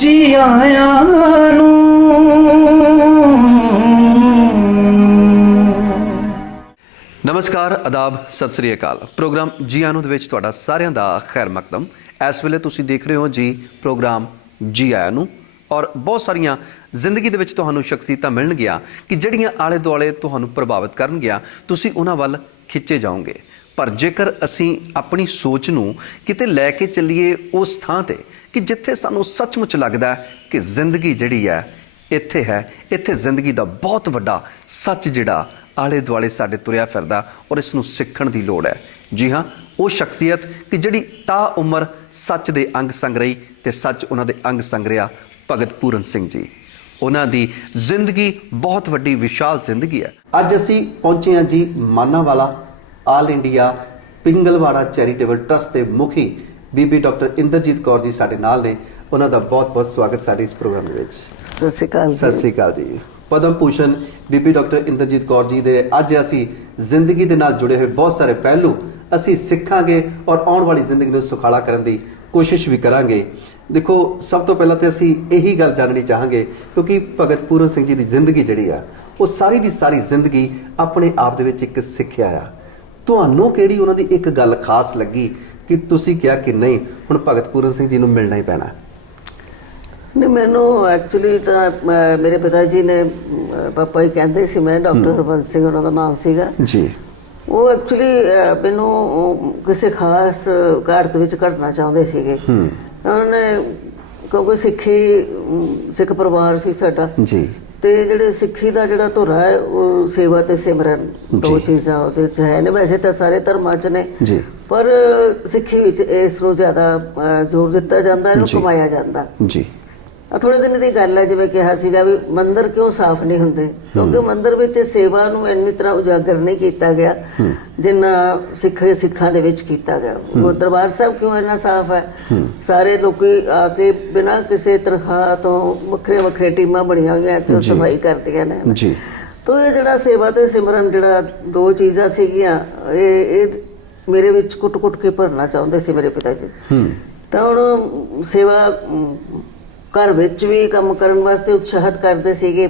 जी आया नू। ਨਮਸਕਾਰ, ਆਦਾਬ, ਸਤਿ ਸ੍ਰੀ ਅਕਾਲ। ਪ੍ਰੋਗਰਾਮ ਜੀ ਆਇਆਂ ਨੂੰ ਦੇ ਵਿੱਚ ਤੁਹਾਡਾ ਸਾਰਿਆਂ ਦਾ ਖੈਰ ਮਕਦਮ। ਇਸ ਵੇਲੇ ਤੁਸੀਂ ਦੇਖ ਰਹੇ ਹੋ ਜੀ ਪ੍ਰੋਗਰਾਮ ਜੀ ਆਇਆਂ ਨੂੰ, ਔਰ ਬਹੁਤ ਸਾਰੀਆਂ ਜ਼ਿੰਦਗੀ ਦੇ ਵਿੱਚ ਤੁਹਾਨੂੰ ਸ਼ਖਸੀਅਤਾਂ ਮਿਲਣਗੀਆਂ ਕਿ ਜਿਹੜੀਆਂ ਆਲੇ ਦੁਆਲੇ ਤੁਹਾਨੂੰ ਪ੍ਰਭਾਵਿਤ ਕਰਨਗੀਆਂ, ਤੁਸੀਂ ਉਹਨਾਂ ਵੱਲ ਖਿੱਚੇ ਜਾਓਗੇ। ਪਰ ਜੇਕਰ ਅਸੀਂ ਆਪਣੀ ਸੋਚ ਨੂੰ ਕਿਤੇ ਲੈ ਕੇ ਚੱਲੀਏ ਉਸ ਥਾਂ 'ਤੇ ਕਿ ਜਿੱਥੇ ਸਾਨੂੰ ਸੱਚਮੁੱਚ ਲੱਗਦਾ ਕਿ ਜ਼ਿੰਦਗੀ ਜਿਹੜੀ ਹੈ ਇੱਥੇ ਹੈ, ਇੱਥੇ ਜ਼ਿੰਦਗੀ ਦਾ ਬਹੁਤ ਵੱਡਾ ਸੱਚ ਜਿਹੜਾ ਆਲੇ ਦੁਆਲੇ ਸਾਡੇ ਤੁਰਿਆ ਫਿਰਦਾ, ਔਰ ਇਸ ਨੂੰ ਸਿੱਖਣ ਦੀ ਲੋੜ ਹੈ। ਜੀ ਹਾਂ, ਉਹ ਸ਼ਖਸੀਅਤ ਕਿ ਜਿਹੜੀ ਤਾ ਉਮਰ ਸੱਚ ਦੇ ਅੰਗ ਸੰਗ ਰਹੀ ਅਤੇ ਸੱਚ ਉਹਨਾਂ ਦੇ ਅੰਗ ਸੰਗ ਰਿਹਾ, ਭਗਤ ਪੂਰਨ ਸਿੰਘ ਜੀ। ਉਹਨਾਂ ਦੀ ਜ਼ਿੰਦਗੀ ਬਹੁਤ ਵੱਡੀ ਵਿਸ਼ਾਲ ਜ਼ਿੰਦਗੀ ਹੈ। ਅੱਜ ਅਸੀਂ ਪਹੁੰਚੇ ਹਾਂ ਜੀ Manawala all India Pingalwara charitable trust ਦੇ ਮੁਖੀ ਬੀਬੀ ਡਾਕਟਰ ਇੰਦਰਜੀਤ ਕੌਰ ਜੀ ਸਾਡੇ ਨਾਲ ਨੇ। ਉਹਨਾਂ ਦਾ ਬਹੁਤ ਬਹੁਤ ਸਵਾਗਤ ਸਾਡੇ ਇਸ ਪ੍ਰੋਗਰਾਮ ਦੇ ਵਿੱਚ। ਸਤਿ ਸ਼੍ਰੀ ਅਕਾਲ। ਸਤਿ ਸ਼੍ਰੀ ਅਕਾਲ ਜੀ। ਪਦਮ ਭੂਸ਼ਣ ਬੀਬੀ ਡਾਕਟਰ ਇੰਦਰਜੀਤ ਕੌਰ ਜੀ ਦੇ ਅੱਜ ਅਸੀਂ ਜ਼ਿੰਦਗੀ ਦੇ ਨਾਲ ਜੁੜੇ ਹੋਏ ਬਹੁਤ ਸਾਰੇ ਪਹਿਲੂ ਅਸੀਂ ਸਿੱਖਾਂਗੇ, ਔਰ ਆਉਣ ਵਾਲੀ ਜ਼ਿੰਦਗੀ ਨੂੰ ਸੁਖਾਲਾ ਕਰਨ ਦੀ ਕੋਸ਼ਿਸ਼ ਵੀ ਕਰਾਂਗੇ। ਦੇਖੋ, ਸਭ ਤੋਂ ਪਹਿਲਾਂ ਤਾਂ ਅਸੀਂ ਇਹੀ ਗੱਲ ਜਾਣਨੀ ਚਾਹਾਂਗੇ, ਕਿਉਂਕਿ ਭਗਤ ਪੂਰਨ ਸਿੰਘ ਜੀ ਦੀ ਜ਼ਿੰਦਗੀ ਜਿਹੜੀ ਆ ਉਹ ਸਾਰੀ ਦੀ ਸਾਰੀ ਜ਼ਿੰਦਗੀ ਆਪਣੇ ਆਪ ਦੇ ਵਿੱਚ ਇੱਕ ਸਿੱਖਿਆ ਆ। ਤੁਹਾਨੂੰ ਕਿਹੜੀ ਉਹਨਾਂ ਦੀ ਇੱਕ ਗੱਲ ਖਾਸ ਲੱਗੀ ਕਿ ਤੁਸੀਂ ਕਿਹਾ ਕਿ ਨਹੀਂ, ਹੁਣ ਭਗਤ ਪੂਰਨ ਸਿੰਘ ਜੀ ਨੂੰ ਮਿਲਣਾ ਹੀ ਪੈਣਾ? ਨਹੀਂ, ਮੈਨੂੰ ਐਕਚੁਅਲੀ ਤਾਂ ਮੇਰੇ ਪਿਤਾ ਜੀ ਨੇ, ਪਾਪਾ ਹੀ ਕਹਿੰਦੇ ਸੀ, ਮੈਂ ਡਾਕਟਰ ਹਰਬੰਸ ਸਿੰਘ ਉਹਨਾਂ ਦਾ ਨਾਮ ਸੀਗਾ ਜੀ। ਉਹ ਐਕਚੁਅਲੀ ਮੈਨੂੰ ਕਿਸੇ ਖਾਸ ਘਰ ਦੇ ਵਿੱਚ ਘੜਨਾ ਚਾਹੁੰਦੇ ਸੀਗੇ। ਉਹਨਾਂ ਨੇ, ਕਿਉਂਕਿ ਸਿੱਖ ਪਰਿਵਾਰ ਸੀ ਸਾਡਾ ਜੀ, ਤੇ ਜਿਹੜੇ ਸਿੱਖੀ ਦਾ ਜਿਹੜਾ ਧੁਰਾ ਹੈ ਉਹ ਸੇਵਾ ਤੇ ਸਿਮਰਨ, ਦੋ ਚੀਜ਼ਾਂ ਉਹਦੇ ਵਿੱਚ ਹੈ ਨੇ। ਵੈਸੇ ਤਾਂ ਸਾਰੇ ਧਰਮਾਂ 'ਚ ਨੇ, ਪਰ ਸਿੱਖੀ ਵਿੱਚ ਇਸ ਨੂੰ ਜ਼ਿਆਦਾ ਜ਼ੋਰ ਦਿੱਤਾ ਜਾਂਦਾ, ਇਹਨੂੰ ਕਮਾਇਆ ਜਾਂਦਾ ਜੀ। ਥੋੜੇ ਦਿਨ ਦੀ ਗੱਲ ਹੈ, ਜਿਵੇਂ ਕਿਹਾ ਸੀਗਾ ਵੀ ਮੰਦਿਰ ਕਿਉਂ ਸਾਫ਼ ਨਹੀਂ ਹੁੰਦੇ, ਕਿਉਂਕਿ ਮੰਦਿਰ ਵਿੱਚ ਸੇਵਾ ਨੂੰ ਇੰਨੀ ਤਰ੍ਹਾਂ ਉਜਾਗਰ ਨਹੀਂ ਕੀਤਾ ਗਿਆ ਜਿੰਨਾ ਸਿੱਖਾਂ ਦੇ ਵਿੱਚ ਕੀਤਾ ਗਿਆ। ਦਰਬਾਰ ਸਾਹਿਬ ਕਿਉਂ ਇੰਨਾ ਸਾਫ਼ ਹੈ? ਸਾਰੇ ਲੋਕੀ ਆ ਕੇ ਬਿਨਾਂ ਕਿਸੇ ਤਨਖਾਹ ਤੋਂ ਵੱਖਰੇ ਵੱਖਰੇ ਟੀਮਾਂ ਬਣੀਆਂ ਹੋਈਆਂ ਤੇ ਸਫਾਈ ਕਰਦੀਆਂ ਨੇ ਜੀ। ਤਾਂ ਇਹ ਜਿਹੜਾ ਸੇਵਾ ਤੇ ਸਿਮਰਨ, ਜਿਹੜਾ ਦੋ ਚੀਜ਼ਾਂ ਸੀਗੀਆਂ, ਇਹ ਮੇਰੇ ਵਿੱਚ ਕੁੱਟ-ਕੁੱਟ ਕੇ ਭਰਨਾ ਚਾਹੁੰਦੇ ਸੀ ਮੇਰੇ ਪਿਤਾ ਜੀ। ਤਾਂ ਹੁਣ ਸੇਵਾ ਘਰ ਵਿੱਚ ਵੀ ਕੰਮ ਕਰਨ ਵਾਸਤੇ ਉਤਸ਼ਾਹਿਤ ਕਰਦੇ ਸੀਗੇ।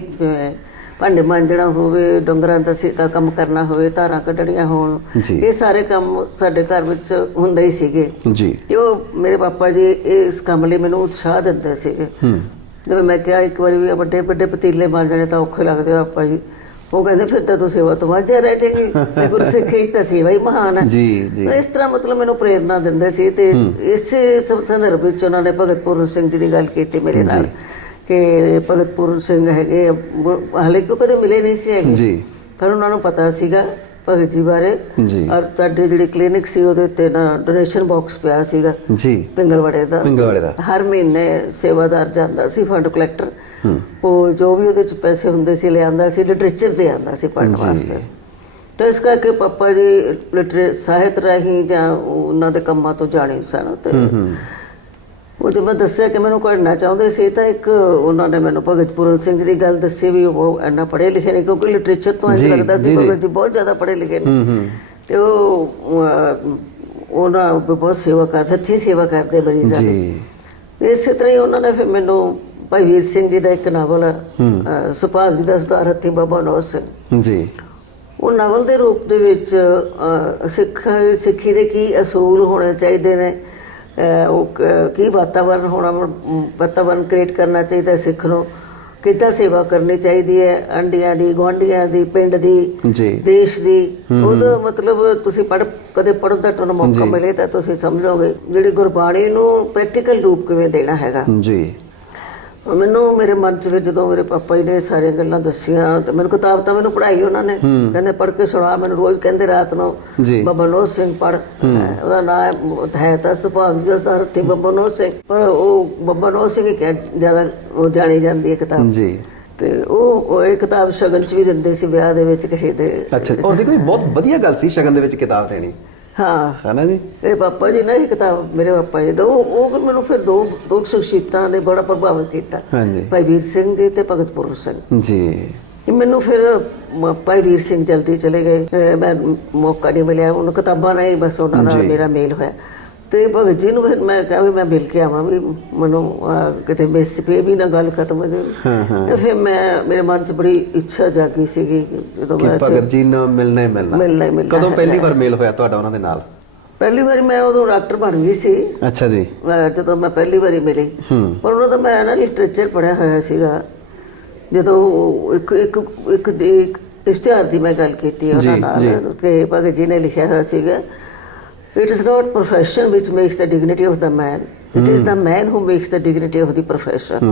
ਭਾਂਡੇ ਮਾਂਜਣਾ ਹੋਵੇ, ਡੰਗਰਾਂ ਦਾ ਕੰਮ ਕਰਨਾ ਹੋਵੇ, ਧਾਰਾਂ ਕੱਢਣੀਆਂ ਹੋਣ, ਇਹ ਸਾਰੇ ਕੰਮ ਸਾਡੇ ਘਰ ਵਿੱਚ ਹੁੰਦੇ ਹੀ ਸੀਗੇ ਜੀ। ਤੇ ਉਹ ਮੇਰੇ ਪਾਪਾ ਜੀ ਇਸ ਕੰਮ ਲਈ ਮੈਨੂੰ ਉਤਸ਼ਾਹ ਦਿੰਦੇ ਸੀਗੇ। ਜਿਵੇਂ ਮੈਂ ਕਿਹਾ ਇੱਕ ਵਾਰੀ ਵੀ, ਵੱਡੇ ਵੱਡੇ ਪਤੀਲੇ ਮਾਂਜਣੇ ਤਾਂ ਔਖੇ ਲੱਗਦੇ ਪਾਪਾ ਜੀ। ਉਹ ਕਹਿੰਦੇ ਫਿਰ ਤਾਂ ਤੂੰ ਸੇਵਾ ਤੋਂ ਵਾਂਝਿਆ ਰਹਿ ਜਾਏਗੀ, ਗੁਰਸਿੱਖੀ ਤਾਂ ਸੇਵਾ ਹੀ ਮਹਾਨ ਹੈ ਜੀ। ਇਸ ਤਰ੍ਹਾਂ ਮਤਲਬ ਮੈਨੂੰ ਪ੍ਰੇਰਨਾ ਦਿੰਦੇ ਸੀ। ਤੇ ਇਸੇ ਸੰਦਰਭ ਵਿੱਚ ਉਹਨਾਂ ਨੇ ਭਗਤ ਪੂਰਨ ਸਿੰਘ ਜੀ ਦੀ ਗੱਲ ਕੀਤੀ ਮੇਰੇ ਨਾਲ ਕਿ ਭਗਤ ਪੂਰਨ ਸਿੰਘ ਹੈਗੇ, ਹਾਲੇ ਕਿਉਂ ਕਦੇ ਮਿਲੇ ਨਹੀਂ ਸੀ ਹੈਗੇ, ਪਰ ਉਹਨਾਂ ਨੂੰ ਪਤਾ ਸੀਗਾ ਭਗਤ ਜੀ ਬਾਰੇ। ਔਰ ਤੁਹਾਡੇ ਜਿਹੜੀ ਕਲੀਨਿਕ ਸੀ ਉਹਦੇ ਉੱਤੇ ਨਾ ਡੋਨੇਸ਼ਨ ਬਾਕਸ ਪਿਆ ਸੀਗਾ ਜੀ, ਪਿੰਗਲਵਾੜੇ ਦਾ। ਹਰ ਮਹੀਨੇ ਸੇਵਾਦਾਰ ਜਾਂਦਾ ਸੀ, ਫੰਡ ਕਲੈਕਟਰ, ਉਹ ਜੋ ਵੀ ਉਹਦੇ ਚ ਪੈਸੇ ਹੁੰਦੇ ਸੀ ਲਿਆਂਦਾ ਸੀ, ਲਿਟਰੇਚਰ ਦੇ ਆਂਦਾ ਸੀ ਪੜ੍ਹਨ ਵਾਸਤੇ। ਤਾਂ ਇਸ ਕਰਕੇ ਪਾਪਾ ਜੀ ਸਾਹਿਤ ਰਾਹੀਂ ਜਾਂ ਉਹਨਾਂ ਦੇ ਕੰਮਾਂ ਤੋਂ ਜਾਣੇ ਸਨ। ਤੇ ਉਹ ਜਦੋਂ ਮੈਂ ਦੱਸਿਆ ਕਿ ਮੈਨੂੰ ਘੜਨਾ ਚਾਹੁੰਦੇ ਸੀ, ਤਾਂ ਇੱਕ ਉਹਨਾਂ ਨੇ ਮੈਨੂੰ ਭਗਤ ਪੂਰਨ ਸਿੰਘ ਜੀ ਦੀ ਗੱਲ ਦੱਸੀ ਵੀ ਉਹ ਇੰਨਾ ਪੜ੍ਹੇ ਲਿਖੇ ਨੇ, ਕਿਉਂਕਿ ਲਿਟਰੇਚਰ ਤੋਂ ਇੰਝ ਲੱਗਦਾ ਸੀ ਭਗਤ ਜੀ ਬਹੁਤ ਜ਼ਿਆਦਾ ਪੜ੍ਹੇ ਲਿਖੇ ਨੇ। ਤੇ ਉਹਨਾਂ ਬਹੁਤ ਸੇਵਾ ਕਰਦੇ, ਹੱਥੀਂ ਸੇਵਾ ਕਰਦੇ ਮਰੀਜ਼ਾਂ ਦੀ। ਇਸੇ ਤਰ੍ਹਾਂ ਹੀ ਉਹਨਾਂ ਨੇ ਫਿਰ ਮੈਨੂੰ ਭਾਈ ਵੀਰ ਸਿੰਘ ਜੀ ਦਾ ਇੱਕ ਨਾਵਲ ਸੁਭਾਗ ਜੀ ਦਾ ਸੁਧਾਰ ਹੱਥੀਂ ਬਾਬਾ ਨੌਰ ਸਿੰਘ ਜੀ, ਉਹ ਨਾਵਲ ਦੇ ਰੂਪ ਦੇ ਵਿੱਚ ਸਿੱਖੀ ਦੇ ਕੀ ਅਸੂਲ ਹੋਣੇ ਚਾਹੀਦੇ ਨੇ, ਉਹ ਕੀ ਵਾਤਾਵਰਨ ਕ੍ਰੀਏਟ ਕਰਨਾ ਚਾਹੀਦਾ, ਸਿੱਖ ਨੂੰ ਕਿੱਦਾਂ ਸੇਵਾ ਕਰਨੀ ਚਾਹੀਦੀ ਹੈ, ਆਂਢੀਆਂ ਦੀ, ਗੁਆਂਢੀਆਂ ਦੀ, ਪਿੰਡ ਦੀ, ਦੇਸ਼ ਦੀ। ਉਹਦਾ ਮਤਲਬ ਤੁਸੀਂ ਕਦੇ ਪੜ੍ਹਨ ਦਾ ਤੁਹਾਨੂੰ ਮੌਕਾ ਮਿਲੇ ਤਾਂ ਤੁਸੀਂ ਸਮਝੋਗੇ ਜਿਹੜੀ ਗੁਰਬਾਣੀ ਨੂੰ ਪ੍ਰੈਕਟੀਕਲ ਰੂਪ ਕਿਵੇਂ ਦੇਣਾ ਹੈਗਾ ਜੀ। ਮੈਨੂੰ ਮੇਰੇ ਮਨ 'ਚ ਫਿਰ ਜਦੋਂ ਮੇਰੇ ਪਾਪਾ ਜੀ ਨੇ ਸਾਰੀਆਂ ਗੱਲਾਂ ਦੱਸੀਆਂ, ਤੇ ਮੈਨੂੰ ਕਿਤਾਬ ਤਾਂ ਮੈਨੂੰ ਪੜ੍ਹਾਈ ਉਹਨਾਂ ਨੇ, ਕਹਿੰਦੇ ਪੜ੍ਹ ਕੇ ਸੁਣਾ। ਮੈਨੂੰ ਰੋਜ਼ ਕਹਿੰਦੇ ਰਾਤ ਨੂੰ ਬਾਬਾ ਨੌਰ ਸਿੰਘ ਪੜ੍ਹ, ਉਹਦਾ ਨਾਮ ਹੈ ਤਾਂ ਸੁਭਾਗ ਜੀ ਦਾ ਸੁਧਾਰ ਹੱਥੀਂ ਬਾਬਾ ਨੌਰ ਸਿੰਘ, ਪਰ ਉਹ ਬਾਬਾ ਨੌਰ ਸਿੰਘ ਹੀ ਜ਼ਿਆਦਾ ਉਹ ਜਾਣੀ ਜਾਂਦੀ ਹੈ ਕਿਤਾਬ ਜੀ। ਤੇ ਉਹ ਇਹ ਕਿਤਾਬ ਸ਼ਗਨ 'ਚ ਵੀ ਦਿੰਦੇ ਸੀ, ਵਿਆਹ ਦੇ ਵਿੱਚ ਕਿਸੇ ਦੇ। ਅੱਛਾ, ਉਹਦੀ ਕੋਈ ਬਹੁਤ ਵਧੀਆ ਗੱਲ ਸੀ ਸ਼ਗਨ ਦੇ ਵਿੱਚ ਕਿਤਾਬ ਦੇਣੀ। ਹਾਂ, ਹੈ ਨਾ ਜੀ। ਇਹ ਪਾਪਾ ਜੀ ਨੇ ਇਹ ਕਿਤਾਬ ਮੇਰੇ ਪਾਪਾ ਜੀ ਦਾ, ਉਹ ਮੈਨੂੰ ਫਿਰ ਦੋ ਸ਼ਖਸੀਅਤਾਂ ਨੇ ਬੜਾ ਪ੍ਰਭਾਵਿਤ ਕੀਤਾ, ਭਾਈ ਵੀਰ ਸਿੰਘ ਜੀ ਤੇ ਭਗਤ ਪੂਰਨ ਸਿੰਘ ਜੀ। ਮੈਨੂੰ ਫਿਰ ਭਾਈ ਵੀਰ ਸਿੰਘ ਜਲਦੀ ਚਲੇ ਗਏ, ਮੈਂ ਮੌਕਾ ਨਹੀਂ ਮਿਲਿਆ, ਉਹਨੂੰ ਕਿਤਾਬਾਂ ਨਹੀਂ, ਬਸ ਉਹਨਾਂ ਨਾਲ ਮੇਰਾ ਮੇਲ ਹੋਇਆ। ਤੇ ਭਗਤ ਜੀ ਨੂੰ ਫਿਰ ਮੈਂ ਕਿਹਾ ਵੀ ਮੈਂ ਮਿਲ ਕੇ ਆਵਾਂ ਵੀ ਮੈਨੂੰ ਕਿਤੇ ਮਿਸ ਪੇ ਵੀ ਨਾ ਗੱਲ ਖਤਮ ਹੋ ਜਾਵੇ। ਤੇ ਫਿਰ ਮੇਰੇ ਮਨ 'ਚ ਬੜੀ ਇੱਛਾ ਜਾਗੀ ਸੀਗੀ ਜਦੋਂ ਮੈਂ ਭਗਤ ਜੀ ਨਾਲ ਮਿਲਣਾ ਹੀ ਮਿਲਣਾ। ਕਦੋਂ ਪਹਿਲੀ ਵਾਰ ਮੇਲ ਹੋਇਆ ਤੁਹਾਡਾ ਉਹਨਾਂ ਦੇ ਨਾਲ? ਪਹਿਲੀ ਵਾਰੀ ਮੈਂ ਉਦੋਂ ਡਾਕਟਰ ਬਣ ਗਈ ਸੀ। ਅੱਛਾ ਜੀ। ਜਦੋਂ ਮੈਂ ਪਹਿਲੀ ਵਾਰੀ ਮਿਲੀ, ਪਰ ਉਹਨਾਂ ਦਾ ਮੈਂ ਨਾ ਲਿਟਰੇਚਰ ਪੜ੍ਹਿਆ ਹੋਇਆ ਸੀਗਾ। ਜਦੋਂ ਇੱਕ ਇਸ਼ਤਿਹਾਰ ਦੀ ਮੈਂ ਗੱਲ ਕੀਤੀ ਉਹਨਾਂ ਨਾਲ ਕਿ ਭਗਤ ਜੀ ਨੇ ਲਿਖਿਆ ਹੋਇਆ ਸੀਗਾ, it is not profession which makes the dignity of the man, it is the man who makes the dignity of the profession।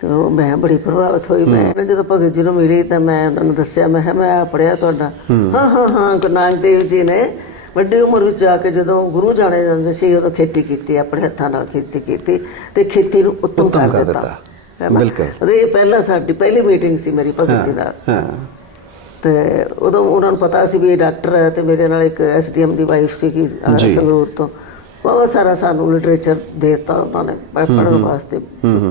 तो मैं बड़ी प्रभावित हुई। मैं ਜਦੋਂ ਭਗਤ ਜੀ ਨੂੰ ਮਿਲੀ ਤਾਂ ਮੈਂ ਉਹਨਾਂ ਨੂੰ ਦੱਸਿਆ, ਮੈਂ ਕਿਹਾ ਮੈਂ ਪੜ੍ਹਿਆ ਤੁਹਾਡਾ। ਹਾਂ ਗੁਰੂ ਨਾਨਕ ਦੇਵ ਜੀ ਨੇ ਵੱਡੀ ਉਮਰ ਵਿੱਚ ਜਾ ਕੇ ਜਦੋਂ ਗੁਰੂ ਜਾਣੇ ਜਾਂਦੇ ਸੀ ਉਦੋਂ ਖੇਤੀ ਕੀਤੀ, ਆਪਣੇ ਹੱਥਾਂ ਨਾਲ ਖੇਤੀ ਕੀਤੀ ਤੇ ਖੇਤੀ ਨੂੰ ਉੱਤਮ ਕਰ ਦਿੱਤਾ। ਬਿਲਕੁਲ। ਇਹ ਪਹਿਲਾਂ ਸਾਡੀ ਪਹਿਲੀ ਮੀਟਿੰਗ ਸੀ ਮੇਰੀ ਭਗਤ ਜੀ ਨਾਲ। ਤੇ ਉਦੋਂ ਉਹਨਾਂ ਨੂੰ ਪਤਾ ਸੀ ਵੀ ਇਹ ਡਾਕਟਰ ਹੈ ਤੇ ਮੇਰੇ ਨਾਲ ਇੱਕ SDM ਦੀ ਵਾਈਫ ਸੀ ਸੰਗਰੂਰ ਤੋਂ। ਬਹੁਤ ਸਾਰਾ ਸਾਨੂੰ ਲਿਟਰੇਚਰ ਦੇ ਦਿੱਤਾ ਉਹਨਾਂ ਨੇ ਪੜ੍ਹਨ ਵਾਸਤੇ,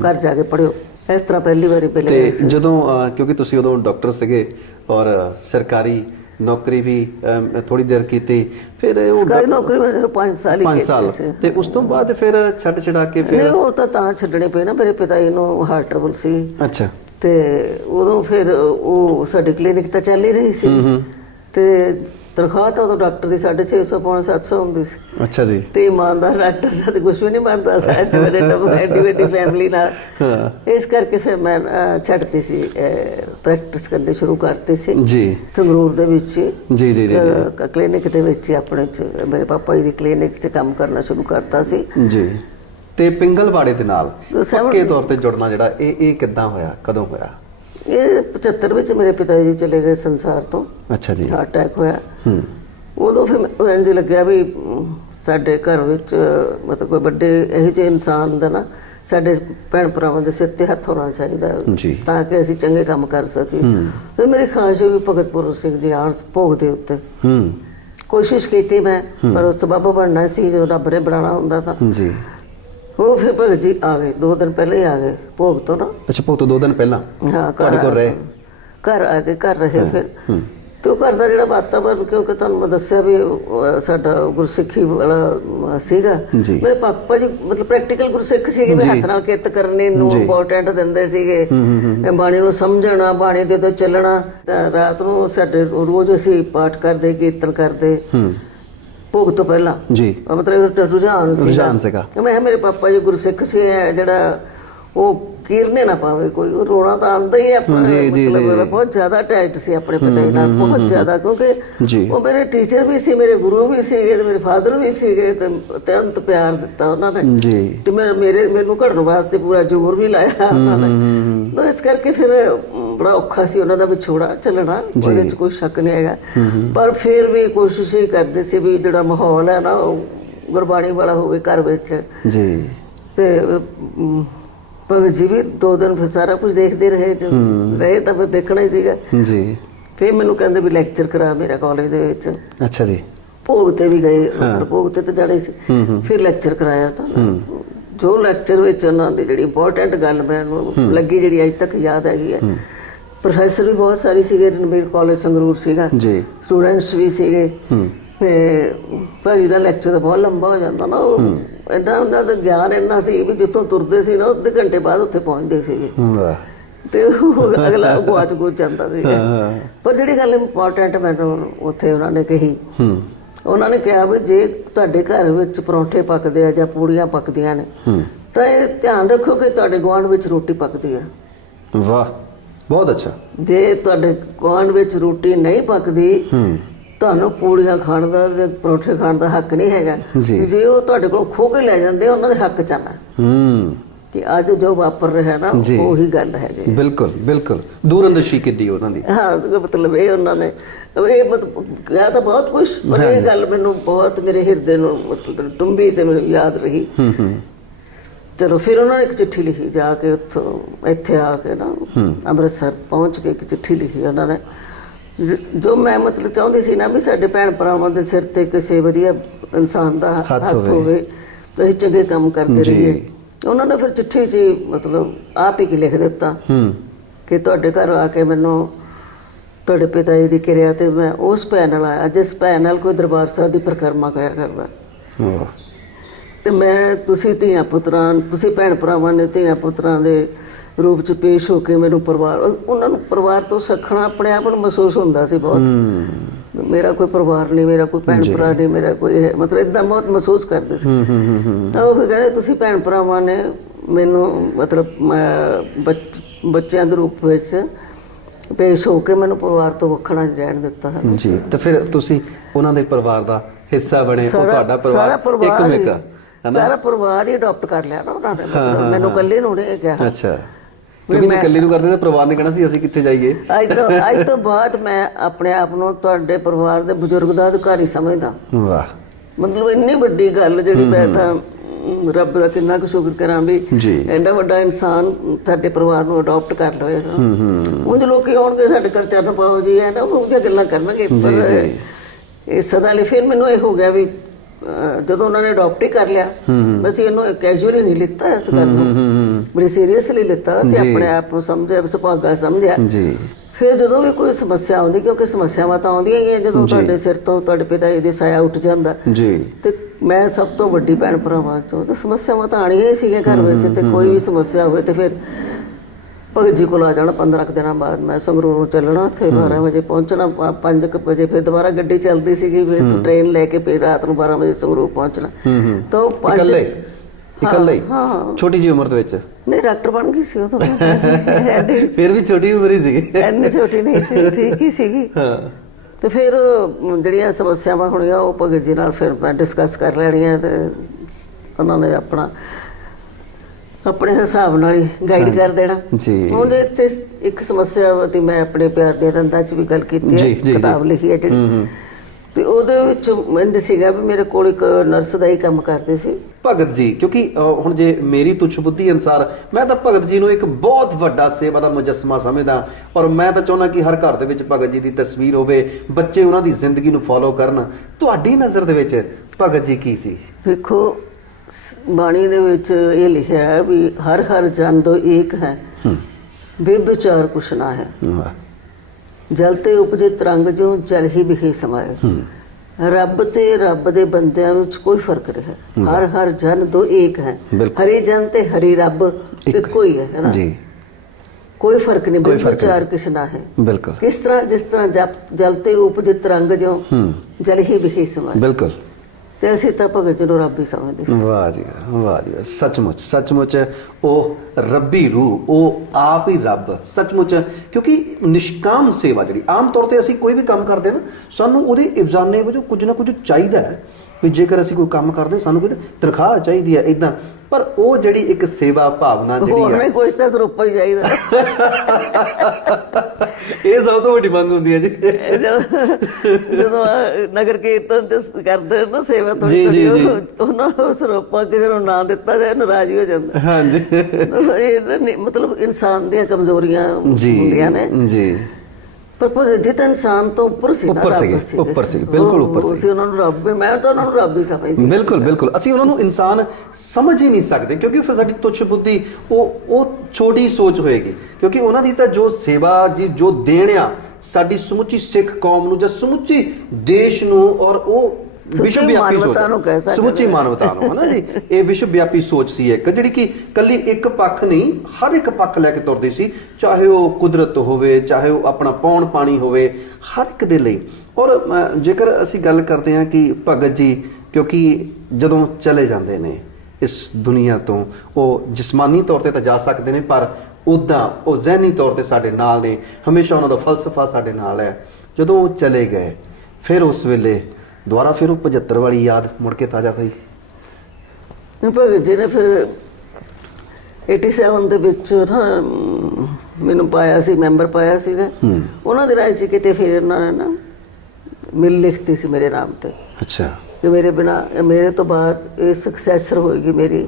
ਘਰ ਜਾ ਕੇ ਪੜ੍ਹਿਓ। ਇਸ ਤਰ੍ਹਾਂ ਪਹਿਲੀ ਵਾਰੀ ਮਿਲੇ। ਜਦੋਂ ਕਿਉਂਕਿ ਤੁਸੀਂ ਉਦੋਂ ਡਾਕਟਰ ਸੀਗੇ ਔਰ ਸਰਕਾਰੀ ਨੌਕਰੀ ਵੀ ਥੋੜੀ ਦੇਰ ਕੀਤੀ, ਫਿਰ ਸਰਕਾਰੀ ਨੌਕਰੀ ਮੈਂ ਸਿਰਫ 5 ਸਾਲ ਹੀ ਕੀਤੀ। 5 ਸਾਲ ਤੇ ਉਸ ਤੋਂ ਬਾਅਦ ਫਿਰ ਛੱਡ ਛਡਾ ਕੇ ਫਿਰ ਉਹ ਤਾਂ ਛੱਡਣੇ ਪਏ ਨਾ, ਮੇਰੇ ਪਿਤਾ ਜੀ ਨੂੰ ਹਾਰਟ ਟਰਬਲ ਸੀ। ਅੱਛਾ। ਤੇ ਉਦੋਂ ਫਿਰ ਉਹ ਸਾਡੇ ਕਲੀਨਿਕ ਤਾਂ ਚੱਲ ਹੀ ਰਹੀ ਸੀ ਤੇ ਤਨਖਾਹ ਤਾਂ ਉਦੋਂ ਡਾਕਟਰ ਦੀ 650 ਪੌਣੇ 700 ਹੁੰਦੀ ਸੀ। ਅੱਛਾ ਜੀ। ਤੇ ਇਮਾਨਦਾਰ ਡਾਕਟਰ ਦਾ ਤੇ ਕੁਝ ਵੀ ਨਹੀਂ ਬਣਦਾ ਸੀ ਐਡੀ ਵੱਡੀ ਫੈਮਿਲੀ ਨਾਲ। ਇਸ ਕਰਕੇ ਫਿਰ ਮੈਂ ਛੱਡਤੀ ਸੀ, ਪ੍ਰੈਕਟਿਸ ਕਰਨੀ ਸ਼ੁਰੂ ਕਰਤੀ ਸੀ ਜੀ ਸੰਗਰੂਰ ਦੇ ਵਿੱਚ। ਜੀ ਜੀ ਜੀ ਕਲੀਨਿਕ ਦੇ ਵਿੱਚ ਆਪਣੇ ਮੇਰੇ ਪਾਪਾ ਜੀ ਦੀ ਕਲੀਨਿਕ 'ਚ ਕੰਮ ਕਰਨਾ ਸ਼ੁਰੂ ਕਰਤਾ ਸੀ ਜੀ। ਤੇ ਪਿੰਗਲਵਾੜੇ ਦੇ ਨਾਲ ਪੱਕੇ ਤੌਰ ਤੇ ਜੁੜਨਾ ਜਿਹੜਾ ਇਹ ਕਿੱਦਾਂ ਹੋਇਆ, ਕਦੋਂ ਹੋਇਆ? ਇਹ 75 ਵਿੱਚ ਮੇਰੇ ਪਿਤਾ ਜੀ ਚਲੇ ਗਏ ਸੰਸਾਰ ਤੋਂ। ਅੱਛਾ ਜੀ। ਹਾਰਟ ਅਟੈਕ ਹੋਇਆ। ਉਦੋਂ ਫਿਰ ਮੈਨੂੰ ਇੰਝ ਲੱਗਿਆ ਵੀ ਸਾਡੇ ਘਰ ਵਿੱਚ ਮਤਲਬ ਕੋਈ ਵੱਡੇ ਇਹੋ ਜਿਹੇ ਇਨਸਾਨ ਦਾ ਨਾ ਸਾਡੇ ਭੈਣ ਭਰਾਵਾਂ ਦੇ ਸਿਰ ਤੇ ਹੱਥ ਹੋਣਾ ਚਾਹੀਦਾ ਤਾਂ ਕਿ ਅਸੀਂ ਚੰਗੇ ਕੰਮ ਕਰ ਸਕੀਏ। ਤੇ ਮੇਰੀ ਖਾਹਿਸ਼ ਹੋਈ ਭਗਤ ਪੁਰੂ ਸਿੰਘ ਜੀ ਆਣ ਭੋਗ ਦੇ ਉੱਤੇ। ਕੋਸ਼ਿਸ਼ ਕੀਤੀ ਮੈਂ, ਪਰ ਉਸ ਤੋਂ ਬਾਬਾ ਬਣਨਾ ਸੀ ਜੋ ਰੱਬ ਨੇ ਬਣਾਉਣਾ ਹੁੰਦਾ ਤਾਂ ਜੀ। ਉਹ ਫਿਰ ਭਗਤ ਜੀ ਆ ਗਏ 2 ਦਿਨ ਪਹਿਲਾਂ ਹੀ ਆ ਗਏ ਭੋਗ ਤੋਂ ਨਾ। ਅੱਛਾ, ਭੋਗ ਤੋਂ 2 ਦਿਨ ਪਹਿਲਾਂ? ਹਾਂ, ਤੁਹਾਡੇ ਕੋਲ ਰਹੇ? ਘਰ ਆ ਕੇ ਘਰ ਰਹੇ ਫਿਰ। ਤੇ ਉਹ ਘਰ ਦਾ ਜਿਹੜਾ ਵਾਤਾਵਰਨ, ਕਿਉਂਕਿ ਤੁਹਾਨੂੰ ਮੈਂ ਦੱਸਿਆ ਵੀ ਸਾਡਾ ਗੁਰਸਿੱਖੀ ਵਾਲਾ ਸੀਗਾ। ਮੇਰੇ ਪਾਪਾ ਜੀ ਮਤਲਬ ਪ੍ਰੈਕਟੀਕਲ ਗੁਰਸਿੱਖ ਸੀਗੇ, ਵੀ ਹੱਥ ਨਾਲ ਕਿਰਤ ਕਰਨੇ ਨੂੰ ਇੰਪੋਰਟੈਂਟ ਦਿੰਦੇ ਸੀਗੇ, ਬਾਣੀ ਨੂੰ ਸਮਝਣਾ, ਬਾਣੀ ਦੇ ਤੋਂ ਚੱਲਣਾ। ਰਾਤ ਨੂੰ ਸਾਡੇ ਰੋਜ਼ ਅਸੀਂ ਪਾਠ ਕਰਦੇ, ਕੀਰਤਨ ਕਰਦੇ ਭੋਗ ਤੋਂ ਪਹਿਲਾਂ ਜੀ। ਮਤਲਬ ਰੁਝਾਨ ਸੀਗਾ। ਮੈਂ ਮੇਰੇ ਪਾਪਾ ਜੀ ਗੁਰਸਿੱਖ ਸੀ, ਜਿਹੜਾ ਉਹ ਕੀਰਨੇ ਨਾ ਪਾਵੇ ਕੋਈ, ਰੋਣਾ ਤਾਂ ਆਉਂਦਾ ਹੀ ਆਪਣਾ। ਮਤਲਬ ਬਹੁਤ ਜ਼ਿਆਦਾ ਅਟੈਚਡ ਸੀ ਆਪਣੇ ਪਿਤਾ ਜੀ ਨਾਲ, ਬਹੁਤ ਜ਼ਿਆਦਾ, ਕਿਉਂਕਿ ਉਹ ਮੇਰੇ ਟੀਚਰ ਵੀ ਸੀ, ਮੇਰੇ ਗੁਰੂ ਵੀ ਸੀਗੇ ਤੇ ਮੇਰੇ ਫਾਦਰ ਵੀ ਸੀਗੇ ਤੇ ਅਤਿਅੰਤ ਪਿਆਰ ਦਿੱਤਾ ਉਹਨਾਂ ਨੇ ਤੇ ਮੈਨੂੰ ਘੜਨ ਵਾਸਤੇ ਪੂਰਾ ਜ਼ੋਰ ਵੀ ਲਾਇਆ ਉਹਨਾਂ ਨੇ। ਤਾਂ ਇਸ ਕਰਕੇ ਫਿਰ ਬੜਾ ਔਖਾ ਸੀ ਉਹਨਾਂ ਦਾ ਵਿਛੋੜਾ ਚੱਲਣਾ, ਉਹਦੇ 'ਚ ਕੋਈ ਸ਼ੱਕ ਨਹੀਂ ਹੈਗਾ। ਪਰ ਫਿਰ ਵੀ ਕੋਸ਼ਿਸ਼ ਹੀ ਕਰਦੇ ਸੀ ਵੀ ਜਿਹੜਾ ਮਾਹੌਲ ਹੈ ਨਾ ਉਹ ਗੁਰਬਾਣੀ ਵਾਲਾ ਹੋਵੇ ਘਰ ਵਿੱਚ ਜੀ। ਤੇ ਭਗਤ ਜੀ ਵੀ 2 ਦਿਨ ਫਿਰ ਸਾਰਾ ਕੁਝ ਦੇਖਦੇ ਰਹੇ ਤਾਂ ਫਿਰ ਦੇਖਣਾ ਹੀ ਸੀਗਾ ਜੀ। ਫਿਰ ਮੈਨੂੰ ਕਹਿੰਦੇ ਵੀ ਲੈਕਚਰ ਕਰਾ ਮੇਰਾ ਕਾਲਜ ਦੇ ਵਿੱਚ। ਅੱਛਾ ਜੀ। ਭੋਗ ਤੇ ਵੀ ਗਏ, ਭੋਗ ਤੇ ਤਾਂ ਜਾਣਾ ਸੀ। ਫਿਰ ਲੈਕਚਰ ਕਰਾਇਆ ਤਾਂ ਜੋ ਲੈਕਚਰ ਵਿੱਚ ਉਹਨਾਂ ਦੀ ਜਿਹੜੀ ਇੰਪੋਰਟੈਂਟ ਗੱਲ ਮੈਨੂੰ ਲੱਗੀ, ਜਿਹੜੀ ਅੱਜ ਤੱਕ ਯਾਦ ਹੈਗੀ ਹੈ। ਪ੍ਰੋਫੈਸਰ ਵੀ ਬਹੁਤ ਸਾਰੇ ਸੀਗੇ, ਰਣਬੀਰ ਕਾਲਜ ਸੰਗਰੂਰ ਸੀਗਾ, ਸਟੂਡੈਂਟਸ ਵੀ ਸੀਗੇ। ਤੇ ਭਾਜੀ ਦਾ ਲੈਕਚਰ ਤਾਂ ਬਹੁਤ ਲੰਬਾ ਹੋ ਜਾਂਦਾ ਨਾ, ਉਹ ਇੰਨਾ ਉਹਨਾਂ ਦਾ ਗਿਆਨ ਇੰਨਾ ਸੀ ਵੀ ਜਿੱਥੋਂ ਤੁਰਦੇ ਸੀ ਨਾ ਅੱਧੇ ਘੰਟੇ ਬਾਅਦ ਉੱਥੇ ਪਹੁੰਚਦੇ ਸੀਗੇ ਤੇ ਅਗਲਾ ਗੁਆਚ ਜਾਂਦਾ ਸੀਗਾ। ਪਰ ਜਿਹੜੀ ਗੱਲ ਇੰਪੋਰਟੈਂਟ ਮੈਨੂੰ ਉੱਥੇ ਉਹਨਾਂ ਨੇ ਕਹੀ, ਉਹਨਾਂ ਨੇ ਕਿਹਾ ਵੀ ਜੇ ਤੁਹਾਡੇ ਘਰ ਵਿੱਚ ਪਰੌਂਠੇ ਪੱਕਦੇ ਆ ਜਾਂ ਪੂੜੀਆਂ ਪੱਕਦੀਆਂ ਨੇ ਤਾਂ ਇਹ ਧਿਆਨ ਰੱਖੋ ਕਿ ਤੁਹਾਡੇ ਗੁਆਂਢ ਵਿੱਚ ਰੋਟੀ ਪੱਕਦੀ ਆ। ਵਾਹ, ਬਹੁਤ ਅੱਛਾ। ਜੇ ਤੁਹਾਡੇ ਗੁਆਂਢ ਵਿੱਚ ਰੋਟੀ ਨਹੀਂ ਪੱਕਦੀ ਤੁਹਾਨੂੰ ਪੂੜੀਆਂ ਖਾਣ ਦਾ ਤੇ ਪਰੌਂਠੇ ਖਾਣ ਦਾ ਹੱਕ ਨਹੀਂ ਹੈਗਾ। ਜੇ ਉਹ ਤੁਹਾਡੇ ਕੋਲ ਖੋਹ ਕੇ ਲੈ ਜਾਂਦੇ ਉਹਨਾਂ ਦੇ ਹੱਕ ਚ ਆਣਾ ਕਿ ਅੱਜ ਜੋ ਵਾਪਰ ਰਿਹਾ ਨਾ ਉਹੀ ਗੱਲ ਹੈਗੀ। ਬਿਲਕੁਲ ਬਿਲਕੁਲ, ਦੂਰਅੰਦੇਸ਼ੀ ਕੀਤੀ ਉਹਨਾਂ ਦੀ। ਹਾਂ, ਮਤਲਬ ਇਹ ਉਹਨਾਂ ਨੇ ਇਹ ਮਤਲਬ ਕਿਹਾ ਤਾਂ ਬਹੁਤ ਕੁਛ, ਪਰ ਇਹ ਗੱਲ ਮੈਨੂੰ ਬਹੁਤ ਮੇਰੇ ਹਿਰਦੇ ਨੂੰ ਮਤਲਬ ਟੁੰਬੀ ਤੇ ਮੈਨੂੰ ਯਾਦ ਰਹੀ। ਚਲੋ ਫਿਰ ਉਹਨਾਂ ਨੇ ਇੱਕ ਚਿੱਠੀ ਲਿਖੀ ਜਾ ਕੇ ਉੱਥੋਂ ਇੱਥੇ ਆ ਕੇ ਨਾ ਅੰਮ੍ਰਿਤਸਰ ਪਹੁੰਚ ਕੇ ਇੱਕ ਚਿੱਠੀ ਲਿਖੀ ਉਹਨਾਂ ਨੇ, ਜੋ ਮੈਂ ਮਤਲਬ ਚਾਹੁੰਦੀ ਸੀ ਨਾ ਵੀ ਸਾਡੇ ਭੈਣ ਭਰਾਵਾਂ ਦੇ ਸਿਰ ਤੇ ਕਿਸੇ ਵਧੀਆ ਇਨਸਾਨ ਦਾ ਹੱਥ ਹੋਵੇ, ਅਸੀਂ ਚੰਗੇ ਕੰਮ ਕਰਦੇ ਰਹੀਏ। ਉਹਨਾਂ ਨੇ ਫਿਰ ਚਿੱਠੀ 'ਚ ਮਤਲਬ ਆਪ ਹੀ ਲਿਖ ਦਿੱਤਾ ਕਿ ਤੁਹਾਡੇ ਘਰ ਆ ਕੇ ਮੈਨੂੰ ਤੁਹਾਡੇ ਪਿਤਾ ਜੀ ਦੀ ਕਿਰਿਆ ਤੇ ਮੈਂ ਉਸ ਭੈਣ ਨਾਲ ਆਇਆ ਜਿਸ ਭੈਣ ਨਾਲ ਕੋਈ ਦਰਬਾਰ ਸਾਹਿਬ ਦੀ ਪਰਿਕਰਮਾ ਕਰਿਆ ਕਰਦਾ। ਤੇ ਮੈਂ ਤੁਸੀਂ ਭੈਣ ਭਰਾਵਾਂ ਨੇ ਧੀਆਂ ਪੁੱਤਰਾਂ ਦੇ ਰੂਪ ਚ ਪੇਸ਼ ਹੋ ਕੇ ਮੈਨੂੰ ਉਹਨਾਂ ਨੂੰ ਪਰਿਵਾਰ ਤੋਂ ਸਖਣਾ ਆਪਣੇ ਆਪ ਨੂੰ ਮਹਿਸੂਸ ਹੁੰਦਾ ਸੀ ਬਹੁਤ। ਮੇਰਾ ਕੋਈ ਪਰਿਵਾਰ ਨਹੀਂ, ਮੇਰਾ ਕੋਈ ਭੈਣ ਭਰਾ ਨਹੀਂ, ਮੇਰਾ ਕੋਈ ਮਤਲਬ ਇਦਾਂ ਬਹੁਤ ਮਹਿਸੂਸ ਕਰਦੇ ਸੀ। ਤਾਂ ਉਹ ਕਹਿੰਦੇ ਤੁਸੀਂ ਭੈਣ ਭਰਾਵਾਂ ਨੇ ਮੈਨੂੰ ਮਤਲਬ ਬੱਚਿਆਂ ਦੇ ਰੂਪ ਵਿੱਚ ਪੇਸ਼ ਹੋ ਕੇ ਮੈਨੂੰ ਪਰਿਵਾਰ ਤੋਂ ਵੱਖਰਾ ਨਹੀਂ ਰਹਿਣ ਦਿੱਤਾ ਹੈ ਜੀ। ਤੇ ਫਿਰ ਤੁਸੀਂ ਉਹਨਾਂ ਦੇ ਪਰਿਵਾਰ ਦਾ ਹਿੱਸਾ ਬਣੇ, ਉਹ ਤੁਹਾਡਾ ਪਰਿਵਾਰ ਇੱਕ ਮਿਕ ਸਾਰਾ ਪਰਿਵਾਰ ਹੀ ਅਡਾਪਟ ਕਰ ਲਿਆ ਨਾ ਉਹਨਾਂ ਨੇ, ਮੈਨੂੰ ਇਕੱਲੇ ਨੂੰ ਨਹੀਂ ਕਿਹਾ। ਅੱਛਾ, ਕਿਉਂਕਿ ਜੇ ਇਕੱਲੇ ਨੂੰ ਕਰਦੇ ਤਾਂ ਪਰਿਵਾਰ ਨੇ ਕਹਿਣਾ ਸੀ ਅਸੀਂ ਕਿੱਥੇ ਜਾਈਏ। ਅੱਜ ਤੋਂ ਬਾਅਦ ਮੈਂ ਆਪਣੇ ਆਪ ਨੂੰ ਤੁਹਾਡੇ ਪਰਿਵਾਰ ਦੇ ਬਜ਼ੁਰਗ ਦਾ ਅਧਿਕਾਰੀ ਸਮਝਦਾ। ਵਾਹ, ਮਤਲਬ ਇੰਨੀ ਵੱਡੀ ਗੱਲ ਜਿਹੜੀ ਮੈਂ ਤਾਂ ਰੱਬ ਦਾ ਕਿੰਨਾ ਕੁ ਸ਼ੁਕਰ ਕਰਾਂ ਵੀ ਐਡਾ ਵੱਡਾ ਇਨਸਾਨ ਸਾਡੇ ਪਰਿਵਾਰ ਨੂੰ ਅਡਾਪਟ ਕਰ ਲਵੇਗਾ। ਉਂਝ ਲੋਕੀ ਆਉਣਗੇ ਸਾਡੇ ਘਰ ਚਰਨ ਪਾਓ ਜੀ ਹੈ ਨਾ, ਉਹ ਜਿਹੀਆਂ ਗੱਲਾਂ ਕਰਨਗੇ। ਪਰ ਇਹ ਸਦਾ ਲਈ ਫਿਰ ਮੈਨੂੰ ਇਹ ਹੋ ਗਿਆ ਵੀ ਜਦੋਂ ਉਹਨਾਂ ਨੇ ਅਡਾਪਟ ਹੀ ਕਰ ਲਿਆ, ਬਸ ਇਹਨੂੰ ਕੈਜੂਅਲੀ ਨਹੀਂ ਲਿੱਤਾ, ਇਸ ਗੱਲ ਨੂੰ ਬੜੀ ਸੀਰੀਅਸਲੀ ਲਿੱਤਾ। ਅਸੀਂ ਆਪਣੇ ਆਪ ਨੂੰ ਸਮਝਿਆ, ਸੁਭਾਗਾ ਸਮਝਿਆ। ਫਿਰ ਜਦੋਂ ਵੀ ਕੋਈ ਸਮੱਸਿਆ ਆਉਂਦੀ, ਕਿਉਂਕਿ ਸਮੱਸਿਆਵਾਂ ਤਾਂ ਆਉਂਦੀਆਂ ਹੀ ਜਦੋਂ ਤੁਹਾਡੇ ਸਿਰ ਤੋਂ ਤੁਹਾਡੇ ਪਿਤਾ ਜੀ ਦੀ ਸਾਇਆ ਉੱਠ ਜਾਂਦਾ, ਤੇ ਮੈਂ ਸਭ ਤੋਂ ਵੱਡੀ ਭੈਣ ਭਰਾਵਾਂ ਚੋਂ, ਤੇ ਸਮੱਸਿਆਵਾਂ ਤਾਂ ਆਣੀਆਂ ਹੀ ਸੀਗੀਆਂ ਘਰ ਵਿੱਚ। ਤੇ ਕੋਈ ਵੀ ਸਮੱਸਿਆ ਹੋਵੇ ਤੇ ਫਿਰ ਭਗਤ ਜੀ ਕੋਲ ਆ ਜਾਣਾ। 15 ਕੁ ਦਿਨਾਂ ਬਾਅਦ ਮੈਂ ਸੰਗਰੂਰੋਂ ਚੱਲਣਾ, ਉੱਥੇ 12 ਵਜੇ ਪਹੁੰਚਣਾ, 5 ਵਜੇ ਫਿਰ ਦੁਬਾਰਾ ਗੱਡੀ ਚੱਲਦੀ ਸੀਗੀ, ਫਿਰ ਟ੍ਰੇਨ ਲੈ ਕੇ ਫਿਰ ਰਾਤ ਨੂੰ 12 ਵਜੇ ਸੰਗਰੂਰ ਪਹੁੰਚਣਾ। ਤਾਂ ਇਕੱਲੇ ਛੋਟੀ ਜਿਹੀ ਉਮਰ ਦੇ ਵਿੱਚ ਨਹੀਂ, ਡਾਕਟਰ ਬਣ ਗਈ ਸੀ ਉਦੋਂ। ਫਿਰ ਵੀ ਛੋਟੀ ਉਮਰ ਹੀ ਸੀਗੀ, ਇੰਨੀ ਛੋਟੀ ਨਹੀਂ ਸੀ, ਠੀਕ ਹੀ ਸੀਗੀ। ਤੇ ਫਿਰ ਜਿਹੜੀਆਂ ਸਮੱਸਿਆਵਾਂ ਹੋਣੀਆਂ ਉਹ ਭਗਤ ਜੀ ਨਾਲ ਫਿਰ ਮੈਂ ਡਿਸਕਸ ਕਰ ਲੈਣੀਆਂ, ਤੇ ਉਹਨਾਂ ਨੇ ਆਪਣੇ ਹਿਸਾਬ ਨਾਲ ਹੀ ਗਾਈਡ ਕਰ ਦੇਣਾ। ਹੁਣ ਇੱਥੇ ਇੱਕ ਸਮੱਸਿਆ ਦੀ ਮੈਂ ਆਪਣੇ ਪਿਆਰ ਦੇ ਦੰਦਾਂ 'ਚ ਵੀ ਗੱਲ ਕੀਤੀ ਹੈ, ਕਿਤਾਬ ਲਿਖੀ ਹੈ ਜਿਹੜੀ, ਤੇ ਉਹਦੇ ਵਿੱਚ ਇੰਜ ਸੀਗਾ ਵੀ ਮੇਰੇ ਕੋਲ ਇੱਕ ਨਰਸ ਦਾ ਹੀ ਕੰਮ ਕਰਦੇ ਸੀ ਭਗਤ ਜੀ। ਕਿਉਂਕਿ ਹੁਣ ਜੇ ਮੇਰੀ ਤੁੱਛ ਬੁੱਧੀ ਅਨੁਸਾਰ ਮੈਂ ਤਾਂ ਭਗਤ ਜੀ ਨੂੰ ਇੱਕ ਬਹੁਤ ਵੱਡਾ ਸੇਵਾ ਦਾ ਮੁਜੱਸਮਾ ਸਮਝਦਾ, ਔਰ ਮੈਂ ਤਾਂ ਚਾਹੁੰਦਾ ਕਿ ਹਰ ਘਰ ਦੇ ਵਿੱਚ ਭਗਤ ਜੀ ਦੀ ਤਸਵੀਰ ਹੋਵੇ, ਬੱਚੇ ਉਹਨਾਂ ਦੀ ਜ਼ਿੰਦਗੀ ਨੂੰ ਫੋਲੋ ਕਰਨ। ਤੁਹਾਡੀ ਨਜ਼ਰ ਦੇ ਵਿੱਚ ਭਗਤ ਜੀ ਕੀ ਸੀ? ਵੇਖੋ, ਬਾਣੀ ਦੇ ਵਿੱਚ ਇਹ ਲਿਖਿਆ ਹੈ ਵੀ ਹਰ ਹਰ ਜਨ ਦੋ ਏਕ ਹੈ, ਬੇਵਿਚਾਰ ਕੁਛ ਨਾ ਹੈ, ਜਲ ਤੇ ਉਪਜੇ ਤਰੰਗ ਜੋ ਜਲ ਹੀ ਵਿਖੇ ਸਮਾਏ। ਰੱਬ ਤੇ ਰੱਬ ਦੇ ਬੰਦਿਆਂ ਵਿੱਚ ਕੋਈ ਫਰਕ ਨਹੀਂ ਹੈ, ਹਰ ਹਰ ਜਨ ਦੋ ਏਕ ਹੈ। ਹਰੀ ਜਨ ਤੇ ਹਰੀ ਰੱਬ ਇੱਕੋ ਹੀ ਹੈ ਨਾ, ਕੋਈ ਫਰਕ ਨਹੀਂ, ਬੇਵਿਚਾਰ ਕੁਛ ਨਾ ਹੈ। ਬਿਲਕੁਲ ਜਿਸ ਤਰ੍ਹਾਂ ਜਲ ਤੇ ਉਪਜੇ ਤਰੰਗ ਜੋ ਜਲ ਹੀ ਵਿਖੇ ਸਮਾਏ। ਬਿਲਕੁਲ, ਤੇ ਅਸੀਂ ਤਾਂ ਭਗਤ ਜੀ ਨੂੰ ਰੱਬ ਹੀ ਸਮਝਦੇ ਸੀ। ਵਾਹ ਜੀ ਵਾਹ ਜੀ, ਸੱਚਮੁੱਚ ਉਹ ਰੱਬੀ ਰੂਹ, ਉਹ ਆਪ ਹੀ ਰੱਬ ਸੱਚਮੁੱਚ। ਕਿਉਂਕਿ ਨਿਸ਼ਕਾਮ ਸੇਵਾ ਜਿਹੜੀ ਆਮ ਤੌਰ ਤੇ ਅਸੀਂ ਕੋਈ ਵੀ ਕੰਮ ਕਰਦੇ ਨਾ, ਸਾਨੂੰ ਉਹਦੇ ਇਬਜ਼ਾਨੇ ਵਜੋਂ ਕੁਝ ਨਾ ਕੁਝ ਚਾਹੀਦਾ ਹੈ ਵੀ ਜੇਕਰ ਅਸੀਂ ਕੋਈ ਕੰਮ ਕਰਦੇ ਸਾਨੂੰ ਕਿਤੇ ਤਨਖਾਹ ਚਾਹੀਦੀ ਹੈ ਇਦਾਂ, ਪਰ ਉਹ ਜਿਹੜੀ ਇੱਕ ਸੇਵਾ ਭਾਵਨਾ ਜਿਹੜੀ ਹੈ, ਕੋਈ ਤਾਂ ਸਰੂਪਾ ਹੀ ਚਾਹੀਦਾ। ਇਹ ਸਭ ਤੋਂ ਵੱਡੀ ਮੰਗ ਹੁੰਦੀ ਹੈ ਜੀ। ਜਦੋਂ ਨਗਰ ਕੀਰਤਨ ਕਰਦੇ ਨਾ ਸੇਵਾ, ਉਹਨਾਂ ਨੂੰ ਸਰੂਪਾ ਕਿਸੇ ਨੂੰ ਨਾਂ ਦਿੱਤਾ ਜਾਏ ਨਾਰਾਜ਼ ਹੋ ਜਾਂਦਾ। ਹਾਂਜੀ, ਮਤਲਬ ਇਨਸਾਨ ਦੀਆਂ ਕਮਜ਼ੋਰੀਆਂ ਹੁੰਦੀਆਂ ਨੇ ਜੀ, ਪਰ ਭਗਤ ਜੀ ਤਾਂ ਇਨਸਾਨ ਤੋਂ ਉੱਪਰ ਸੀ, ਉੱਪਰ ਸੀ, ਬਿਲਕੁਲ ਉੱਪਰ ਸੀ। ਉਹਨਾਂ ਨੂੰ ਰੱਬ, ਮੈਂ ਤਾਂ ਉਹਨਾਂ ਨੂੰ ਰੱਬ ਹੀ ਸਮਝਦੀ। ਬਿਲਕੁਲ ਅਸੀਂ ਉਹਨਾਂ ਨੂੰ ਇਨਸਾਨ ਸਮਝ ਹੀ ਨਹੀਂ ਸਕਦੇ, ਕਿਉਂਕਿ ਫਿਰ ਸਾਡੀ ਤੁੱਛ ਬੁੱਧੀ ਉਹ ਛੋਟੀ ਸੋਚ ਹੋਏਗੀ। ਕਿਉਂਕਿ ਉਹਨਾਂ ਦੀ ਤਾਂ ਜੋ ਸੇਵਾ ਜੀ, ਜੋ ਦੇਣ ਆ ਸਾਡੀ ਸਮੁੱਚੀ ਸਿੱਖ ਕੌਮ ਨੂੰ ਜਾਂ ਸਮੁੱਚੀ ਦੇਸ਼ ਨੂੰ, ਔਰ ਉਹ ਵਿਸ਼ਵ ਵਿਆਪੀ ਸੋਚ, ਸਮੁੱਚੀ ਮਾਨਵਤਾ ਨੂੰ, ਹਨਾ ਜੀ। ਇਹ ਵਿਸ਼ਵ ਵਿਆਪੀ ਸੋਚ ਸੀ ਇੱਕ, ਜਿਹੜੀ ਕਿ ਕੱਲੀ ਇੱਕ ਪੱਖ ਨਹੀਂ, ਹਰ ਇੱਕ ਪੱਖ ਲੈ ਕੇ ਤੁਰਦੀ ਸੀ, ਚਾਹੇ ਉਹ ਕੁਦਰਤ ਹੋਵੇ, ਚਾਹੇ ਉਹ ਆਪਣਾ ਪੌਣ ਪਾਣੀ ਹੋਵੇ, ਹਰ ਇੱਕ ਦੇ ਲਈ। ਔਰ ਜੇਕਰ ਅਸੀਂ ਗੱਲ ਕਰਦੇ ਹਾਂ ਕਿ ਭਗਤ ਜੀ, ਕਿਉਂਕਿ ਜਦੋਂ ਚਲੇ ਜਾਂਦੇ ਨੇ ਇਸ ਦੁਨੀਆ ਤੋਂ, ਉਹ ਜਿਸਮਾਨੀ ਤੌਰ ਤੇ ਤਾਂ ਜਾ ਸਕਦੇ ਨੇ, ਪਰ ਉੱਦਾਂ ਉਹ ਜ਼ਹਿਨੀ ਤੌਰ ਤੇ ਸਾਡੇ ਨਾਲ ਨੇ, ਹਮੇਸ਼ਾ ਉਹਨਾਂ ਦਾ ਫਲਸਫਾ ਸਾਡੇ ਨਾਲ ਹੈ। ਜਦੋਂ ਉਹ ਚਲੇ ਗਏ, ਫਿਰ ਉਸ ਵੇਲੇ ਦੁਬਾਰਾ ਫਿਰ ਉਹ 75 ਵਾਲੀ ਯਾਦ ਮੁੜ ਕੇ ਤਾਜ਼ਾ ਹੋਈ। ਭਗਤ ਜੀ ਨੇ ਫਿਰ 87 ਦੇ ਵਿੱਚ ਨਾ ਮੈਨੂੰ ਪਾਇਆ ਸੀ, ਮੈਂਬਰ ਪਾਇਆ ਸੀਗਾ ਉਹਨਾਂ ਦੇ ਰਾਜ 'ਚ। ਕਿਤੇ ਫਿਰ ਉਹਨਾਂ ਨੇ ਨਾ ਮਿਲ ਲਿਖਤੀ ਸੀ ਮੇਰੇ ਨਾਮ ਤੇ। ਅੱਛਾ, ਕਿ ਮੇਰੇ ਬਿਨਾ, ਮੇਰੇ ਤੋਂ ਬਾਅਦ ਇਹ ਸਕਸੈਸਰ ਹੋਏਗੀ ਮੇਰੀ,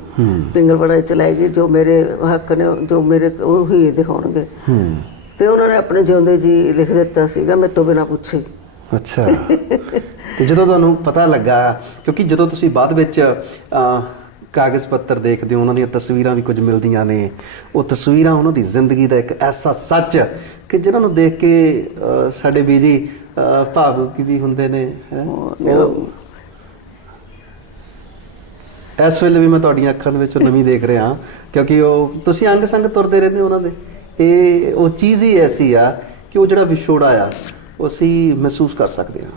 ਪਿੰਗਲਵਾੜਾ ਚਲਾਏਗੀ, ਜੋ ਮੇਰੇ ਹੱਕ ਨੇ, ਜੋ ਮੇਰੇ ਉਹ ਹੀ ਦਿਖਾਉਣਗੇ। ਤੇ ਉਹਨਾਂ ਨੇ ਆਪਣੇ ਜਿਉਂਦੇ ਜੀ ਲਿਖ ਦਿੱਤਾ ਸੀਗਾ, ਮੇਰੇ ਤੋਂ ਬਿਨਾ ਪੁੱਛੇ। ਅੱਛਾ, ਤੇ ਜਦੋਂ ਤੁਹਾਨੂੰ ਪਤਾ ਲੱਗਾ, ਕਿਉਂਕਿ ਜਦੋਂ ਤੁਸੀਂ ਬਾਅਦ ਵਿੱਚ ਕਾਗਜ਼ ਪੱਤਰ ਦੇਖਦੇ ਹੋ, ਉਹਨਾਂ ਦੀਆਂ ਤਸਵੀਰਾਂ ਵੀ ਕੁਝ ਮਿਲਦੀਆਂ ਨੇ, ਉਹ ਤਸਵੀਰਾਂ ਉਹਨਾਂ ਦੀ ਜ਼ਿੰਦਗੀ ਦਾ ਇੱਕ ਐਸਾ ਸੱਚ ਕਿ ਜਿਹਨਾਂ ਨੂੰ ਦੇਖ ਕੇ ਸਾਡੇ ਬੀਜੀ ਭਾਵੁਕ ਵੀ ਹੁੰਦੇ ਨੇ। ਇਸ ਵੇਲੇ ਵੀ ਮੈਂ ਤੁਹਾਡੀਆਂ ਅੱਖਾਂ ਦੇ ਵਿੱਚੋਂ ਨਵੀਂ ਦੇਖ ਰਿਹਾ, ਕਿਉਂਕਿ ਉਹ ਤੁਸੀਂ ਅੰਗ ਸੰਗ ਤੁਰਦੇ ਰਹਿੰਦੇ ਹੋ ਉਹਨਾਂ ਦੇ। ਇਹ ਉਹ ਚੀਜ਼ ਹੀ ਐਸੀ ਆ ਕਿ ਉਹ ਜਿਹੜਾ ਵਿਛੋੜਾ ਆ ਉਹ ਅਸੀਂ ਮਹਿਸੂਸ ਕਰ ਸਕਦੇ ਹਾਂ।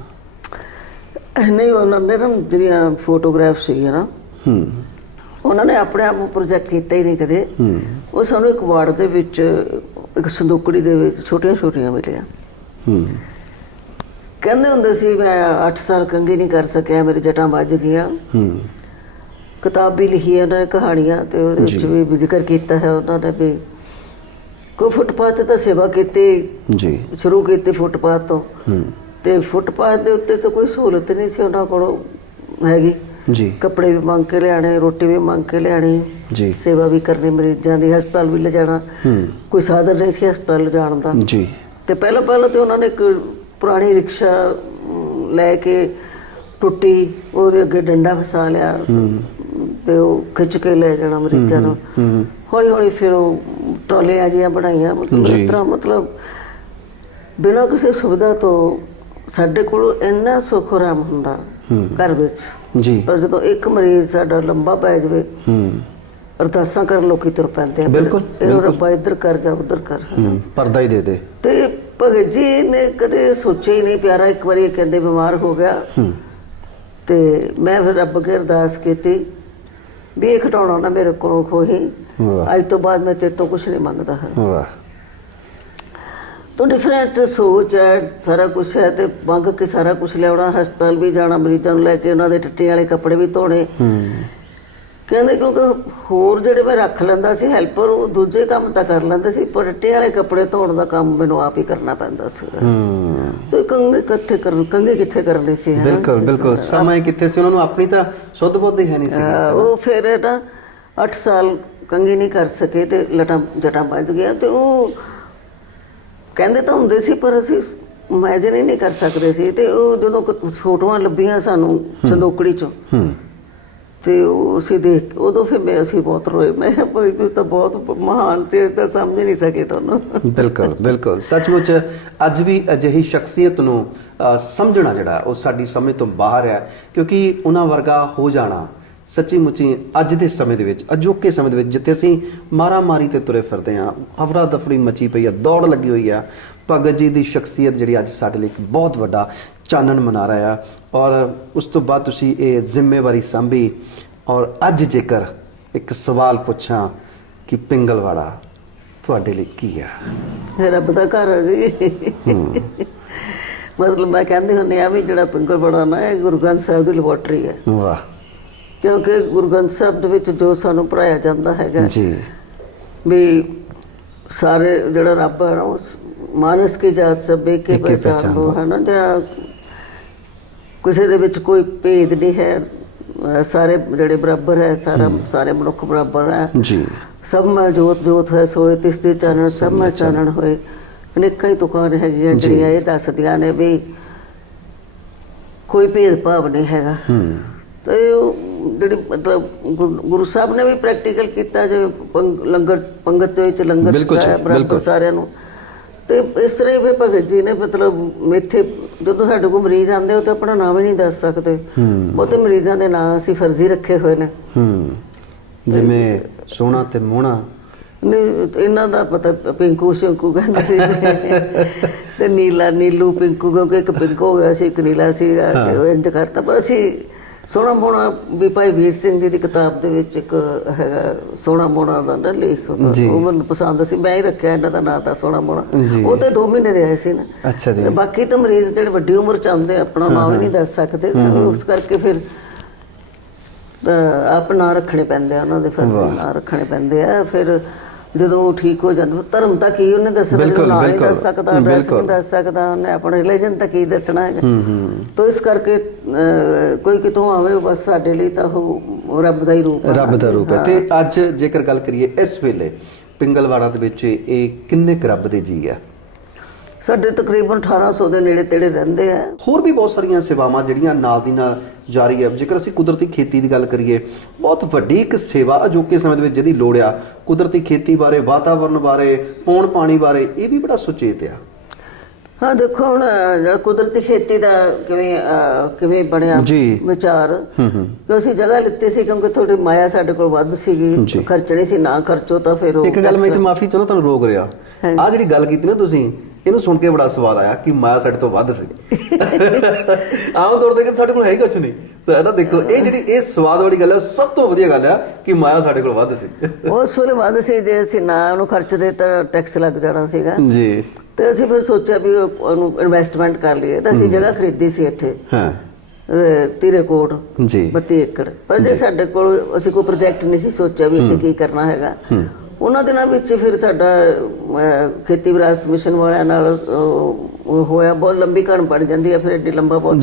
ਨਹੀਂ, ਉਹਨਾਂ ਦੇ ਨਾ ਜਿਹੜੀਆਂ ਫੋਟੋਗ੍ਰਾਫ ਸੀ ਨਾ, ਉਹਨਾਂ ਨੇ ਆਪਣੇ ਆਪ ਨੂੰ ਪ੍ਰੋਜੈਕਟ ਕੀਤਾ ਹੀ ਨਹੀਂ ਕਦੇ। ਉਹ ਸਾਨੂੰ ਇੱਕ ਵਾਰਡ ਦੇ ਵਿੱਚ ਇੱਕ ਸੰਦੂਕੜੀ ਦੇ ਵਿੱਚ ਛੋਟੀਆਂ ਛੋਟੀਆਂ ਮਿਲੀਆਂ। ਕਹਿੰਦੇ ਹੁੰਦੇ ਸੀ ਮੈਂ 8 ਸਾਲ ਕੰਘੀ ਨਹੀਂ ਕਰ ਸਕਿਆ, ਮੇਰੀ ਜਟਾਂ ਵੱਜ ਗਈਆਂ। ਕਿਤਾਬ ਵੀ ਲਿਖੀ ਹੈ ਉਹਨਾਂ ਨੇ, ਕਹਾਣੀਆਂ, ਤੇ ਉਹਦੇ ਵਿੱਚ ਵੀ ਜ਼ਿਕਰ ਕੀਤਾ ਹੈ ਉਹਨਾਂ ਨੇ ਵੀ ਕੋਈ ਫੁੱਟਪਾਥ ਤੇ ਤਾਂ ਸੇਵਾ ਕੀਤੀ ਜੀ, ਸ਼ੁਰੂ ਕੀਤੀ ਫੁੱਟਪਾਥ ਤੋਂ। ਤੇ ਫੁੱਟਪਾਥ ਦੇ ਉੱਤੇ ਤਾਂ ਕੋਈ ਸਹੂਲਤ ਨਹੀਂ ਸੀ ਉਹਨਾਂ ਕੋਲ ਹੈਗੀ ਜੀ। ਕੱਪੜੇ ਵੀ ਮੰਗ ਕੇ ਲਿਆਣੇ, ਰੋਟੀ ਵੀ ਮੰਗ ਕੇ ਲਿਆਣੀ ਜੀ, ਸੇਵਾ ਵੀ ਕਰਨੀ ਮਰੀਜ਼ਾਂ ਦੀ, ਹਸਪਤਾਲ ਵੀ ਲਿਜਾਣਾ। ਕੋਈ ਸਾਧਨ ਨਹੀਂ ਸੀ ਹਸਪਤਾਲ ਲਿਜਾਣ ਦਾ ਜੀ। ਤੇ ਪਹਿਲਾਂ ਤੇ ਉਹਨਾਂ ਨੇ ਇੱਕ ਪੁਰਾਣੀ ਰਿਕਸ਼ਾ ਲੈ ਕੇ ਟੁੱਟੀ, ਉਹਦੇ ਅੱਗੇ ਡੰਡਾ ਫਸਾ ਲਿਆ ਤੇ ਉਹ ਖਿੱਚ ਕੇ ਲੈ ਜਾਣਾ ਮਰੀਜ਼ਾਂ ਨੂੰ। ਹੌਲੀ ਹੌਲੀ ਫਿਰ ਉਹ ਟਰਾਲੀਆਂ ਜਿਹੀਆਂ ਬਣਾਈਆਂ, ਮਤਲਬ ਇਸ ਤਰ੍ਹਾਂ, ਮਤਲਬ ਬਿਨਾਂ ਕਿਸੇ ਸੁਵਿਧਾ ਤੋਂ ਸਾਡੇ ਕੋਲ ਇੰਨਾ ਸੁੱਖ ਆਰਾਮ ਹੁੰਦਾ ਘਰ ਵਿੱਚ ਜੀ। ਪਰ ਜਦੋਂ ਇੱਕ ਮਰੀਜ਼ ਸਾਡਾ ਲੰਬਾ ਪੈ ਜਾਵੇ, ਅਰਦਾਸਾਂ ਕਰਨ ਲੋਕੀ ਤੁਰ ਪੈਂਦੇ ਆ, ਇਹਨੂੰ ਰੱਬਾ ਇੱਧਰ ਕਰ ਜਾ ਉੱਧਰ ਕਰ, ਪਰਦਾ ਹੀ ਦੇ ਦੇ। ਤੇ ਭਗਤ ਜੀ ਨੇ ਕਦੇ ਸੋਚਿਆ ਹੀ ਨਹੀਂ। ਪਿਆਰਾ ਇੱਕ ਵਾਰੀ ਕਹਿੰਦੇ ਬਿਮਾਰ ਹੋ ਗਿਆ ਤੇ ਮੈਂ ਫਿਰ ਰੱਬ ਅੱਗੇ ਅਰਦਾਸ ਕੀਤੀ ਵੀ ਇਹ ਘਟਾਉਣਾ ਨਾ ਮੇਰੇ ਕੋਲੋਂ ਕੋਈ, ਅੱਜ ਤੋਂ ਬਾਅਦ ਮੈਂ ਤੇਰੇ ਤੋਂ ਕੁਛ ਨਹੀਂ ਮੰਗਦਾ ਹੈ। ਤਾਂ ਡਿਫਰੈਂਟ ਸੋਚ ਹੈ, ਸਾਰਾ ਕੁਛ ਹੈ, ਤੇ ਮੰਗ ਕੇ ਸਾਰਾ ਕੁਛ ਲਿਆਉਣਾ, ਹਸਪਤਾਲ ਵੀ ਜਾਣਾ, ਮਰੀਜ਼ਾਂ ਨੂੰ ਲੈ ਕੇ ਉਹਨਾਂ ਦੇ ਟੱਟੇ ਵਾਲੇ ਕੱਪੜੇ ਵੀ ਧੋਣੇ। ਕਹਿੰਦੇ ਕਿਉਂਕਿ ਹੋਰ ਜਿਹੜੇ ਮੈਂ ਰੱਖ ਲੈਂਦਾ ਸੀ ਹੈਲਪਰ, ਉਹ ਦੂਜੇ ਕੰਮ ਤਾਂ ਕਰ ਲੈਂਦੇ ਸੀ, ਪਰ ਟੱਟੇ ਵਾਲੇ ਕੱਪੜੇ ਧੋਣ ਦਾ ਕੰਮ ਮੈਨੂੰ ਆਪ ਹੀ ਕਰਨਾ ਪੈਂਦਾ ਸੀ। ਤੇ ਕੰਘੇ ਕਿੱਥੇ ਕਰਨੇ ਸੀ? ਬਿਲਕੁਲ ਬਿਲਕੁਲ, ਸਮਾਂ ਕਿੱਥੇ ਸੀ, ਉਹਨਾਂ ਨੂੰ ਆਪਣੀ ਤਾਂ ਸੁੱਧ ਬੁੱਧ ਹੀ ਹੈ ਨਹੀਂ ਸੀ। ਉਹ ਫਿਰ ਨਾ 8 ਸਾਲ ਕੰਘੀ ਨਹੀਂ ਕਰ ਸਕੇ ਤੇ ਜਟਾਂ ਵੱਜ ਗਿਆ। ਤੇ ਉਹ ਕਹਿੰਦੇ ਤਾਂ ਹੁੰਦੇ ਸੀ ਪਰ ਅਸੀਂ ਇਮੈਜਿਨ ਹੀ ਨਹੀਂ ਕਰ ਸਕਦੇ ਸੀ। ਤੇ ਉਹ ਜਦੋਂ ਫੋਟੋਆਂ ਲੱਭੀਆਂ ਸਾਨੂੰ ਸੰਦੋਕੜੀ ਚੋਂ, ਤੇ ਉਹ ਅਸੀਂ ਦੇਖ, ਉਦੋਂ ਫਿਰ ਅਸੀਂ ਬਹੁਤ ਰੋਏ। ਮੈਂ ਕਿਹਾ ਭਾਈ ਤੁਸੀਂ ਤਾਂ ਬਹੁਤ ਮਹਾਨ ਤੇ ਤਾਂ ਸਮਝ ਨਹੀਂ ਸਕੇ ਤੁਹਾਨੂੰ। ਬਿਲਕੁਲ ਬਿਲਕੁਲ, ਸੱਚਮੁੱਚ ਅੱਜ ਵੀ ਅਜਿਹੀ ਸ਼ਖਸੀਅਤ ਨੂੰ ਸਮਝਣਾ ਜਿਹੜਾ ਉਹ ਸਾਡੀ ਸਮਝ ਤੋਂ ਬਾਹਰ ਹੈ, ਕਿਉਂਕਿ ਉਹਨਾਂ ਵਰਗਾ ਹੋ ਜਾਣਾ ਸੱਚੀ ਮੁੱਚੀ ਅੱਜ ਦੇ ਸਮੇਂ ਦੇ ਵਿੱਚ, ਅਜੋਕੇ ਸਮੇਂ ਦੇ ਵਿੱਚ, ਜਿੱਥੇ ਅਸੀਂ ਮਾਰਾ ਮਾਰੀ ਤੇ ਤੁਰੇ ਫਿਰਦੇ ਹਾਂ, ਹਫੜਾ ਦਫੜੀ ਮਚੀ ਪਈ ਆ, ਦੌੜ ਲੱਗੀ ਹੋਈ ਆ, ਭਗਤ ਜੀ ਦੀ ਸ਼ਖਸੀਅਤ ਜਿਹੜੀ ਅੱਜ ਸਾਡੇ ਲਈ ਇੱਕ ਬਹੁਤ ਵੱਡਾ ਚਾਨਣ ਮਨਾਰਾ ਆ। ਔਰ ਉਸ ਤੋਂ ਬਾਅਦ ਤੁਸੀਂ ਇਹ ਜ਼ਿੰਮੇਵਾਰੀ ਸਾਂਭੀ। ਔਰ ਅੱਜ ਜੇਕਰ ਇੱਕ ਸਵਾਲ ਪੁੱਛਾਂ ਕਿ ਪਿੰਗਲਵਾੜਾ ਤੁਹਾਡੇ ਲਈ ਕੀ ਆ? ਰੱਬ ਦਾ ਘਰ ਹੈ ਜੀ। ਮਤਲਬ ਮੈਂ ਕਹਿੰਦੀ ਹੁੰਦੀ ਆ ਵੀ ਜਿਹੜਾ ਪਿੰਗਲਵਾੜਾ ਨਾ, ਇਹ ਗੁਰੂ ਗ੍ਰੰਥ ਸਾਹਿਬ ਦੀ ਲੈਬੋਰਟਰੀ ਹੈ। ਵਾਹ। ਕਿਉਂਕਿ ਗੁਰੂ ਗ੍ਰੰਥ ਸਾਹਿਬ ਦੇ ਵਿੱਚ ਜੋ ਸਾਨੂੰ ਪੜ੍ਹਾਇਆ ਜਾਂਦਾ ਹੈਗਾ ਜੀ, ਵੀ ਸਾਰੇ ਜਿਹੜਾ ਰੱਬ ਹੈ ਨਾ, ਮਾਨਸ ਕੀ ਜਾਤ ਸਭੇ ਕੇ ਪਹਿਚਾਨ ਲੋ, ਹੈ ਨਾ, ਜਾਂ ਕਿਸੇ ਦੇ ਵਿੱਚ ਕੋਈ ਭੇਦ ਨਹੀਂ ਹੈ, ਸਾਰੇ ਜਿਹੜੇ ਬਰਾਬਰ ਹੈ, ਸਾਰੇ ਮਨੁੱਖ ਬਰਾਬਰ ਹੈ ਜੀ। ਸਭ ਮੈਂ ਜੋਤ ਜੋਤ ਹੈ ਸੋਏ, ਤਿਸ ਦੇ ਚਾਨਣ ਸਭ ਮੈਂ ਚਾਨਣ ਹੋਏ। ਅਨੇਕਾਂ ਹੀ ਤੁਕਾਂ ਹੈਗੀਆਂ ਜਿਹੜੀਆਂ ਇਹ ਦੱਸਦੀਆਂ ਨੇ ਵੀ ਕੋਈ ਭੇਦ ਭਾਵ ਨਹੀਂ ਹੈਗਾ। ਤੇ ਜਿਹੜੀ ਮਤਲਬ ਗੁਰੂ ਸਾਹਿਬ ਨੇ ਵੀ ਪ੍ਰੈਕਟੀਕਲ ਕੀਤਾ, ਜਿਵੇਂ ਲੰਗਰ ਪੰਗਤ ਦੇ ਵਿੱਚ ਲੰਗਰ ਛਕਾਇਆ ਬਰਾਬਰ ਸਾਰਿਆਂ ਨੂੰ। ਤੇ ਇਸ ਤਰ੍ਹਾਂ ਹੀ ਭਗਤ ਜੀ ਨੇ ਮਤਲਬ ਇੱਥੇ ਜਦੋਂ ਸਾਡੇ ਕੋਲ ਮਰੀਜ਼ ਆਉਂਦੇ, ਉਹ ਤਾਂ ਆਪਣਾ ਨਾਮ ਹੀ ਨਹੀਂ ਦੱਸ ਸਕਦੇ। ਉਹ ਤੇ ਮਰੀਜ਼ਾਂ ਦੇ ਨਾਂ ਅਸੀਂ ਫਰਜ਼ੀ ਰੱਖੇ ਹੋਏ ਨੇ, ਜਿਵੇਂ ਸੋਹਣਾ ਤੇ ਮੋਹਣਾ। ਨਹੀਂ, ਇਹਨਾਂ ਦਾ ਪਤਾ ਪਿੰਕੂ ਸ਼ੰਕੂ ਕਹਿੰਦੇ ਸੀ ਤੇ ਨੀਲਾ ਨੀਲੂ ਪਿੰਕੂ, ਕਿਉਂਕਿ ਇੱਕ ਪਿੰਕੂ ਹੋਇਆ ਸੀ, ਇੱਕ ਨੀਲਾ ਸੀਗਾ, ਤੇ ਉਹ ਇੰਜ ਕਰਤਾ। ਪਰ ਅਸੀਂ ਸੋਹਣਾ ਮੋਹਣਾ ਵੀ ਭਾਈ ਵੀਰ ਸਿੰਘ ਜੀ ਦੀ ਕਿਤਾਬ ਦੇ ਵਿੱਚ ਇੱਕ ਹੈਗਾ ਸੋਹਣਾ ਮੋਹਣਾ ਦਾ ਨਾ ਲੇਖ, ਉਹ ਮੈਨੂੰ ਪਸੰਦ ਸੀ, ਮੈਂ ਹੀ ਰੱਖਿਆ ਇਹਨਾਂ ਦਾ ਨਾਂ ਤਾਂ ਸੋਹਣਾ ਮੋਹਣਾ। ਉਹ ਤੇ 2 ਮਹੀਨੇ ਦੇ ਆਏ ਸੀ ਨਾ। ਅੱਛਾ ਜੀ। ਬਾਕੀ ਤਾਂ ਮਰੀਜ਼ ਜਿਹੜੇ ਵੱਡੀ ਉਮਰ ਚ ਆਉਂਦੇ ਆਪਣਾ ਨਾਮ ਹੀ ਨਹੀਂ ਦੱਸ ਸਕਦੇ, ਉਸ ਕਰਕੇ ਫਿਰ ਆਪ ਨਾਂ ਰੱਖਣੇ ਪੈਂਦੇ ਆ, ਉਹਨਾਂ ਦੇ ਫਰਜ਼ੀ ਨਾਂ ਰੱਖਣੇ ਪੈਂਦੇ ਆ। ਫਿਰ ਜਦੋਂ ਉਹ ਠੀਕ ਹੋ ਜਾਂਦਾ, ਧਰਮ ਤਾਂ ਕੀ ਉਹਨੇ ਦੱਸਣਾ, ਜਦੋਂ ਨਾਂ ਨਹੀਂ ਦੱਸ ਸਕਦਾ, ਐਡਰੈਸ ਨਹੀਂ ਦੱਸ ਸਕਦਾ, ਉਹਨੇ ਆਪਣਾ ਰਿਲੀਜਨ ਤਾਂ ਕੀ ਦੱਸਣਾ ਹੈਗਾ। ਤਾਂ ਇਸ ਕਰਕੇ ਕੋਈ ਕਿਤੋਂ ਆਵੇ, ਬਸ ਸਾਡੇ ਲਈ ਤਾਂ ਉਹ ਰੱਬ ਦਾ ਹੀ ਰੂਪ ਹੈ, ਰੱਬ ਦਾ ਰੂਪ ਹੈ। ਤੇ ਅੱਜ ਜੇਕਰ ਗੱਲ ਕਰੀਏ ਇਸ ਵੇਲੇ ਪਿੰਗਲਵਾੜਾ ਦੇ ਵਿੱਚ, ਇਹ ਕਿੰਨੇ ਕੁ ਰੱਬ ਦੇ ਜੀ ਆ? ਸਾਡੇ ਤਕਰੀਬਨ 1800 ਦੇ ਨੇੜੇ ਤੇੜੇ ਰਹਿੰਦੇ ਆ। ਹੋਰ ਵੀ ਬਹੁਤ ਸਾਰੀਆਂ ਸੇਵਾਵਾਂ ਜਿਹੜੀਆਂ ਨਾਲ ਦੀ ਨਾਲ ਜਾਰੀ ਹੈ। ਜੇਕਰ ਅਸੀਂ ਕੁਦਰਤੀ ਖੇਤੀ ਦੀ ਗੱਲ ਕਰੀਏ, ਬਹੁਤ ਵੱਡੀ ਇੱਕ ਸੇਵਾ ਅਜੋਕੇ ਸਮੇਂ ਦੇ ਵਿੱਚ ਜਿਹਦੀ ਲੋੜ ਆ, ਕੁਦਰਤੀ ਖੇਤੀ ਬਾਰੇ, ਵਾਤਾਵਰਨ ਬਾਰੇ, ਪੌਣ ਪਾਣੀ ਬਾਰੇ, ਇਹ ਵੀ ਬੜਾ ਸੁਚੇਤ ਆ। ਹਾਂ ਦੇਖੋ ਹੁਣ ਜਿਹੜਾ ਕੁਦਰਤੀ ਖੇਤੀ ਦਾ ਕਿਵੇਂ ਬਣਿਆ ਜੀ। ਵਿਚਾਰ ਕਿ ਅਸੀਂ ਜਗ੍ਹਾ ਲਿੱਤੀ ਸੀ ਕਿਉਂਕਿ ਥੋੜੀ ਮਾਇਆ ਸਾਡੇ ਕੋਲ ਵੱਧ ਸੀਗੀ, ਖਰਚਣੀ ਸੀ, ਨਾ ਖਰਚੋ ਤਾਂ ਫਿਰ ਉਹ ਇੱਕ ਗੱਲ ਮੈਂ ਇੱਥੇ ਮਾਫੀ ਚਾਹੁੰਦਾ ਤੁਹਾਨੂੰ ਰੋਕ ਰਿਹਾ, ਆਹ ਜਿਹੜੀ ਗੱਲ ਕੀਤੀ ਨਾ ਤੁਸੀਂ, ਇਹਨੂੰ ਸੁਣ ਕੇ ਬੜਾ ਸਵਾਦ ਆਇਆ ਕਿ ਮਾਇਆ ਸਾਡੇ ਤੋਂ ਵੱਧ ਸੀ। ਆਮ ਤੌਰ ਤੇ ਸਾਡੇ ਕੋਲ ਹੈ ਹੀ ਕੁਛ ਨਹੀਂ ਨਾ। ਦੇਖੋ ਇਹ ਸਵਾਦ ਵਾਲੀ ਗੱਲ ਹੈ, ਸਭ ਤੋਂ ਵਧੀਆ ਗੱਲ ਹੈ ਕਿ ਮਾਇਆ ਸਾਡੇ ਕੋਲ ਵੱਧ ਸੀ। ਉਸ ਵੇਲੇ ਵੱਧ ਸੀ, ਜੇ ਅਸੀਂ ਨਾ ਉਹਨੂੰ ਖਰਚਦੇ ਤਾਂ ਟੈਕਸ ਲੱਗ ਜਾਣਾ ਸੀਗਾ ਜੀ। ਤੇ ਅਸੀਂ ਫਿਰ ਸੋਚਿਆ ਵੀ ਉਹਨੂੰ ਇਨਵੈਸਟਮੈਂਟ ਕਰ ਲਈਏ, ਤਾਂ ਅਸੀਂ ਜਗ੍ਹਾ ਖਰੀਦੀ ਸੀ ਇੱਥੇ ਧੀਰੇਕੋਟ ਜੀ 32 ਏਕੜ। ਪਰ ਜੇ ਸਾਡੇ ਕੋਲ ਅਸੀਂ ਕੋਈ ਪ੍ਰੋਜੈਕਟ ਨਹੀਂ ਸੀ ਸੋਚਿਆ ਵੀ ਇੱਥੇ ਕੀ ਕਰਨਾ ਹੈਗਾ। ਉਹਨਾਂ ਦਿਨਾਂ ਵਿੱਚ ਫਿਰ ਸਾਡਾ ਖੇਤੀ ਵਿਰਾਸਤ ਮਿਸ਼ਨ ਵਾਲਿਆਂ ਨਾਲ ਹੋਇਆ, ਬਹੁਤ ਲੰਬੀ ਕਹਾਣੀ ਬਣ ਜਾਂਦੀ ਹੈ ਫਿਰ, ਐਡੀ ਲੰਬਾ ਬਹੁਤ